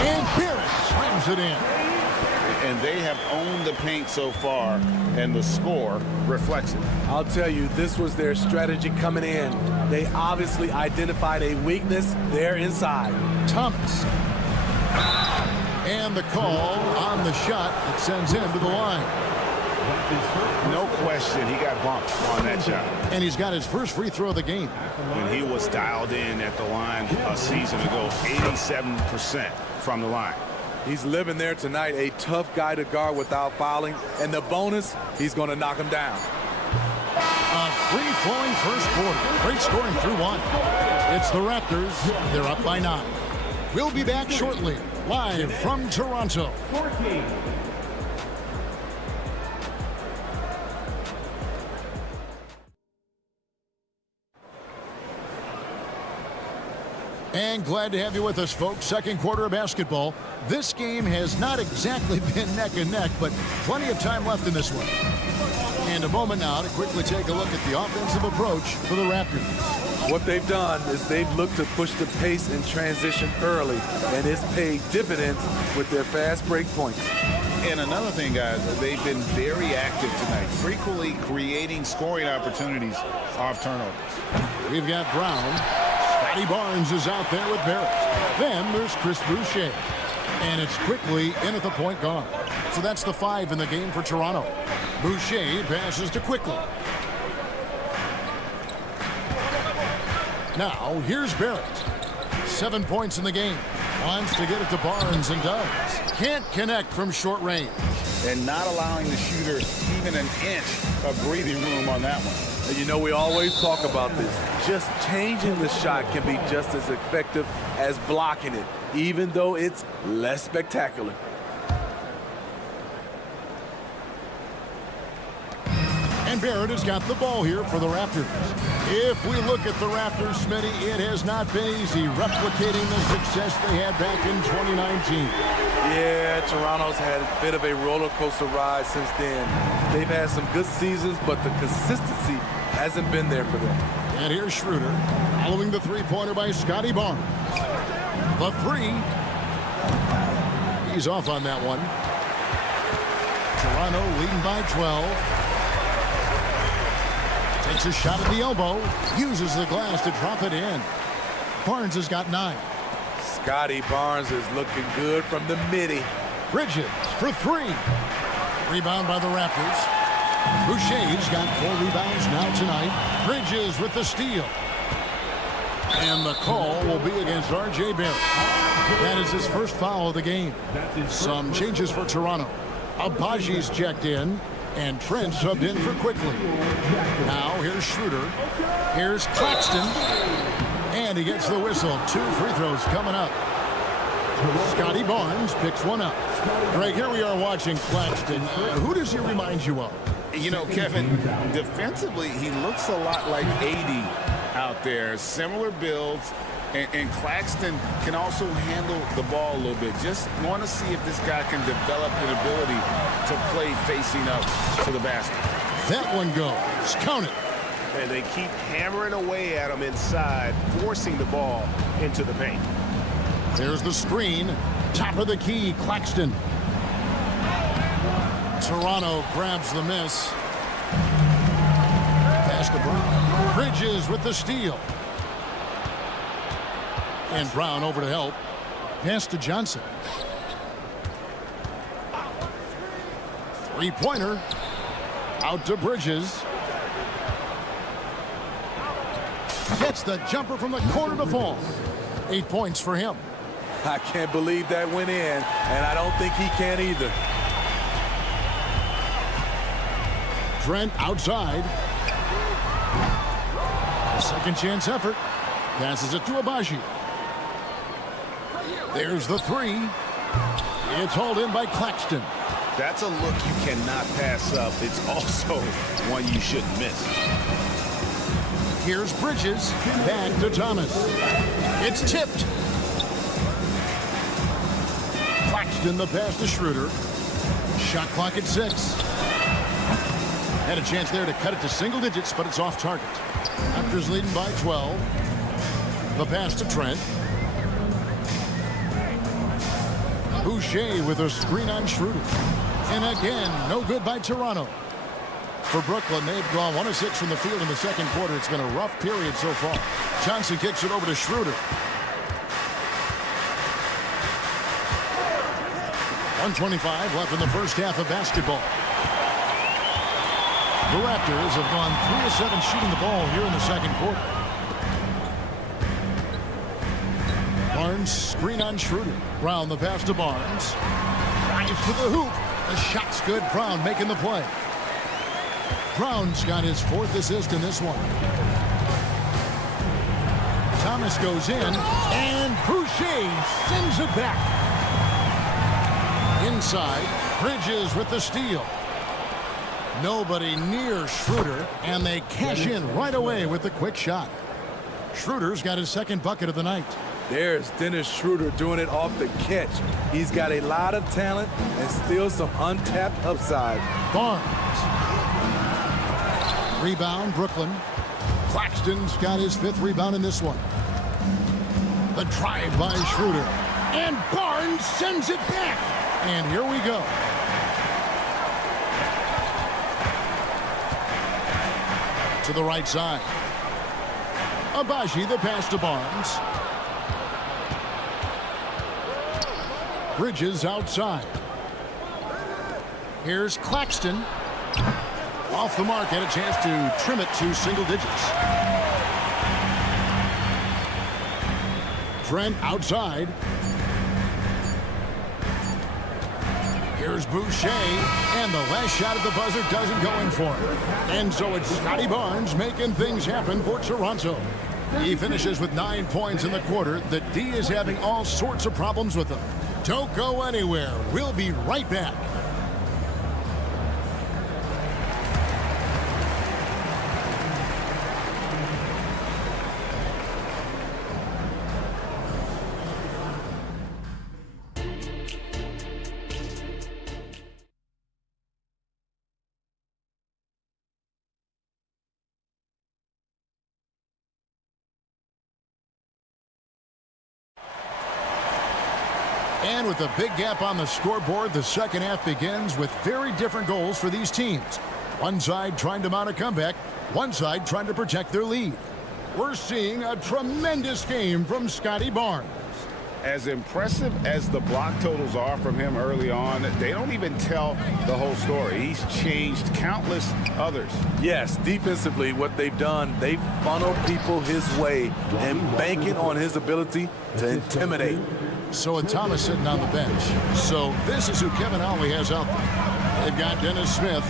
And Barrett slams it in. And they have owned the paint so far, and the score reflects it. I'll tell you, this was their strategy coming in. They obviously identified a weakness there inside. Thomas. And the call on the shot that sends him to the line. No question, he got bumped on that shot. And he's got his first free throw of the game. When he was dialed in at the line a season ago, 87% from the line. He's living there tonight, a tough guy to guard without fouling. And the bonus, he's going to knock him down. A free-flowing first quarter. Great scoring through 1. It's the Raptors. They're up by 9. We'll be back shortly, live from Toronto. And glad to have you with us, folks. Second quarter of basketball. This game has not exactly been neck and neck, but plenty of time left in this one. And a moment now to quickly take a look at the offensive approach for the Raptors. What they've done is they've looked to push the pace and transition early, and it's paid dividends with their fast break points. And another thing, guys, they've been very active tonight, frequently creating scoring opportunities off turnovers. We've got Brown. Scotty Barnes is out there with Barrett. Then there's Chris Boucher. And it's quickly in at the point guard. So that's the 5 in the game for Toronto. Boucher passes to Quickly. Now here's Barrett. 7 points in the game. Wants to get it to Barnes and does. Can't connect from short range. And not allowing the shooter even an inch of breathing room on that one. And you know, we always talk about this. Just changing the shot can be just as effective as blocking it, even though it's less spectacular. And Barrett has got the ball here for the Raptors. If we look at the Raptors, Smitty, it has not been easy replicating the success they had back in 2019. Yeah, Toronto's had a bit of a roller coaster ride since then. They've had some good seasons, but the consistency hasn't been there for them. And here's Schroeder following the three-pointer by Scotty Barnes. The 3. He's off on that one. Toronto leading by 12. Takes a shot at the elbow. Uses the glass to drop it in. Barnes has got 9. Scotty Barnes is looking good from the midi. Bridges for 3. Rebound by the Raptors. Boucher's got 4 rebounds now tonight. Bridges with the steal. And the call will be against R.J. Barrett. That is his first foul of the game. Some changes for Toronto. Abaji's checked in. And Trent subbed in for Quickly. Now here's Schroeder. Here's Claxton. And he gets the whistle. 2 free throws coming up. Scotty Barnes picks one up. Greg, here we are watching Claxton. Who does he remind you of? You know, Kevin, defensively, he looks a lot like AD out there. Similar builds. And Claxton can also handle the ball a little bit. Just want to see if this guy can develop an ability to play facing up to the basket. That one goes. Count it. And they keep hammering away at him inside, forcing the ball into the paint. There's the screen. Top of the key, Claxton. Toronto grabs the miss. Pass to Brown. Bridges with the steal. And Brown over to help. Pass to Johnson. Three-pointer. Out to Bridges. Gets the jumper from the corner to fall. 8 points for him. I can't believe that went in, and I don't think he can either. Trent outside. A second chance effort. Passes it to Abaji. There's the three. It's hauled in by Claxton. That's a look you cannot pass up. It's also one you shouldn't miss. Here's Bridges. Back to Thomas. It's tipped. Claxton the pass to Schroeder. Shot clock at 6. Had a chance there to cut it to single digits, but it's off target. Raptors leading by 12. The pass to Trent. Boucher with a screen on Schroeder. And again, no good by Toronto. For Brooklyn, they've gone 1 of 6 from the field in the second quarter. It's been a rough period so far. Johnson kicks it over to Schroeder. 1:25 left in the first half of basketball. The Raptors have gone 3 of 7 shooting the ball here in the second quarter. Barnes screen on Schroeder. Brown the pass to Barnes. Drives to the hoop. The shot's good. Brown making the play. Brown's got his 4th assist in this one. Thomas goes in, and Boucher sends it back. Inside, Bridges with the steal. Nobody near Schroeder, and they cash in right away with the quick shot. Schroeder's got his 2nd bucket of the night. There's Dennis Schroeder doing it off the catch. He's got a lot of talent and still some untapped upside. Barnes. Rebound, Brooklyn. Claxton's got his 5th rebound in this one. The drive by Schroeder. And Barnes sends it back. And here we go. To the right side. Abaji the pass to Barnes. Bridges outside. Here's Claxton. Off the mark, had a chance to trim it to single digits. Trent outside. Here's Boucher, and the last shot at the buzzer doesn't go in for him. And so it's Scotty Barnes making things happen for Toronto. He finishes with 9 points in the quarter. The D is having all sorts of problems with him. Don't go anywhere. We'll be right back. And with a big gap on the scoreboard, the second half begins with very different goals for these teams. One side trying to mount a comeback, one side trying to protect their lead. We're seeing a tremendous game from Scotty Barnes. As impressive as the block totals are from him early on, they don't even tell the whole story. He's changed countless others. Yes, defensively, what they've done, they've funneled people his way and banking on his ability to intimidate. So with Thomas sitting on the bench. So this is who Kevin Ollie has out there. They've got Dennis Smith.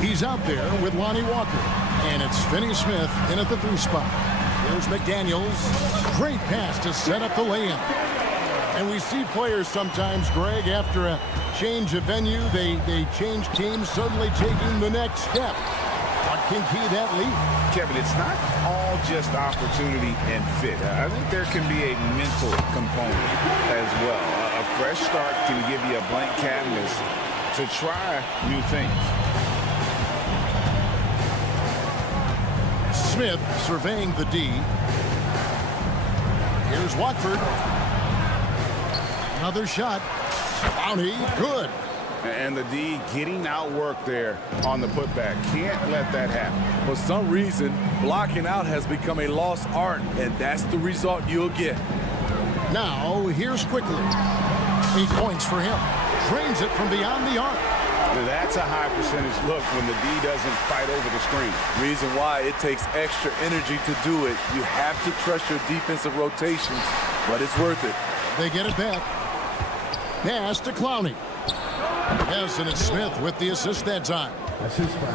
He's out there with Lonnie Walker. And it's Finney Smith in at the 3 spot. There's McDaniels. Great pass to set up the lay-in. And we see players sometimes, Greg, after a change of venue, they change teams, suddenly taking the next step. But can key that lead. Kevin, it's not all just opportunity and fit. I think there can be a mental component as well. A fresh start can give you a blank canvas to try new things. Smith surveying the D. Here's Watford. Another shot. Clowney, good. And the D getting outworked there on the putback. Can't let that happen. For some reason, blocking out has become a lost art, and that's the result you'll get. Now, here's Quickly. 8 points for him. Drains it from beyond the arc. Now, that's a high percentage look when the D doesn't fight over the screen. Reason why it takes extra energy to do it. You have to trust your defensive rotations, but it's worth it. They get it back. Pass to Clowney. Yes, and it's Smith with the assist that time.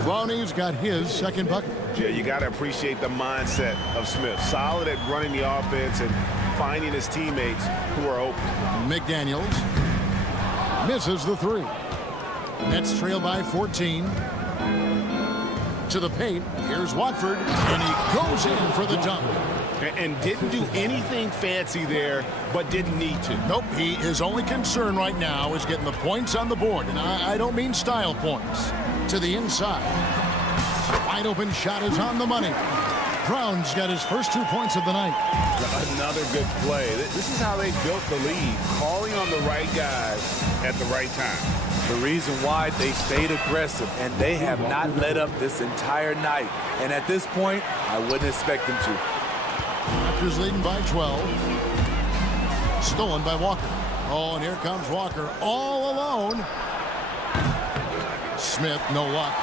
Clowney's got his second bucket. Yeah, you got to appreciate the mindset of Smith. Solid at running the offense and finding his teammates who are open. McDaniels misses the three. Nets trail by 14. To the paint. Here's Watford, and he goes in for the dunk. And didn't do anything fancy there, but didn't need to. Nope, his only concern right now is getting the points on the board. And I don't mean style points. To the inside. Wide open shot is on the money. Brown's got his first 2 points of the night. Another good play. This is how they built the lead, calling on the right guys at the right time. The reason why they stayed aggressive, and they have not let up this entire night. And at this point, I wouldn't expect them to. Raptors leading by 12. Stolen by Walker. Oh, and here comes Walker all alone. Smith, no luck.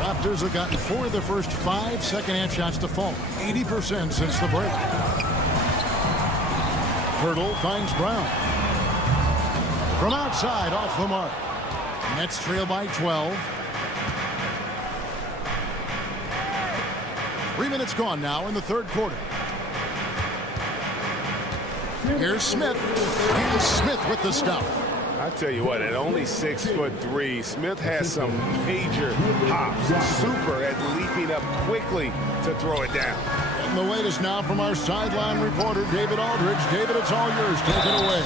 Raptors have gotten 4 of their first 5 second-half shots to fall. 80% since the break. Hurdle finds Brown. From outside, off the mark. Nets trail by 12. 3 minutes gone now in the third quarter. Here's Smith. Here's Smith with the stuff. I tell you what, at only 6'3", Smith has some major hops. Super at leaping up quickly to throw it down. And the latest now from our sideline reporter, David Aldridge. David, it's all yours. Take it away.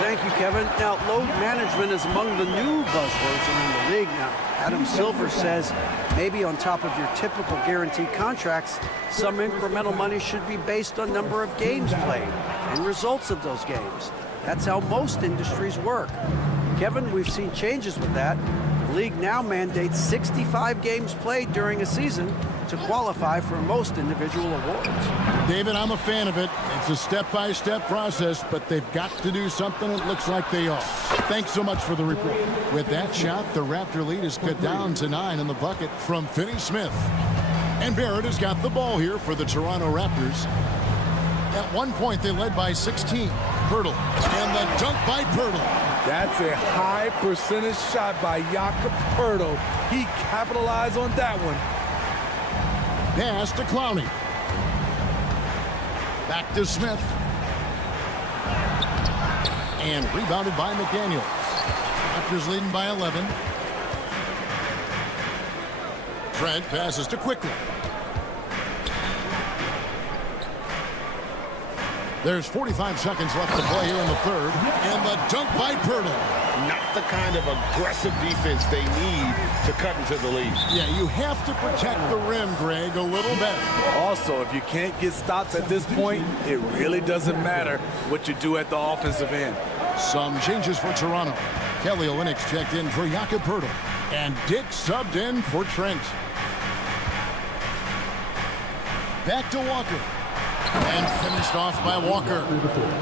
Thank you, Kevin. Now, load management is among the new buzzwords in the league now. Adam Silver says maybe on top of your typical guaranteed contracts, some incremental money should be based on number of games played and results of those games. That's how most industries work. Kevin, we've seen changes with that. The league now mandates 65 games played during a season to qualify for most individual awards. David, I'm a fan of it. It's a step-by-step process, but they've got to do something. It looks like they are. Thanks so much for the report. With that shot, the Raptor lead is cut down to 9 in the bucket from Finney Smith. And Barrett has got the ball here for the Toronto Raptors. At one point, they led by 16. Pirtle. And the dunk by Pirtle. That's a high percentage shot by Jakob Pirtle. He capitalized on that one. Pass to Clowney. Back to Smith. And rebounded by McDaniels. Raptors leading by 11. Trent passes to Quickly. There's 45 seconds left to play here in the third. And the dunk by Pirtle. Not the kind of aggressive defense they need to cut into the lead. Yeah, you have to protect the rim, Greg, a little better. Also, if you can't get stops at this point, it really doesn't matter what you do at the offensive end. Some changes for Toronto. Kelly Olynyk checked in for Jakob Pirtle. And Dick subbed in for Trent. Back to Walker. And finished off by Walker.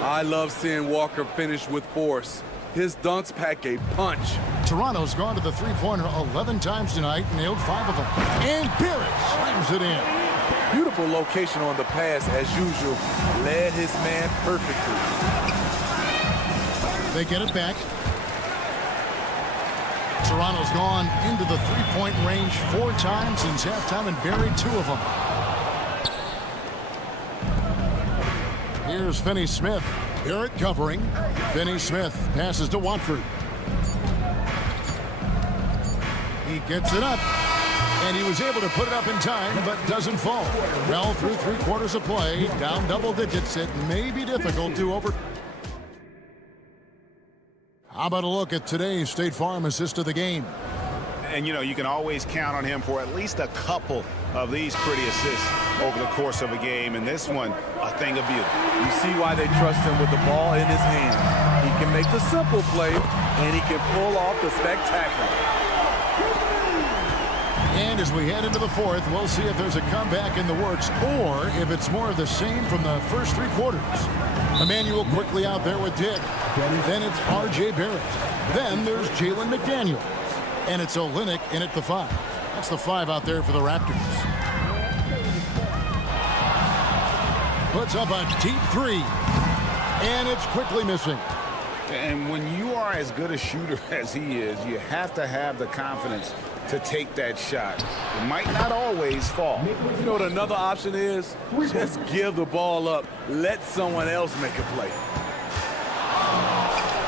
I love seeing Walker finish with force. His dunks pack a punch. Toronto's gone to the three-pointer 11 times tonight, nailed 5 of them. And Barrett slams it in. Beautiful location on the pass, as usual. Led his man perfectly. They get it back. Toronto's gone into the three-point range 4 times since halftime and buried 2 of them. Here's Finney Smith. Barrett covering. Finney Smith passes to Watford. He gets it up. And he was able to put it up in time, but doesn't fall. Well, through 3 quarters of play, down double digits, it may be difficult to over. How about a look at today's State Farm assist of the game? And, you know, you can always count on him for at least a couple of these pretty assists over the course of a game. And this one, a thing of beauty. You see why they trust him with the ball in his hands. He can make the simple play, and he can pull off the spectacular. And as we head into the 4th, we'll see if there's a comeback in the works or if it's more of the same from the first 3 quarters. Emmanuel quickly out there with Dick. Then it's R.J. Barrett. Then there's Jalen McDaniel. And it's Olynyk in at the 5. That's the 5 out there for the Raptors. Puts up a deep 3. And it's quickly missing. And when you are as good a shooter as he is, you have to have the confidence to take that shot. It might not always fall. You know what another option is? Just give the ball up. Let someone else make a play.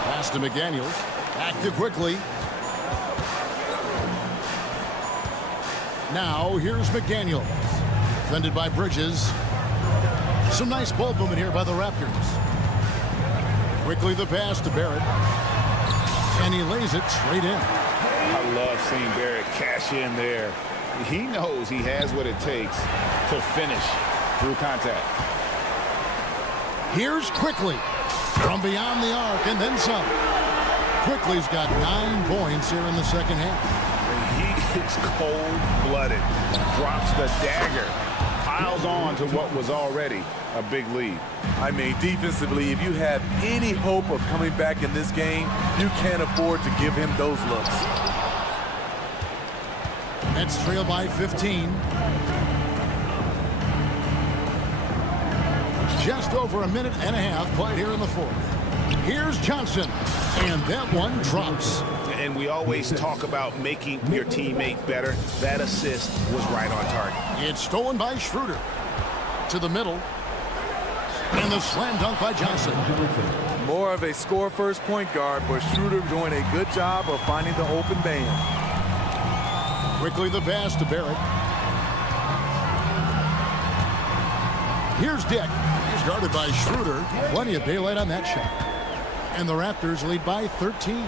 Pass to McDaniels. Active quickly. Now here's McDaniels. Defended by Bridges. Some nice ball movement here by the Raptors. Quickly the pass to Barrett. And he lays it straight in. I love seeing Barrett cash in there. He knows he has what it takes to finish through contact. Here's Quickly from beyond the arc and then some. Quickly's got 9 points here in the second half. He is cold-blooded, drops the dagger, piles on to what was already a big lead. I mean, defensively, if you have any hope of coming back in this game, you can't afford to give him those looks. Nets trail by 15. Just over a minute and a half played here in the 4th. Here's Johnson, and that one drops. And we always talk about making your teammate better. That assist was right on target. It's stolen by Schroeder. To the middle. And the slam dunk by Johnson. More of a score-first point guard, but Schroeder doing a good job of finding the open man. Quickly the pass to Barrett. Here's Dick. He's guarded by Schroeder. Plenty of daylight on that shot. And the Raptors lead by 13.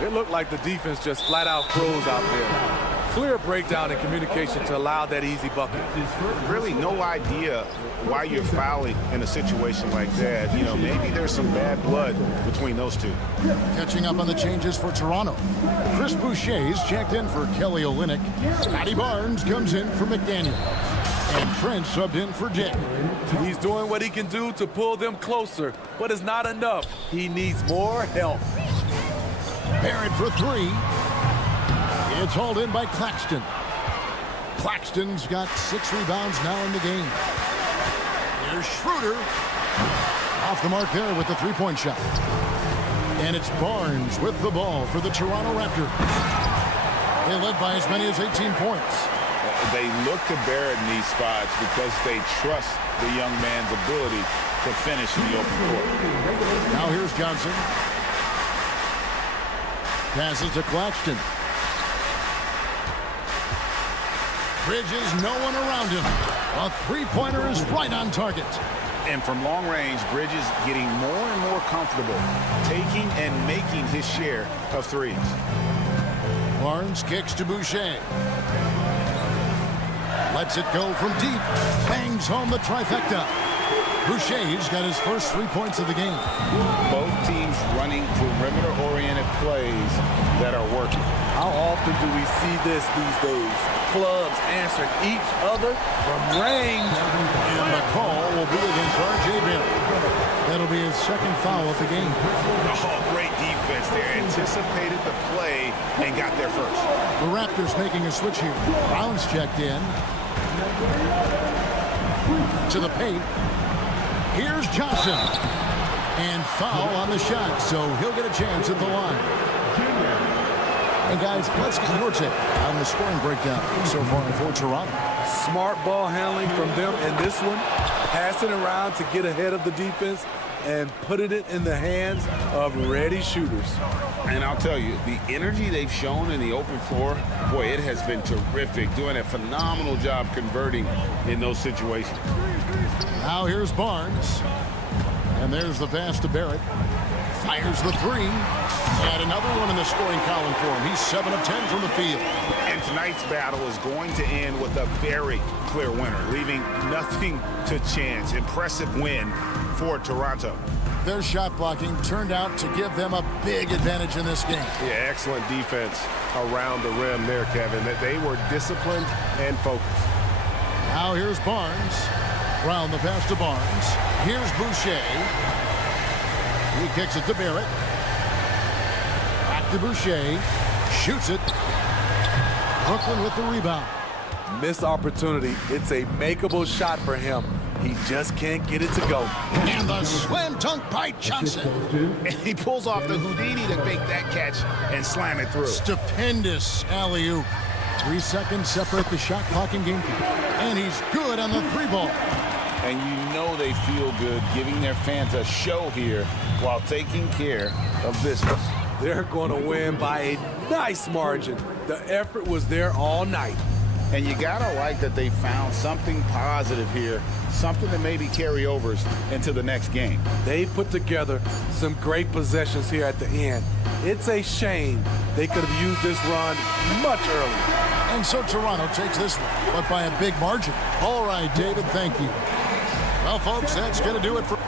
It looked like the defense just flat out froze out there. Clear breakdown in communication to allow that easy bucket. Really no idea why you're fouling in a situation like that. You know, maybe there's some bad blood between those two. Catching up on the changes for Toronto. Chris Boucher's checked in for Kelly Olynyk. Scotty Barnes comes in for McDaniel. And Trent subbed in for Dick. He's doing what he can do to pull them closer, but it's not enough. He needs more help. Barrett for 3. It's hauled in by Claxton. Claxton's got 6 rebounds now in the game. Here's Schroeder. Off the mark there with the 3-point shot. And it's Barnes with the ball for the Toronto Raptors. They led by as many as 18 points. They look to Barrett in these spots because they trust the young man's ability to finish in the open court. Now here's Johnson. Passes to Claxton. Bridges, no one around him. A 3-pointer is right on target. And from long range, Bridges getting more and more comfortable taking and making his share of threes. Barnes kicks to Boucher. Lets it go from deep. Bangs home the trifecta. Boucher's got his first 3 points of the game. Both teams running perimeter-oriented plays that are working. How often do we see this these days? Clubs answering each other from range. And the call will be against R.J. Barrett. That'll be his second foul of the game. Oh, great defense there. Anticipated the play and got there first. The Raptors making a switch here. Brown's checked in. To the paint. Here's Johnson. And foul on the shot, so he'll get a chance at the line. And guys, let's get your take on the scoring breakdown so far for Toronto. Smart ball handling from them in this one. Passing around to get ahead of the defense. and putting it in the hands of ready shooters. And I'll tell you, the energy they've shown in the open floor, boy, it has been terrific, doing a phenomenal job converting in those situations. Now here's Barnes. And there's the pass to Barrett. Fires the three. And another one in the scoring column for him. He's 7 of 10 from the field. And tonight's battle is going to end with a very clear winner, leaving nothing to chance. Impressive win for Toronto. Their shot blocking turned out to give them a big advantage in this game. Yeah, excellent defense around the rim there, Kevin. That they were disciplined and focused. Now here's Barnes. Round the pass to Barnes. Here's Boucher. He kicks it to Barrett. Back to Boucher. Shoots it. Brooklyn with the rebound. Missed opportunity. It's a makeable shot for him. He just can't get it to go. And the slam dunk by Johnson. And he pulls off the Houdini to make that catch and slam it through. Stupendous alley-oop. 3 seconds separate the shot clock and gamekeeper. And he's good on the three ball. And you know they feel good giving their fans a show here while taking care of business. They're going to win by a nice margin. The effort was there all night. And you gotta like that they found something positive here, something that maybe carry overs into the next game. They put together some great possessions here at the end. It's a shame they could have used this run much earlier. And so Toronto takes this one, but by a big margin. All right, David, thank you. Well, folks, that's going to do it for...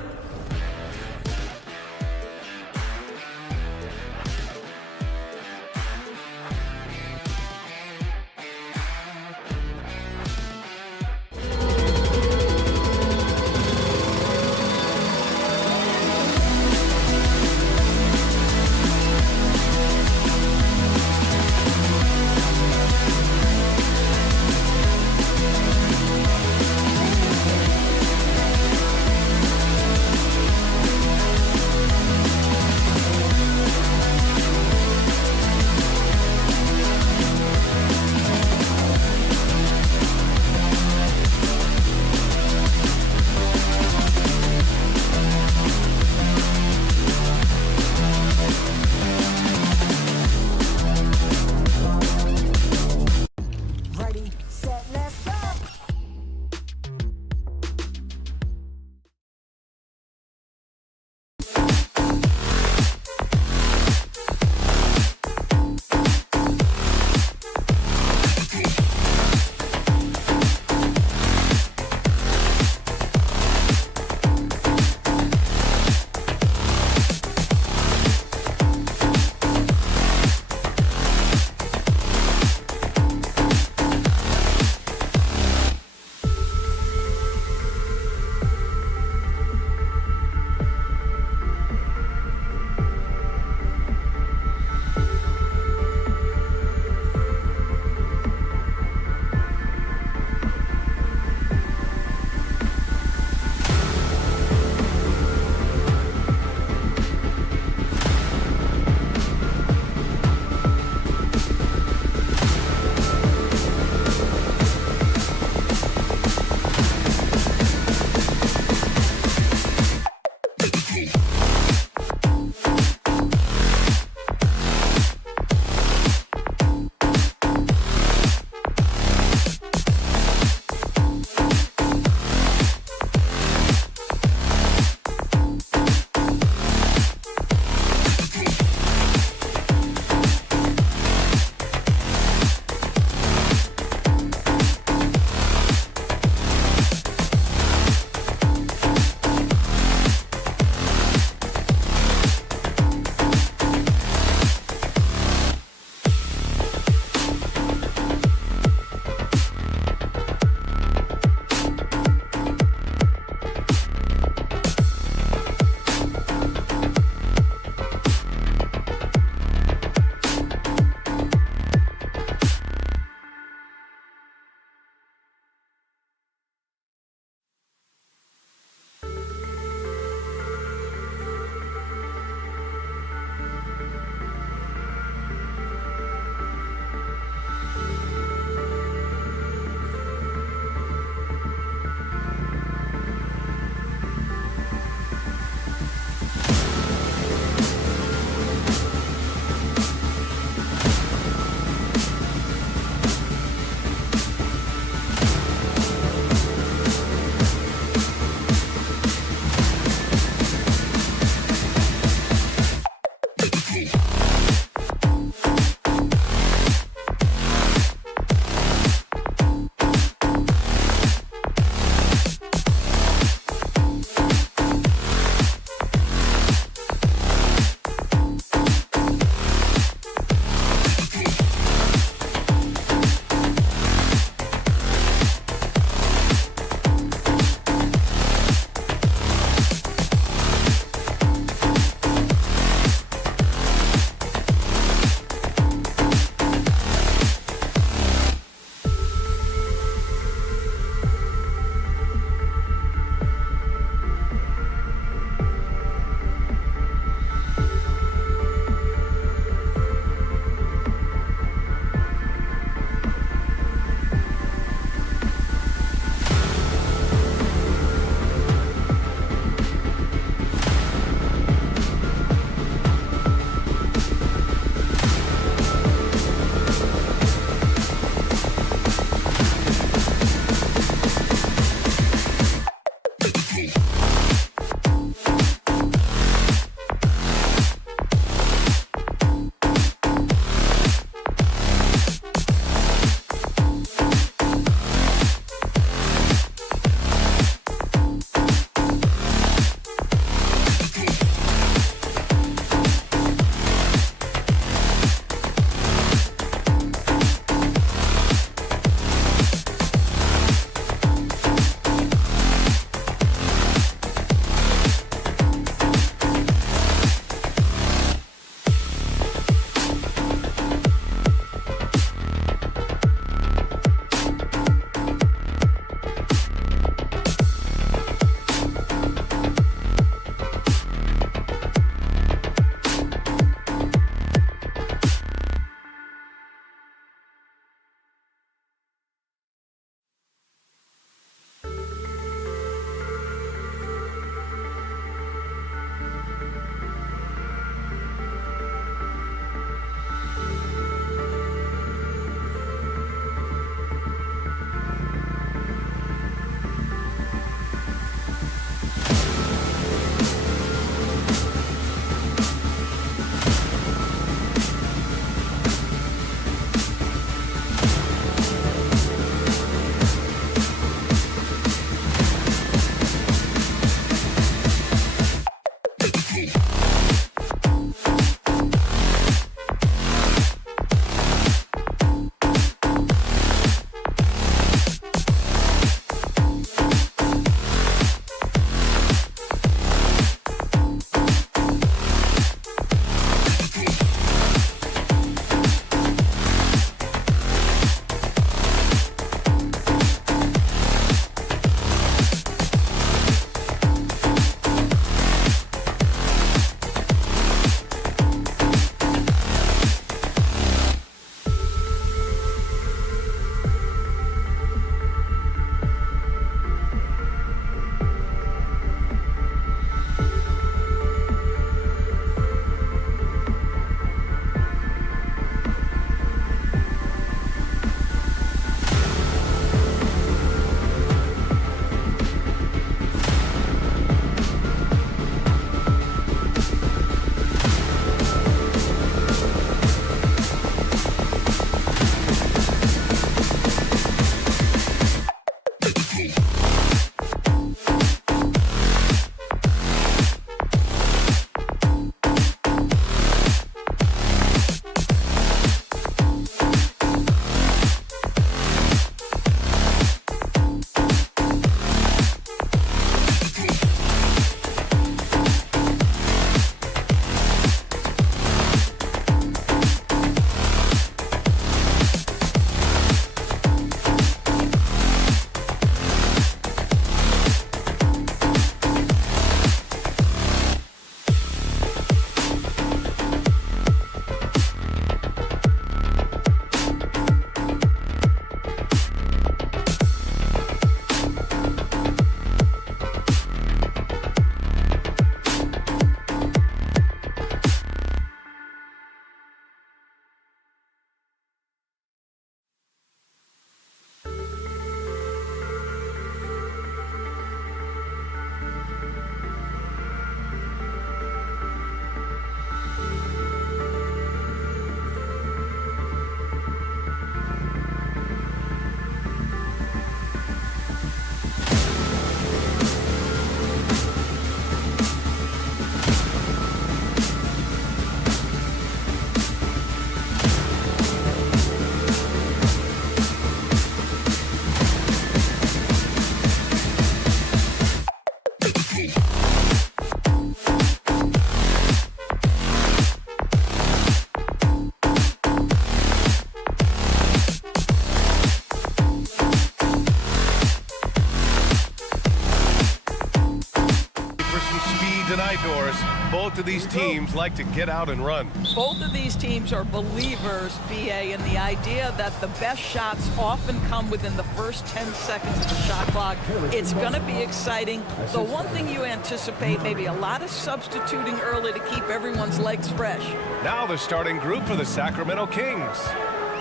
Both of these teams like to get out and run. Both of these teams are believers, BA, in the idea that the best shots often come within the first 10 seconds of the shot clock. It's going to be exciting. The one thing you anticipate, maybe a lot of substituting early to keep everyone's legs fresh. Now the starting group for the Sacramento Kings.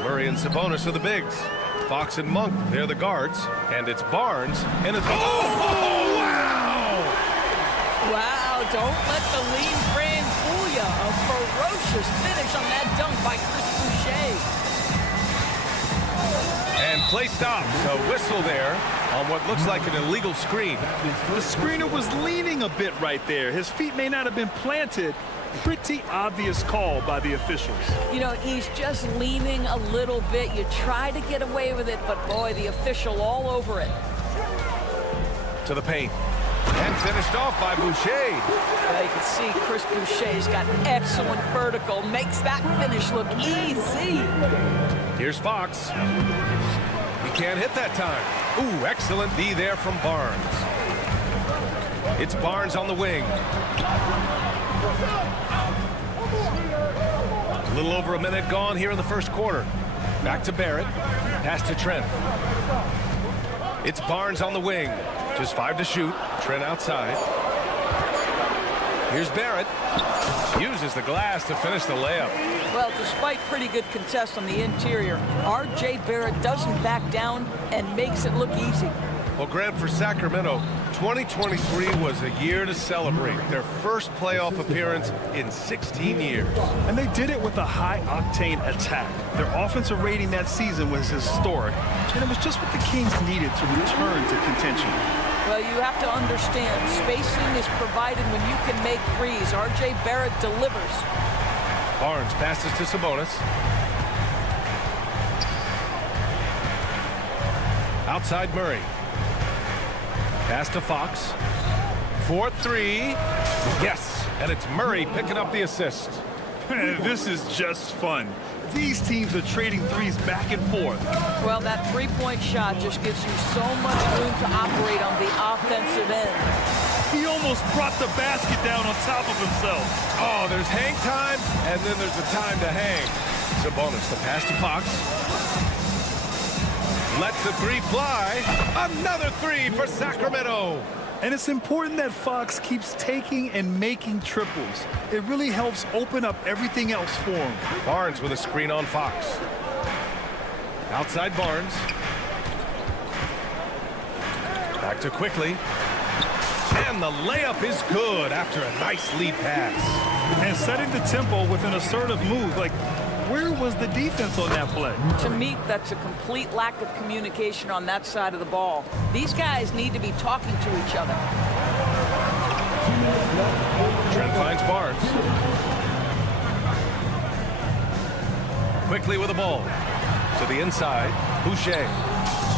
Murray and Sabonis are the bigs. Fox and Monk, they're the guards. And it's Barnes, and it's... Oh, wow! Wow, don't let the lean frame fool you. A ferocious finish on that dunk by Chris Boucher. And play stops. A whistle there on what looks like an illegal screen. The screener was leaning a bit right there. His feet may not have been planted. Pretty obvious call by the officials. You know, he's just leaning a little bit. You try to get away with it, but boy, the official all over it. To the paint. And finished off by Boucher. Well, you can see Chris Boucher's got excellent vertical. Makes that finish look easy. Here's Fox. He can't hit that time. Ooh, excellent D there from Barnes. It's Barnes on the wing. A little over a minute gone here in the first quarter. Back to Barrett. Pass to Trent. It's Barnes on the wing. Just 5 to shoot. Trent outside. Here's Barrett. Uses the glass to finish the layup. Well, despite pretty good contest on the interior, R.J. Barrett doesn't back down and makes it look easy. Well, Grant, for Sacramento, 2023 was a year to celebrate. Their first playoff appearance in 16 years. And they did it with a high-octane attack. Their offensive rating that season was historic, and it was just what the Kings needed to return to contention. Well, you have to understand, spacing is provided when you can make threes. R.J. Barrett delivers. Barnes passes to Sabonis. Outside Murray. Pass to Fox. 4-3. Yes, and it's Murray picking up the assist. This is just fun. These teams are trading threes back and forth. Well, that three-point shot just gives you so much room to operate on the offensive end. He almost brought the basket down on top of himself. Oh, there's hang time, and then there's the time to hang. Sabonis, the pass to Fox. Lets the three fly. Another three for Sacramento. And it's important that Fox keeps taking and making triples. It really helps open up everything else for him. Barnes with a screen on Fox. Outside Barnes. Back to Quickly. And the layup is good after a nice lead pass. And setting the tempo with an assertive move. Like, where was the defense on that play? To me, that's a complete lack of communication on that side of the ball. These guys need to be talking to each other. Trent finds Barnes. Quickly with the ball. To the inside. Boucher.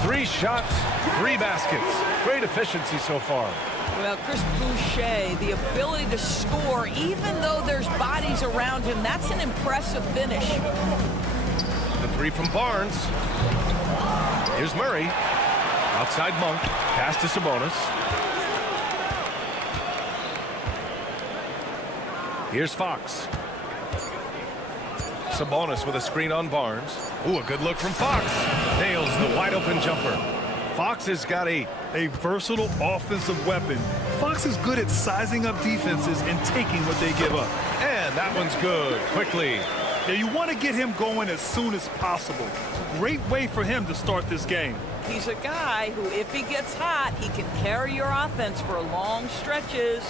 3 shots, 3 baskets. Great efficiency so far. Well, Chris Boucher, the ability to score, even though there's bodies around him, that's an impressive finish. The 3 from Barnes. Here's Murray. Outside Monk. Pass to Sabonis. Here's Fox. Sabonis with a screen on Barnes. Ooh, a good look from Fox. Nails the wide open jumper. Fox has got a versatile offensive weapon. Fox is good at sizing up defenses and taking what they give up. And that one's good. Quickly. Yeah, you want to get him going as soon as possible. Great way for him to start this game. He's a guy who, if he gets hot, he can carry your offense for long stretches.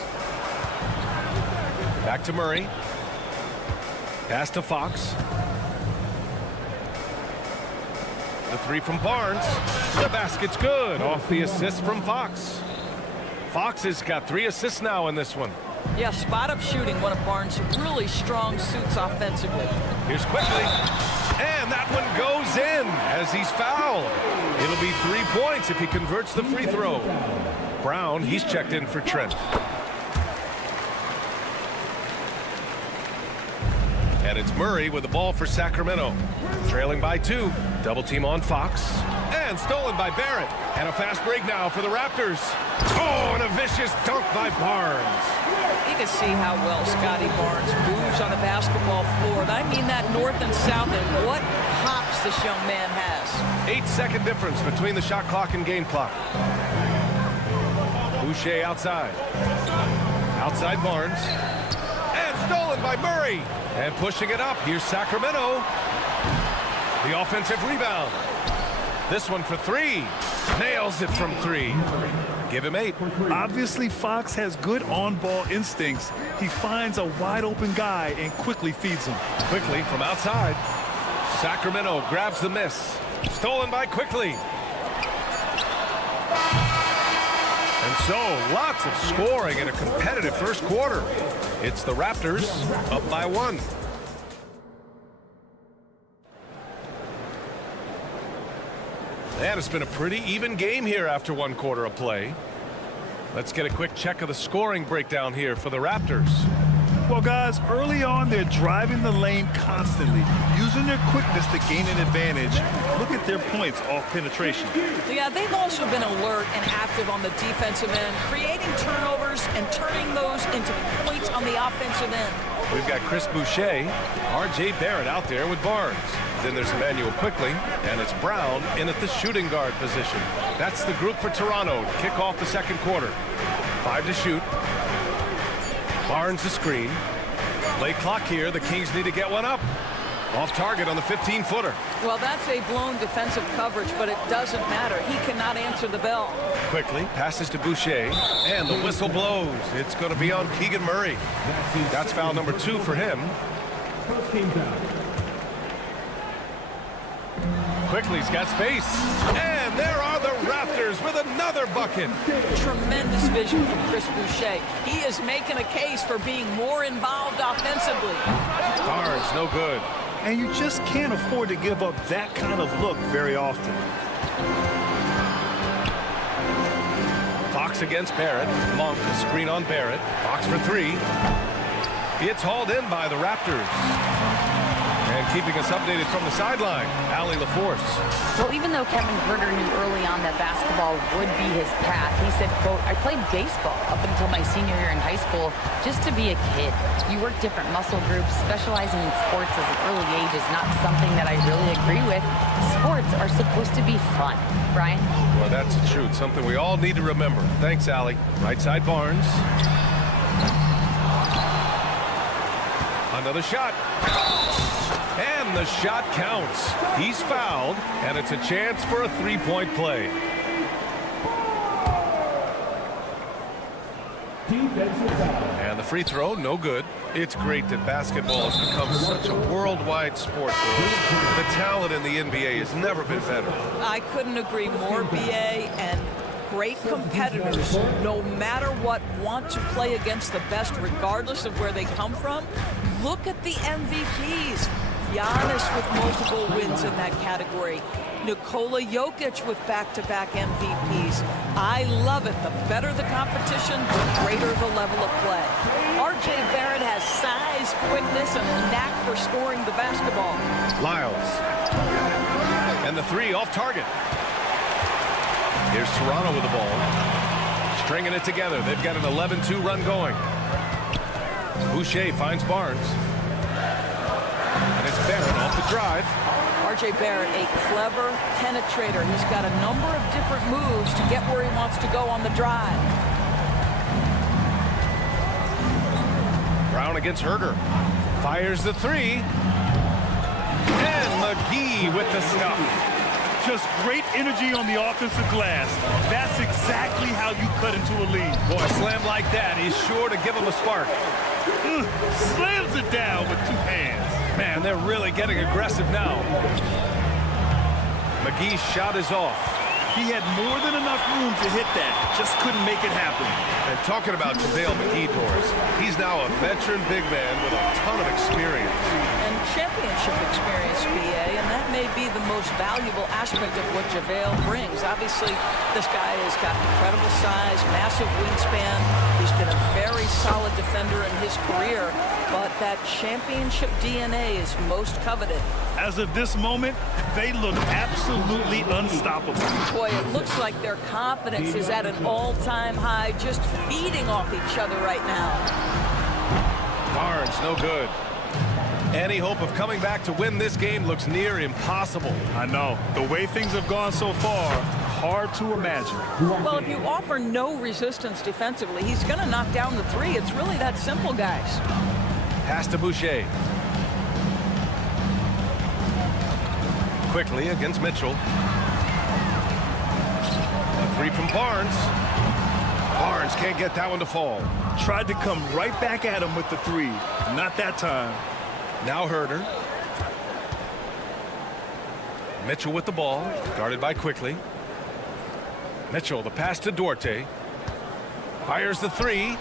Back to Murray. Pass to Fox. The 3 from Barnes. The basket's good. Off the assist from Fox. Fox has got 3 assists now in this one. Yeah, spot-up shooting, one of Barnes' really strong suits offensively. Here's Quickly. And that one goes in as he's fouled. It'll be 3 points if he converts the free throw. Brown, he's checked in for Trent. And it's Murray with the ball for Sacramento. Trailing by 2. Double team on Fox. And stolen by Barrett. And a fast break now for the Raptors. Oh, and a vicious dunk by Barnes. You can see how well Scotty Barnes moves on the basketball floor. And I mean that north and south, and what hops this young man has. 8-second difference between the shot clock and game clock. Boucher outside. Outside Barnes. And stolen by Murray. And pushing it up. Here's Sacramento. The offensive rebound. This one for three. Nails it from three. Give him 8. Obviously, Fox has good on-ball instincts. He finds a wide-open guy and quickly feeds him. Quickly from outside. Sacramento grabs the miss. Stolen by Quickly. And so, lots of scoring in a competitive first quarter. It's the Raptors up by 1. And it's been a pretty even game here after 1 quarter of play. Let's get a quick check of the scoring breakdown here for the Raptors. Well, guys, early on, they're driving the lane constantly, using their quickness to gain an advantage. Look at their points off penetration. Yeah, they've also been alert and active on the defensive end, creating turnovers and turning those into points on the offensive end. We've got Chris Boucher, R.J. Barrett out there with Barnes. Then there's Emmanuel Quickly, and it's Brown in at the shooting guard position. That's the group for Toronto to kick off the second quarter. 5 to shoot. Barnes the screen. Late clock here. The Kings need to get one up. Off target on the 15-footer. Well, that's a blown defensive coverage, but it doesn't matter. He cannot answer the bell. Quickly passes to Boucher, and the whistle blows. It's going to be on Keegan Murray. That's foul number 2 for him. First team foul. Quickly's got space. And there are the Raptors with another bucket. Tremendous vision from Chris Boucher. He is making a case for being more involved offensively. Barnes, no good. And you just can't afford to give up that kind of look very often. Fox against Barrett. Monk, screen on Barrett. Fox for 3. It's hauled in by the Raptors. And keeping us updated from the sideline, Allie LaForce. Well, even though Kevin Herter knew early on that basketball would be his path, he said, quote, I played baseball up until my senior year in high school just to be a kid. You work different muscle groups. Specializing in sports as an early age is not something that I really agree with. Sports are supposed to be fun. Brian? Well, that's the truth. Something we all need to remember. Thanks, Allie. Right side Barnes. Another shot. And the shot counts. He's fouled, and it's a chance for a 3-point play. And the free throw, no good. It's great that basketball has become such a worldwide sport. The talent in the NBA has never been better. I couldn't agree more, B.A., and great competitors, no matter what, want to play against the best regardless of where they come from. Look at the MVPs. Giannis with multiple wins in that category. Nikola Jokic with back-to-back MVPs. I love it. The better the competition, the greater the level of play. R.J. Barrett has size, quickness, and a knack for scoring the basketball. Lyles. And the 3 off target. Here's Toronto with the ball. Stringing it together. They've got an 11-2 run going. Boucher finds Barnes. And it's Barrett off the drive. R.J. Barrett, a clever penetrator. He's got a number of different moves to get where he wants to go on the drive. Brown against Herter. Fires the 3. And McGee with the stuff. Just great energy on the offensive glass. That's exactly how you cut into a lead. Boy, a slam like that, he's sure to give him a spark. Slams it down with 2 hands. Man, they're really getting aggressive now. McGee's shot is off. He had more than enough room to hit that. Just couldn't make it happen. And talking about JaVale McGee, Doris, he's now a veteran big man with a ton of experience. And championship experience, BA, and that may be the most valuable aspect of what JaVale brings. Obviously, this guy has got incredible size, massive wingspan. He's been a very solid defender in his career, but that championship DNA is most coveted. As of this moment, they look absolutely unstoppable. Boy, it looks like their confidence is at an all-time high, just feeding off each other right now. Barnes, no good. Any hope of coming back to win this game looks near impossible. I know. The way things have gone so far, hard to imagine. Well, if you offer no resistance defensively, he's going to knock down the three. It's really that simple, guys. Pass to Boucher. Quickly against Mitchell. A three from Barnes. Barnes can't get that one to fall. Tried to come right back at him with the three. Not that time. Now Herder. Mitchell with the ball, guarded by Quickly. Mitchell, the pass to Duarte. Fires the three.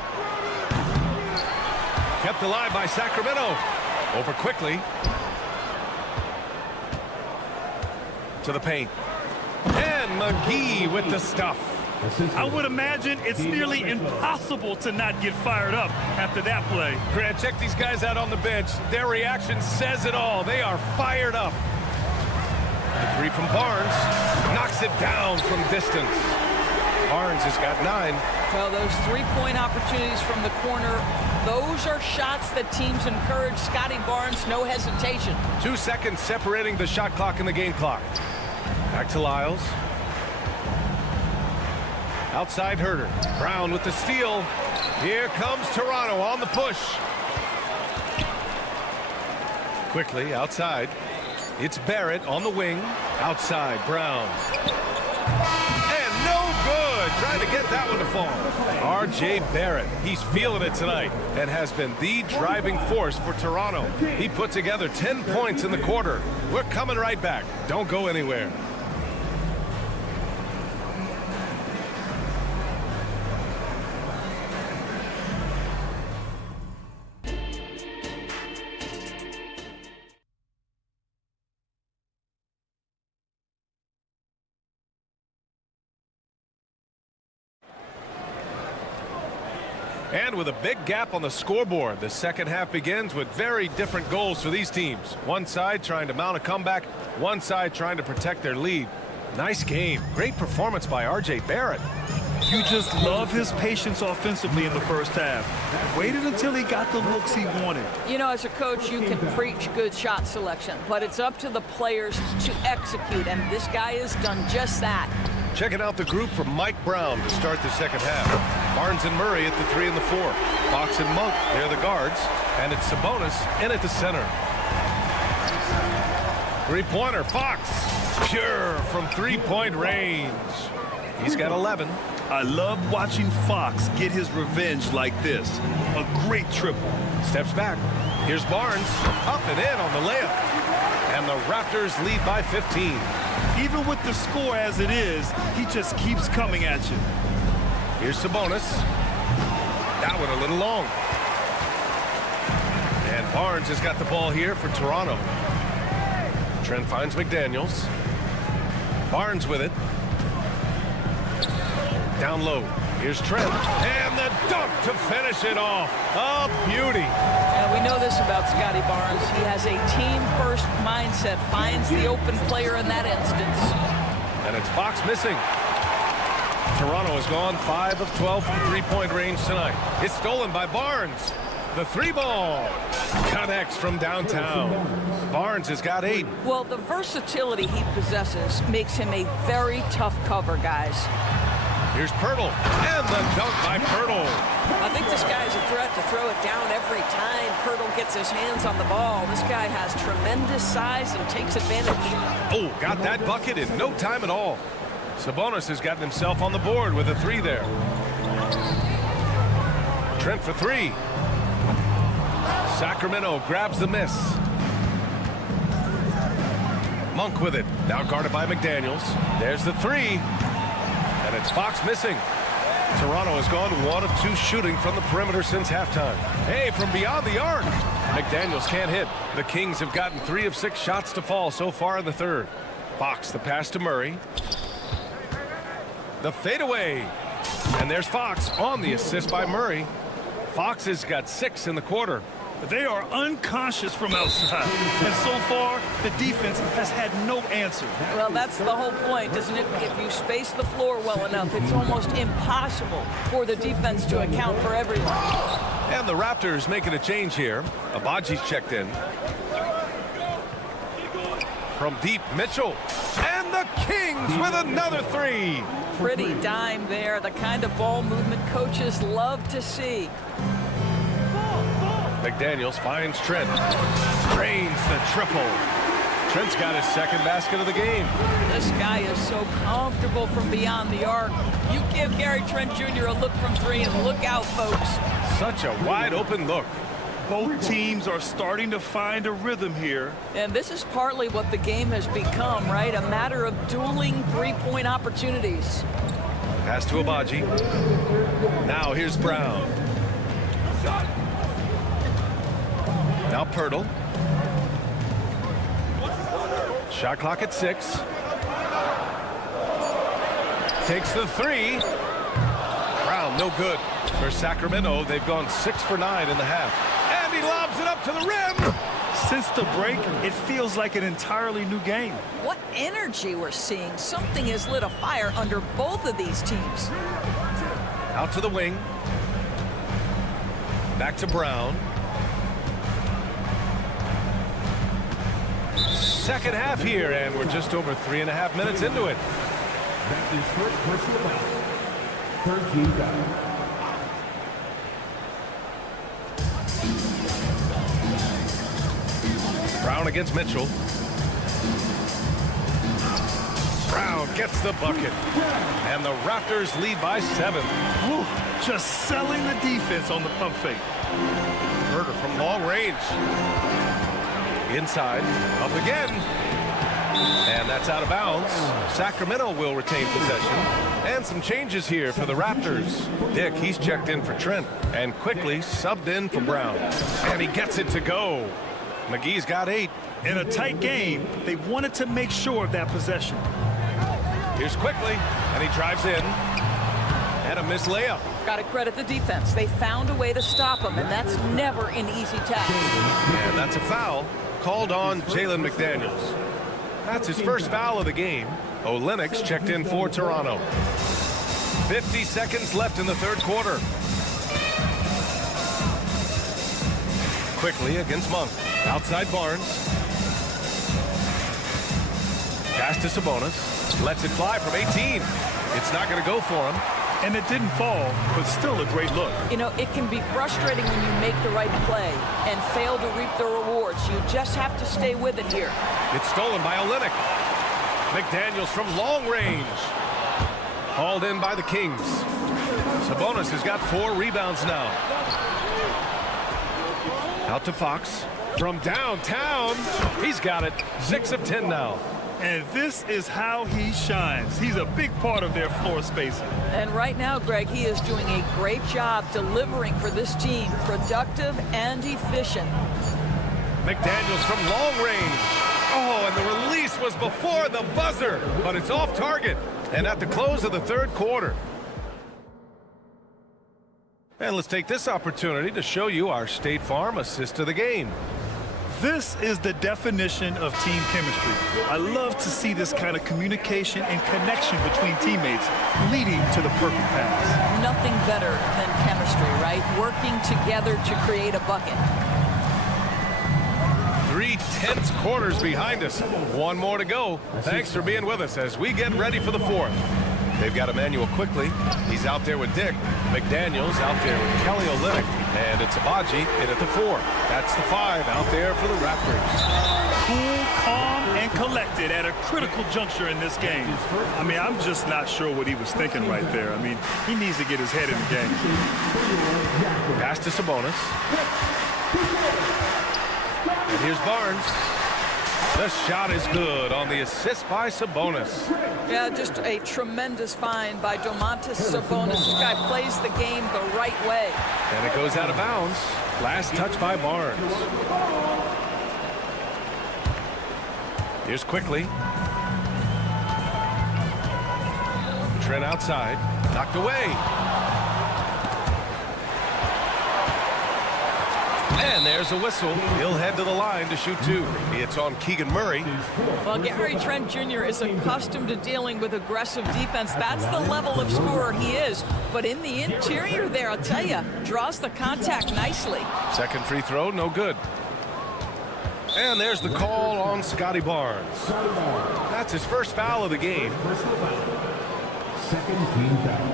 Kept alive by Sacramento. Over Quickly. To the paint. And McGee with the stuff. I would imagine it's nearly impossible to not get fired up after that play. Grant, check these guys out on the bench. Their reaction says it all. They are fired up. The three from Barnes. Knocks it down from distance. Barnes has got 9. Well, those three-point opportunities from the corner, those are shots that teams encourage. Scotty Barnes, no hesitation. 2 seconds separating the shot clock and the game clock. Back to Lyles. Outside Herder. Brown with the steal. Here comes Toronto on the push. Quickly outside. It's Barrett on the wing. Outside Brown. And no good. Trying to get that one to fall. R.J. Barrett. He's feeling it tonight and has been the driving force for Toronto. He put together 10 points in the quarter. We're coming right back. Don't go anywhere. And with a big gap on the scoreboard, the second half begins with very different goals for these teams. One side trying to mount a comeback, one side trying to protect their lead. Nice game. Great performance by R.J. Barrett. You just love his patience offensively in the first half. Waited until he got the looks he wanted. You know, as a coach, you can preach good shot selection, but it's up to the players to execute, and this guy has done just that. Checking out the group from Mike Brown to start the second half. Barnes and Murray at the 3 and the 4. Fox and Monk, they're the guards. And it's Sabonis in at the center. Three-pointer, Fox. Pure from three-point range. He's got 11. I love watching Fox get his revenge like this. A great triple. Steps back. Here's Barnes. Up and in on the layup. And the Raptors lead by 15. Even with the score as it is, he just keeps coming at you. Here's Sabonis. That one a little long. And Barnes has got the ball here for Toronto. Trent finds McDaniels. Barnes with it. Down low. Here's Trent. And the dunk to finish it off. A beauty. Yeah, we know this about Scotty Barnes. He has a team-first mindset. Finds the open player in that instance. And it's Fox missing. Toronto has gone 5 of 12 from three-point range tonight. It's stolen by Barnes. The three ball connects from downtown. Barnes has got 8. Well, the versatility he possesses makes him a very tough cover, guys. Here's Pirtle, and the dunk by Pirtle. I think this guy is a threat to throw it down every time Pirtle gets his hands on the ball. This guy has tremendous size and takes advantage. Oh, got that bucket in no time at all. Sabonis has gotten himself on the board with a 3 there. Trent for 3. Sacramento grabs the miss. Monk with it, now guarded by McDaniels. There's the 3. And it's Fox missing. Toronto has gone 1 of 2 shooting from the perimeter since halftime. Hey, from beyond the arc. McDaniels can't hit. The Kings have gotten 3 of 6 shots to fall so far in the third. Fox, the pass to Murray. The fadeaway. And there's Fox on the assist by Murray. Fox has got 6 in the quarter. They are unconscious from outside. And so far, the defense has had no answer. Well, that's the whole point, isn't it? If you space the floor well enough, it's almost impossible for the defense to account for everyone. And the Raptors making a change here. Abaji's checked in. From deep, Mitchell. And the Kings with another 3. Pretty dime there, the kind of ball movement coaches love to see. McDaniels finds Trent. Drains the triple. Trent's got his second basket of the game. This guy is so comfortable from beyond the arc. You give Gary Trent Jr. a look from 3 and look out, folks. Such a wide open look. Both teams are starting to find a rhythm here. And this is partly what the game has become, right? A matter of dueling three-point opportunities. Pass to Abaji. Now here's Brown. Now Pirtle. Shot clock at 6. Takes the 3. Brown, no good. For Sacramento, they've gone 6 for 9 in the half. And he lobs it up to the rim. Since the break, it feels like an entirely new game. What energy we're seeing. Something has lit a fire under both of these teams. Out to the wing. Back to Brown. Second half here, and we're just over 3.5 minutes into it. That's his first personal foul. Third team foul. Brown against Mitchell. Brown gets the bucket. And the Raptors lead by 7. Whew, just selling the defense on the pump fake. Berger from long range. Inside, up again. And that's out of bounds. Sacramento will retain possession. And some changes here for the Raptors. Dick, he's checked in for Trent. And quickly subbed in for Brown. And he gets it to go. McGee's got 8. In a tight game, they wanted to make sure of that possession. Here's quickly, and he drives in. And a missed layup. Got to credit the defense. They found a way to stop him, and that's never an easy task. And that's a foul called on Jalen McDaniels. That's his first foul of the game. Olenek's checked in for Toronto. 50 seconds left in the third quarter. Quickly against Monk. Outside Barnes. Pass to Sabonis. Lets it fly from 18. It's not going to go for him. And it didn't fall, but still a great look. You know, it can be frustrating when you make the right play and fail to reap the rewards. You just have to stay with it here. It's stolen by Olenek. McDaniels from long range. Hauled in by the Kings. Sabonis has got 4 rebounds now. Out to Fox. From downtown. He's got it. 6 of 10 now. And this is how he shines. He's a big part of their floor spacing. And right now, Greg, he is doing a great job delivering for this team. Productive and efficient. McDaniels from long range. Oh, and the release was before the buzzer, but it's off target. And at the close of the third quarter. And let's take this opportunity to show you our State Farm assist of the game. This is the definition of team chemistry. I love to see this kind of communication and connection between teammates leading to the perfect pass. Nothing better than chemistry, right? Working together to create a bucket. 3 tense quarters behind us. 1 more to go. Thanks for being with us as we get ready for the 4th. They've got Emmanuel quickly. He's out there with Dick. McDaniels out there with Kelly Olynyk. And it's Abaji in at the 4. That's the 5 out there for the Raptors. Cool, calm, and collected at a critical juncture in this game. I mean, I'm just not sure what he was thinking right there. I mean, he needs to get his head in the game. Pass to Sabonis. And here's Barnes. The shot is good on the assist by Sabonis. Yeah, just a tremendous find by Domantas Sabonis. This guy plays the game the right way. And it goes out of bounds. Last touch by Barnes. Here's quickly. Trent outside. Knocked away. And there's a whistle. He'll head to the line to shoot two. It's on Keegan Murray. Well, Gary Trent Jr. is accustomed to dealing with aggressive defense. That's the level of scorer he is. But in the interior there, I'll tell you, draws the contact nicely. Second free throw, no good. And there's the call on Scotty Barnes. That's his first foul of the game. Second team foul.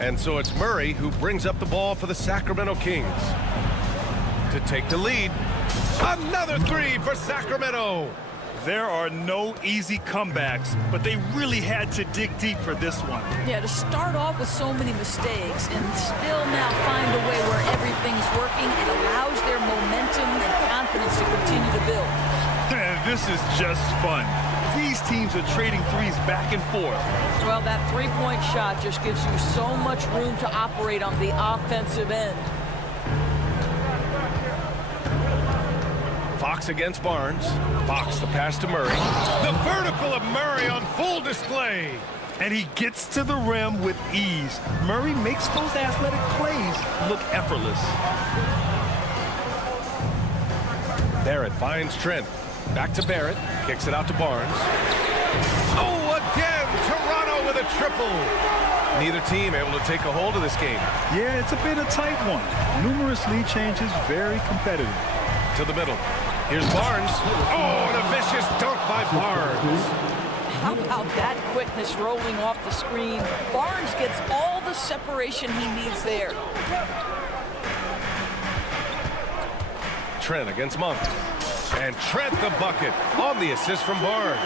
And so it's Murray who brings up the ball for the Sacramento Kings to take the lead. Another three for Sacramento. There are no easy comebacks, but they really had to dig deep for this one. Yeah, to start off with so many mistakes and still now find a way where everything's working, it allows their momentum and confidence to continue to build. This is just fun. These teams are trading threes back and forth. Well, that three-point shot just gives you so much room to operate on the offensive end. Fox against Barnes. Fox the pass to Murray. The vertical of Murray on full display. And he gets to the rim with ease. Murray makes those athletic plays look effortless. Barrett finds Trent. Back to Barrett. Kicks it out to Barnes. Oh, again! Toronto with a triple. Neither team able to take a hold of this game. Yeah, it's a bit of a tight one. Numerous lead changes, very competitive. To the middle. Here's Barnes. Oh, and a vicious dunk by Barnes. How about that quickness rolling off the screen? Barnes gets all the separation he needs there. Trent against Monk. And Trent the bucket on the assist from Barnes.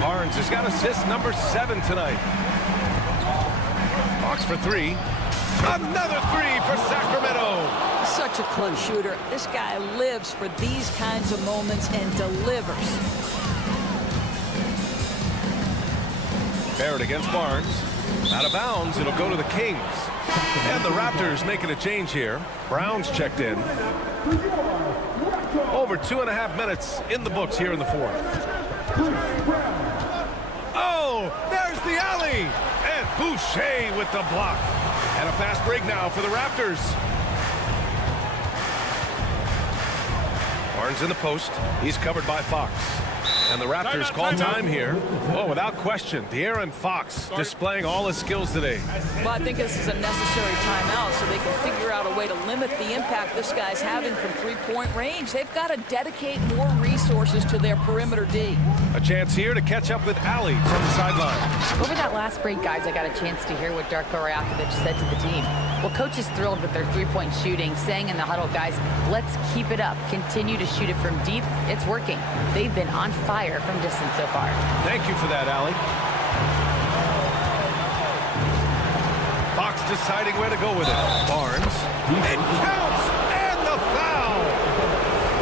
Barnes has got assist number 7 tonight. Fox for 3. Another 3 for Sacramento. Such a clutch shooter. This guy lives for these kinds of moments and delivers. Barrett against Barnes. Out of bounds, it'll go to the Kings. And the Raptors making a change here. Brown's checked in. Over 2.5 minutes in the books here in the fourth. Oh, there's the alley. And Boucher with the block. And a fast break now for the Raptors. Barnes in the post. He's covered by Fox. And the Raptors call time here. Oh, without question, De'Aaron Fox displaying all his skills today. Well, I think this is a necessary timeout so they can figure out a way to limit the impact this guy's having from three-point range. They've got to dedicate more resources to their perimeter D. A chance here to catch up with Ali from the sideline. Over that last break, guys, I got a chance to hear what Darko Rajakovic said to the team. Well, coach is thrilled with their three-point shooting, saying in the huddle, guys, let's keep it up. Continue to shoot it from deep. It's working. They've been on fire from distance so far. Thank you for that, Ali. Fox deciding where to go with it. Barnes. It counts! And the foul!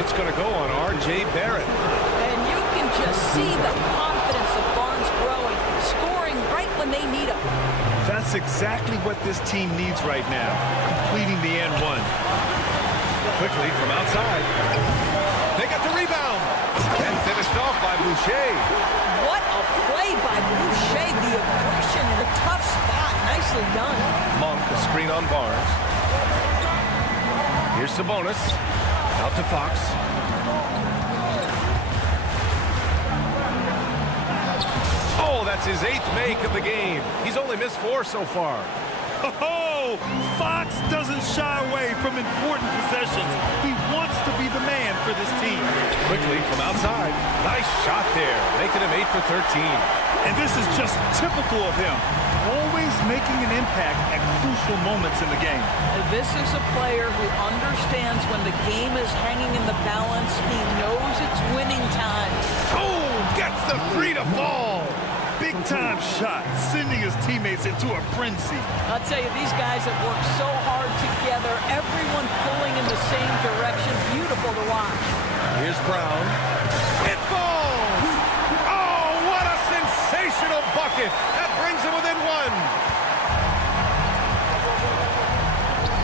It's going to go on R.J. Barrett. And you can just see the confidence of Barnes growing, scoring right when they need him. That's exactly what this team needs right now, completing the and one. Quickly from outside. They got the rebound. And finished off by Boucher. What a play by Boucher. The aggression, the tough spot. Nicely done. Monk, a screen on Barnes. Here's Sabonis. Out to Fox. Oh, that's his 8th make of the game. He's only missed 4 so far. Oh, Fox doesn't shy away from important possessions. He wants to be the man for this team. Quickly from outside. Nice shot there, making him 8 for 13. And this is just typical of him. Always making an impact at crucial moments in the game. This is a player who understands when the game is hanging in the balance. He knows it's winning time. Oh, gets the 3 to fall. Big-time shot, sending his teammates into a frenzy. I'll tell you, these guys have worked so hard together, everyone pulling in the same direction. Beautiful to watch. Here's Brown. It falls! Oh, what a sensational bucket! That brings him within one.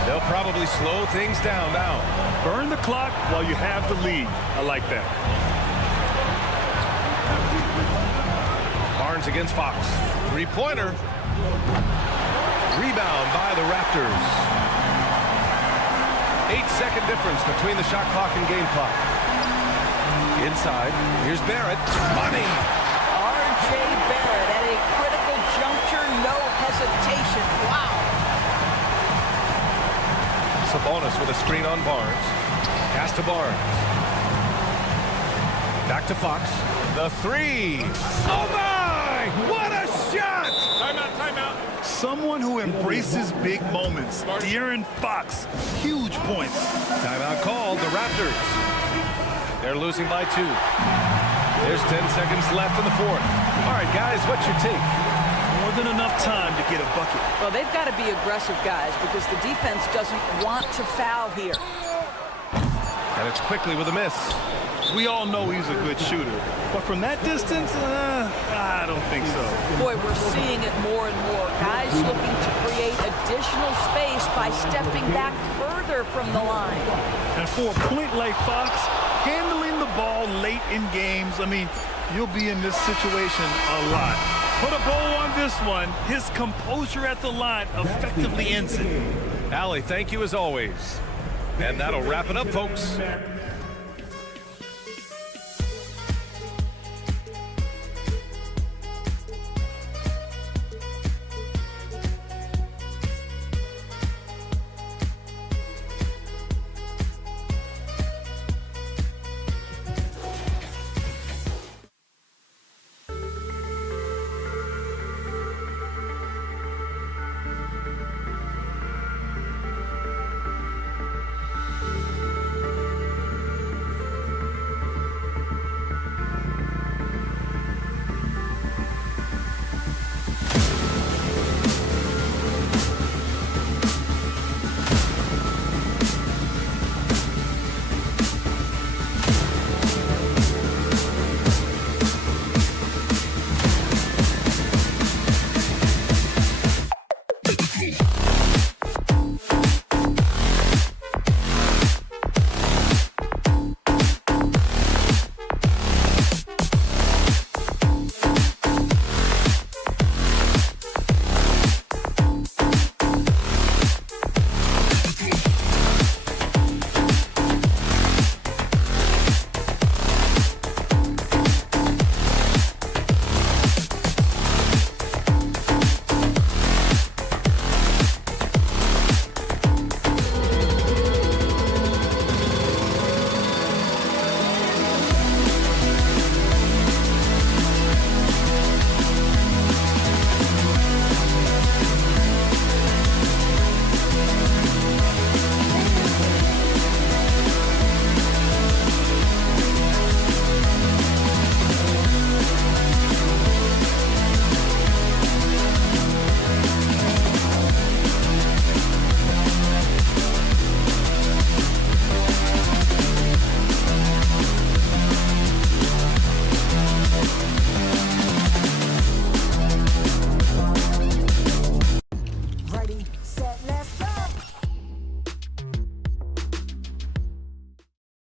They'll probably slow things down now. Burn the clock while you have the lead. I like that. Barnes against Fox. Three-pointer. Rebound by the Raptors. 8-second difference between the shot clock and game clock. Inside, here's Barrett. Money! R.J. Barrett at a critical juncture, no hesitation. Wow. Sabonis with a screen on Barnes. Pass to Barnes. Back to Fox. The three. Oh, my! What a shot! Timeout, timeout. Someone who embraces big moments. De'Aaron Fox. Huge points. Timeout called. The Raptors. They're losing by 2. There's 10 seconds left in the fourth. All right, guys, what's your take? More than enough time to get a bucket. Well, they've got to be aggressive, guys, because the defense doesn't want to foul here. And it's quickly with a miss. We all know he's a good shooter, but from that distance, I don't think so. Boy, we're seeing it more and more. Guys looking to create additional space by stepping back further from the line. And for a point like Fox, handling the ball late in games, I mean, you'll be in this situation a lot. Put a bow on this one. His composure at the line effectively ends it. Allie, thank you as always. And that'll wrap it up, folks.